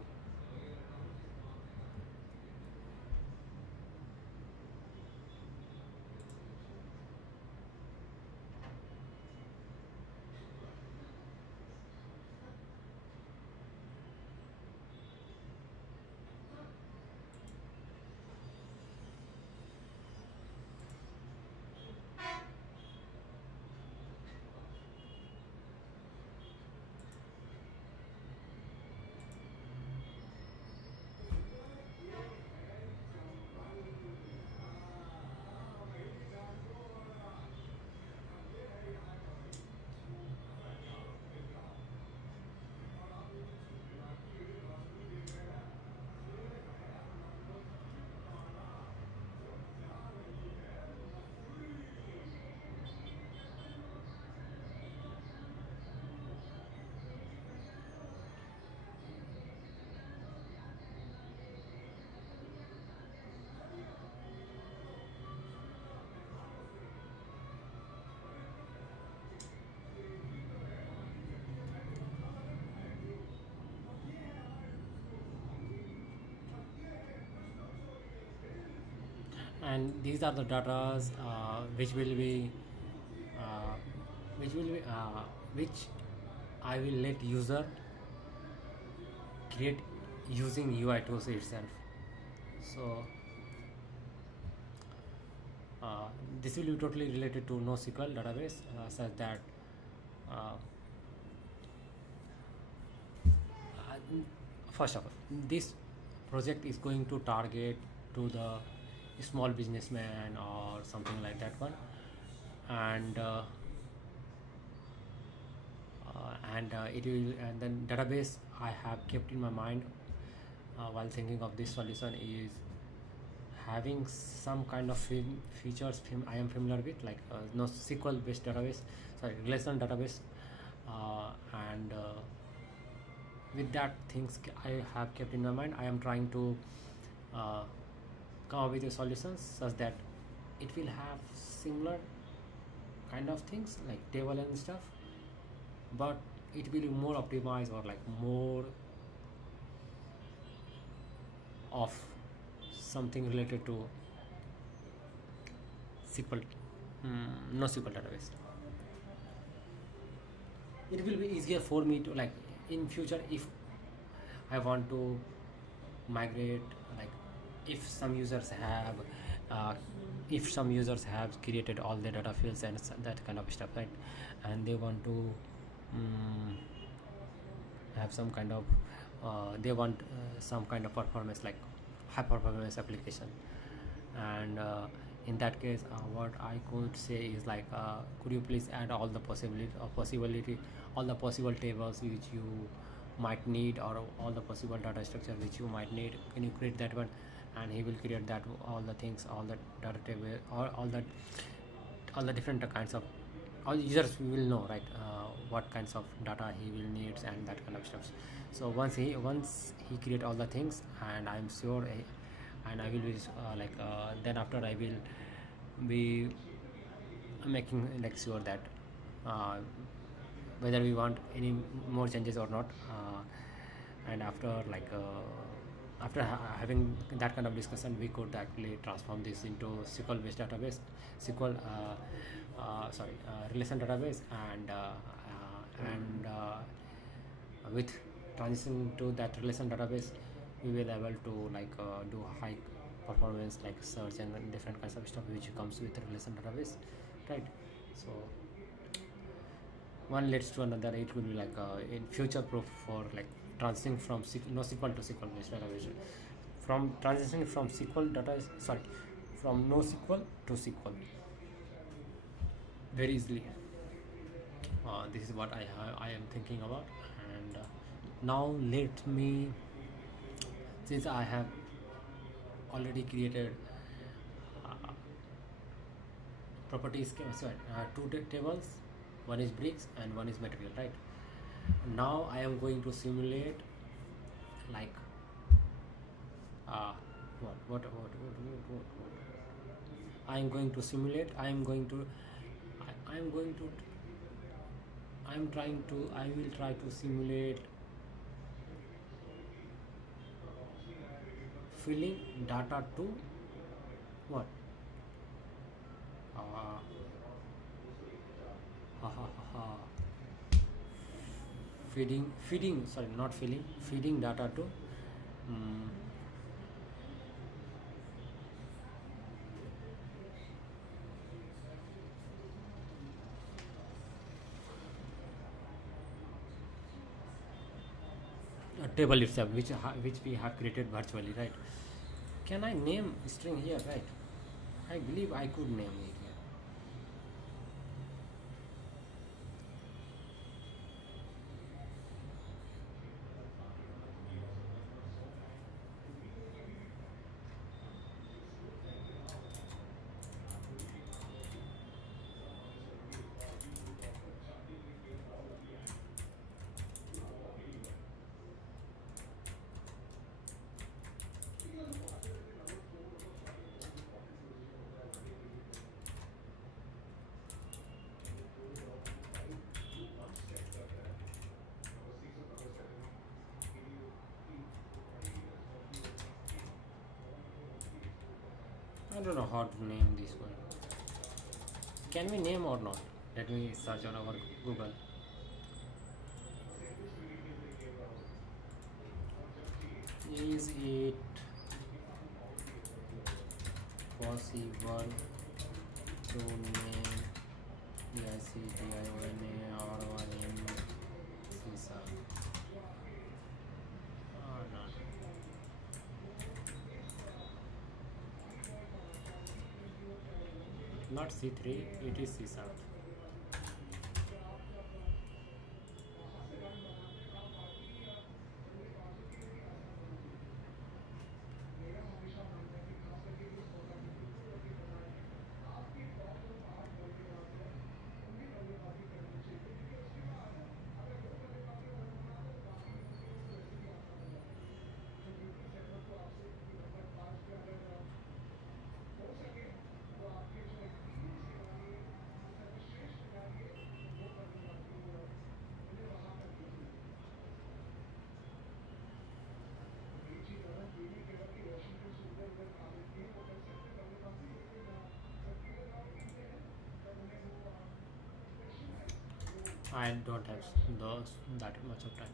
And these are the datas uh, which I will let user create using UI tools itself. So uh, this will be totally related to NoSQL database, such that uh, first of all, this project is going to target to the small businessman or something like that one, and it will, and then database I have kept in my mind while thinking of this solution is having some kind of features I am familiar with, like NoSQL based database, sorry, relation database, and with that things I have kept in my mind. I am trying to uh, come up with a solutions such that it will have similar kind of things like table and stuff, but it will be more optimized, or like more of something related to SQL, NoSQL database. It will be easier for me to, like, in future, if I want to migrate, like if some users have uh, if some users have created all the data fields and that kind of stuff, right, and they want to have some kind of they want some kind of performance, like high performance application, and in that case what I could say is like, could you please add all the possibility all the possible tables which you might need, or all the possible data structure which you might need, can you create that one? And he will create that, all the things, all the data table, all the different kinds of, all users will know, right, what kinds of data he will needs and that kind of stuff. So once he create all the things, and I'm sure and I will be then after I will be making like sure that uh, whether we want any more changes or not, and after having that kind of discussion, we could actually transform this into SQL based database, SQL relation database, and with transition to that relation database, we will able to do high performance like search and different kinds of stuff which comes with relation database, right? So one leads to another. It will be like in future proof for like transitioning from NoSQL to SQL based database, from transitioning from SQL data, sorry, from NoSQL to SQL very easily. This is what I am thinking about, and now let me, since I have already created properties, sorry, two tables, one is bricks and one is material, right? Now I am going to simulate like what I am going to simulate. I I'm going to I will try to simulate filling data to what? Uh, ha ha ha ha. Feeding, sorry, not filling, feeding data to um, a table itself, which we have created virtually, right? Can I name string here, right? I believe I could name it here. I don't know how to name this one. Can we name or not? Let me search on our Google. Is it possible to name EICDIONA or name CSharp or not? Not C3, it is CSharp. I don't have those that much of time.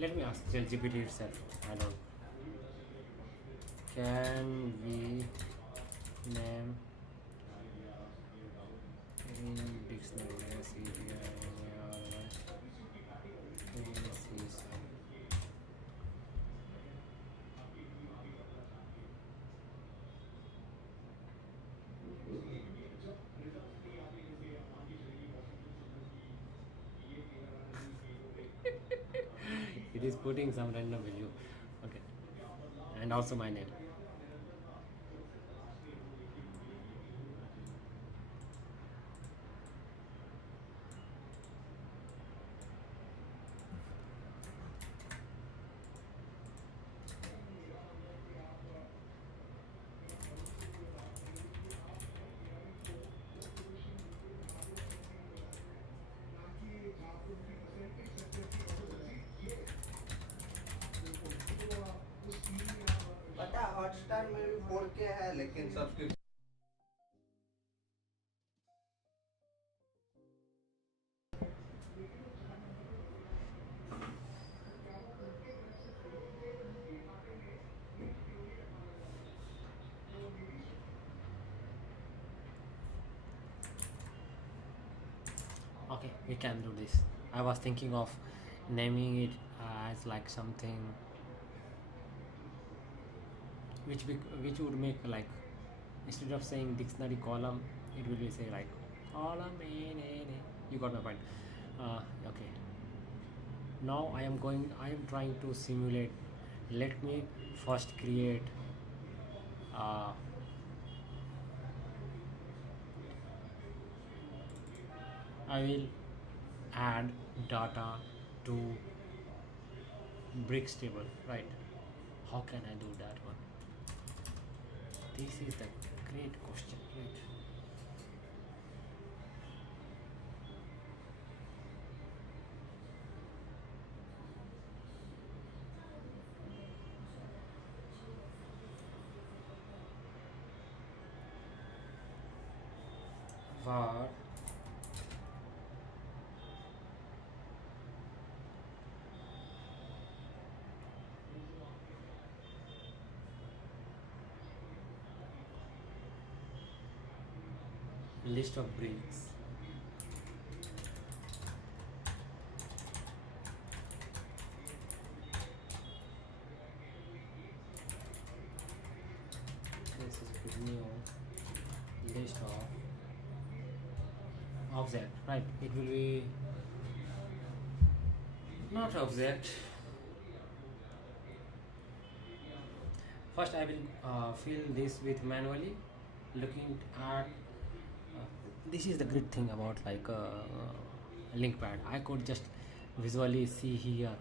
Let me ask ChatGPT itself. I don't. Can we name in dictionary it is putting some random value. Okay. And also my name. पता Hotstar में भी 4K है लेकिन subscription Okay, we can do this. I was thinking of naming it as like something which would make like, instead of saying dictionary column, it will be say like column a. You got my point. Okay. Now I am trying to simulate. Let me first create uh, I will add data to bricks table, right? How can I do that one? This is the great question, right? var list of bricks. This is a new list of object, right? It will be not object. First I will fill this with manually looking at this is the great thing about like link pad. I could just visually see here,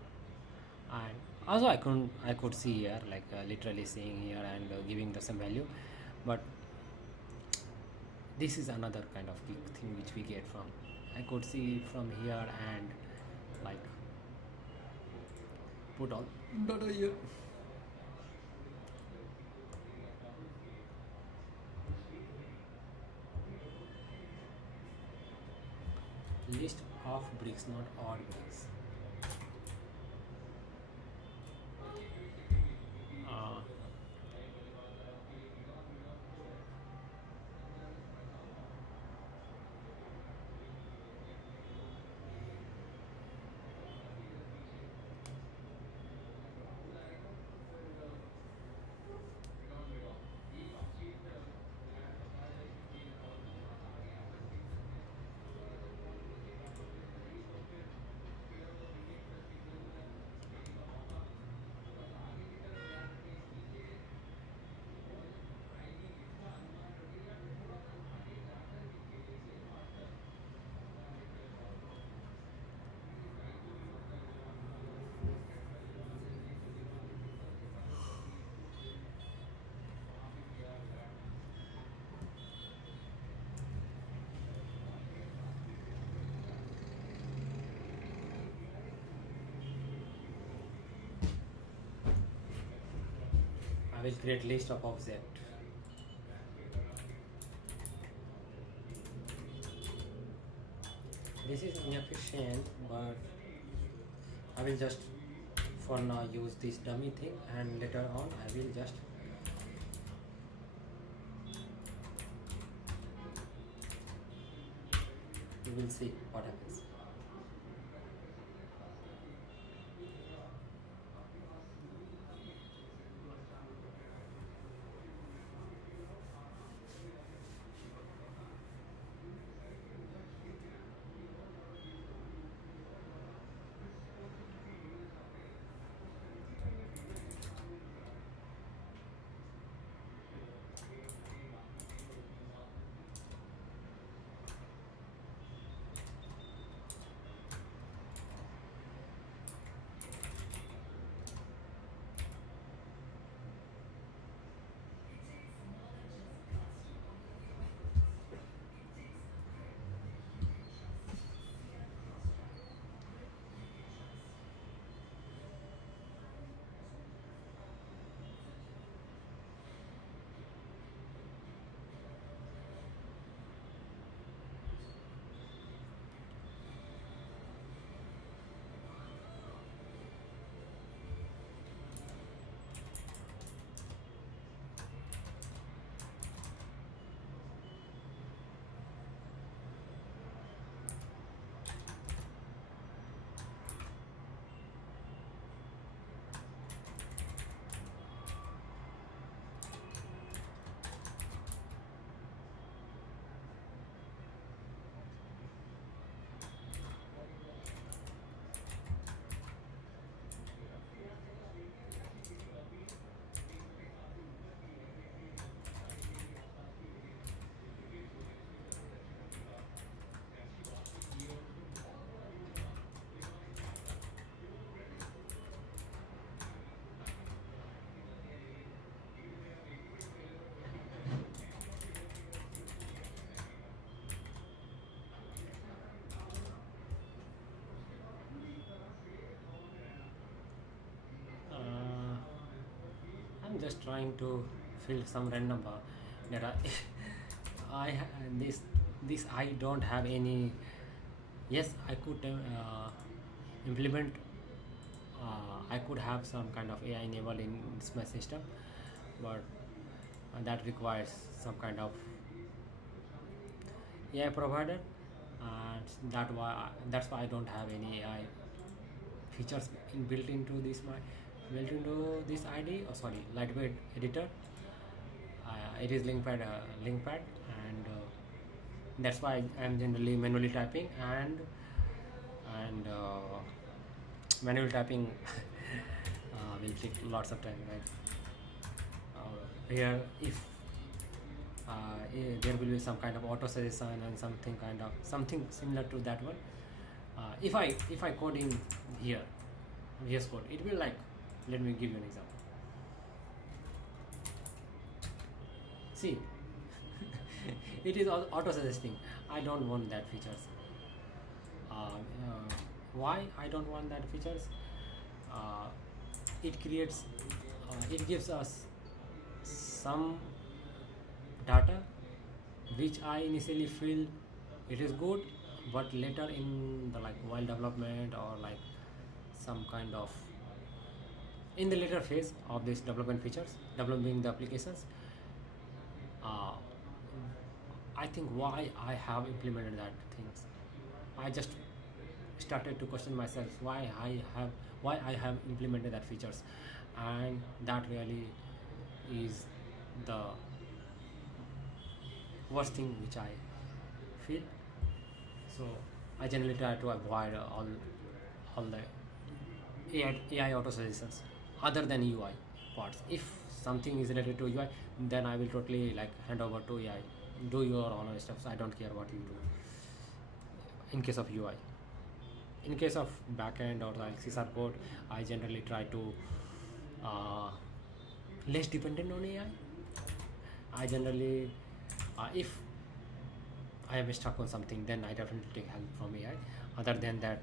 and also I could see here like literally seeing here and giving the some value, but this is another kind of thing which we get from. I could see from here and like put all data here. List of bricks, not odd bricks. Uh, I will create list of object. This is inefficient, but I will just for now use this dummy thing, and later on I will just we will see what happens. just trying to fill some random data. This I don't have any. Yes, I could implement. I could have some kind of AI enabled in my system, but that requires some kind of AI provider, and that's why I don't have any AI features built into this ID. Oh, sorry, lightweight editor. It is linkpad, and that's why I'm generally manually typing, and manual typing will take lots of time, right? Here, if there will be some kind of auto suggestion and something similar to that one. If I code in here VS Code, it will like, let me give you an example. See, it is auto suggesting. I don't want that features. Why I don't want that features? It creates, it gives us some data which I initially feel it is good, but later in the while development, or like some kind of in the later phase of this development features, developing the applications, I think why I have implemented that things. I just started to question myself why I have implemented that features, and that really is the worst thing which I feel. So I generally try to avoid all the AI auto suggestions other than UI parts. If something is related to UI, then I will totally hand over to AI. Do your own steps. I don't care what you do. In case of UI, in case of backend or CSharp code, I generally try to less dependent on AI. I generally, if I am stuck on something, then I definitely take help from AI. Other than that,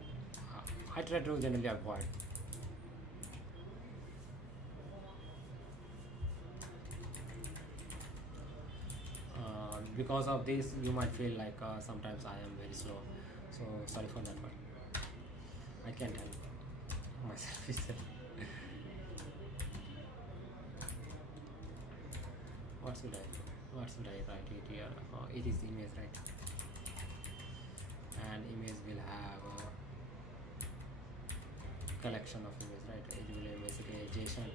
I try to generally avoid. Because of this, you might feel like sometimes I am very slow. So sorry for that one. I can't help myself itself. What should I write it here? It is image, right? And image will have a collection of images, right? It will have basically a JSON.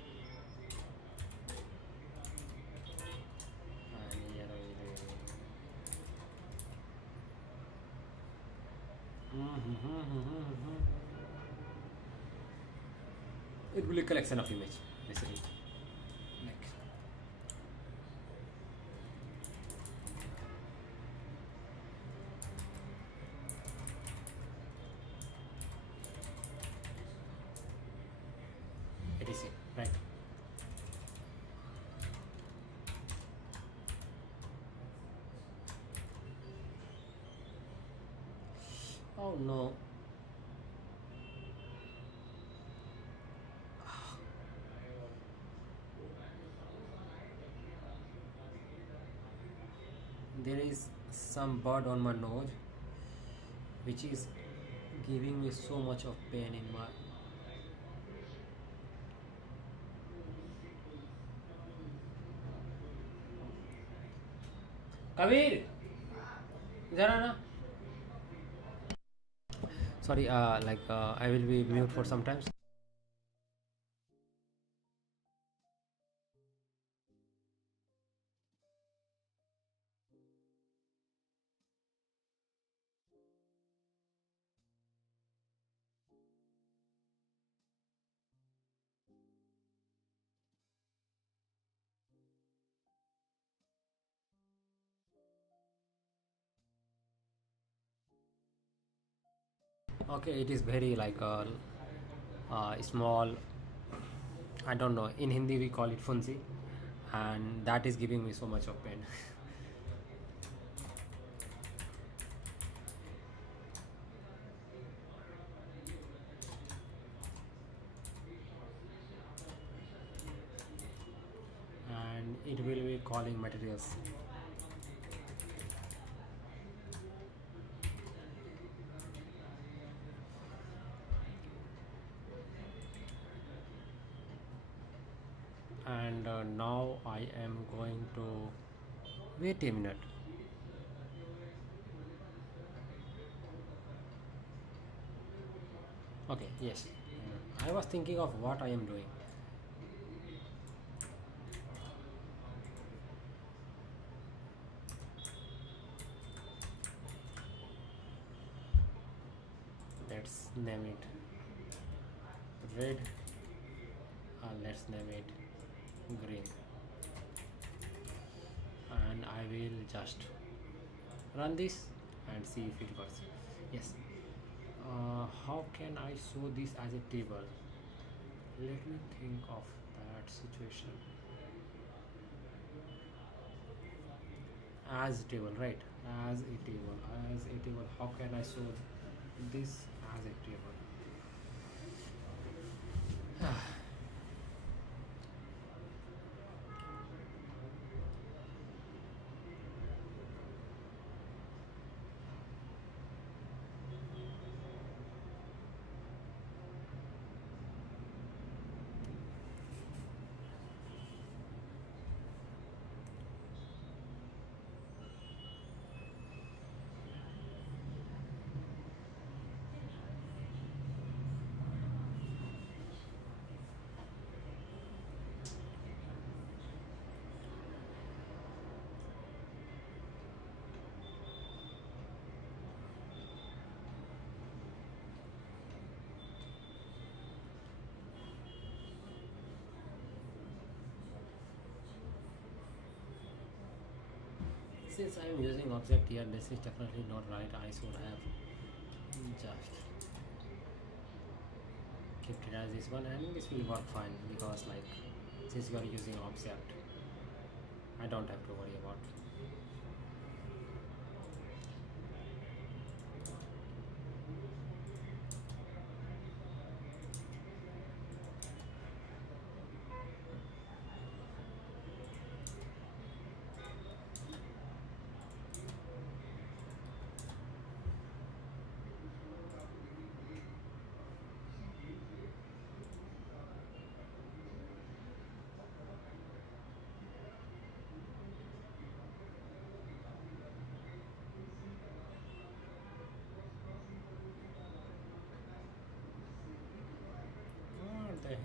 And here it will be a collection of image, basically. etc, right? Oh no. There is some bird on my nose which is giving me so much of pain in my Kabir, जरा ना. Sorry, I will be mute for some time. Okay, it is very small. I don't know. In Hindi we call it funsi, and that is giving me so much of pain. it will be calling materials. And now I am going to wait a minute. Okay, yes. I was thinking of what I am doing. Let's name it red. Let's name it green. And I will just run this and see if it works. Yes. How can I show this as a table? Let me think of that situation. As a table, right? As a table. As a table. How can I show this as a table? Since I am using object here, this is definitely not right. I should have just kept it as this one, and this will work fine because like since we are using object, I don't have to worry about. What the heck?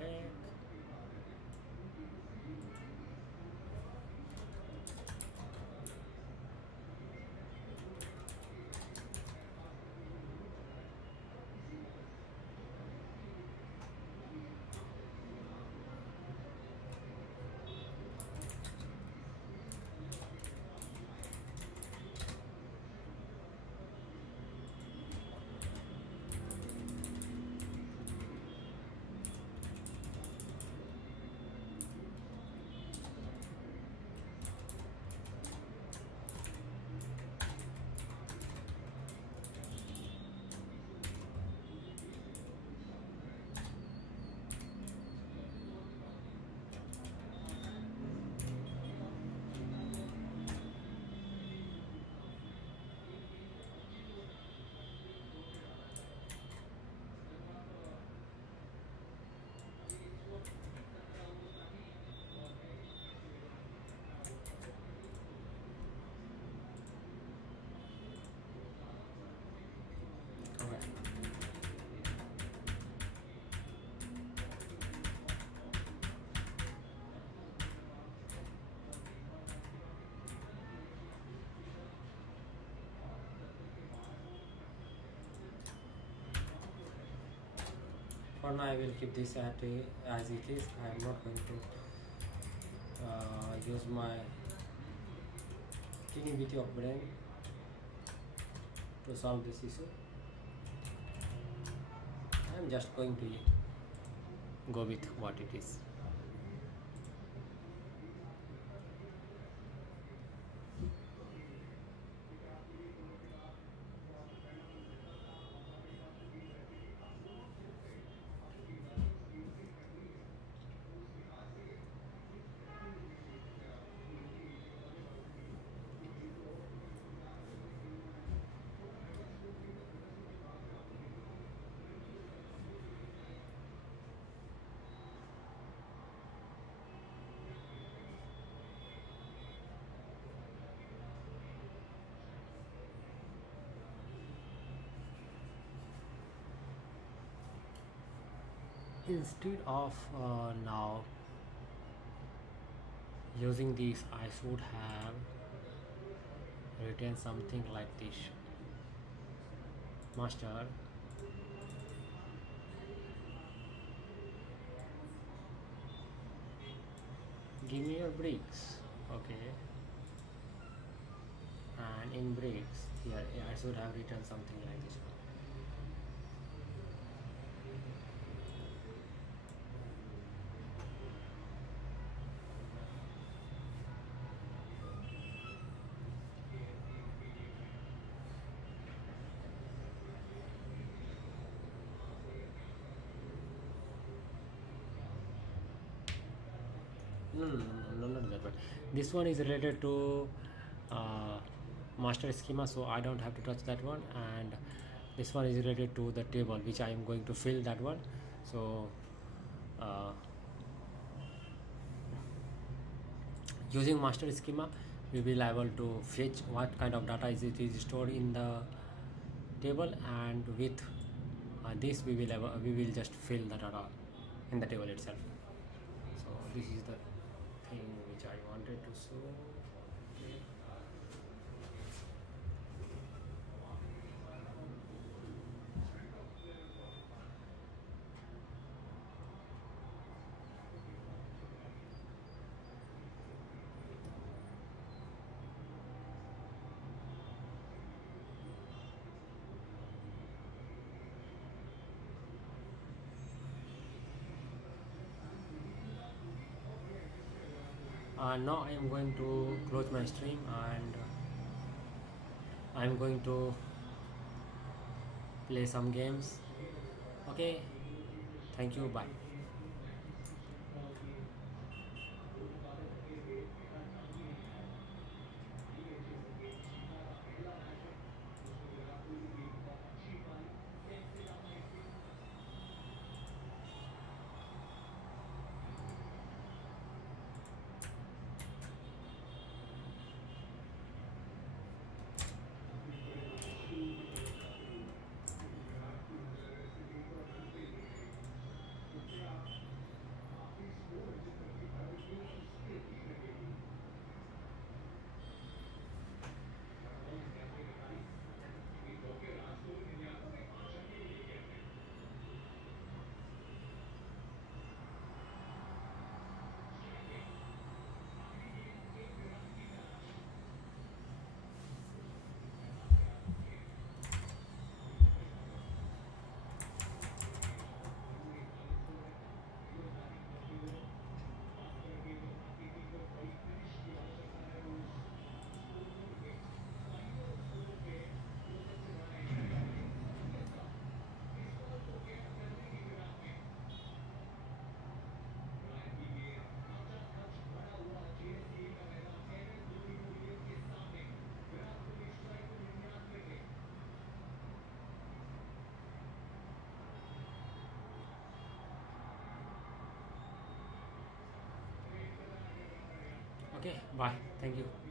Okay. For now, I will keep this as it is. I am not going to use my creativity of brain to solve this issue. I am just going to go with what it is. instead of now using this, I should have written something like this: master give me your bricks. Okay, and in bricks here I should have written something like this one. No, not that one. This one is related to uh, master schema, so I don't have to touch that one. And this one is related to the table, which I am going to fill that one. So uh, using master schema, we will able to fetch what kind of data is stored in the table, and with this we will just fill the data in the table itself. So this is the thing which I wanted to show. Okay. Now I am going to close my stream, and I am going to play some games. Okay, thank you, bye. Okay, bye, thank you.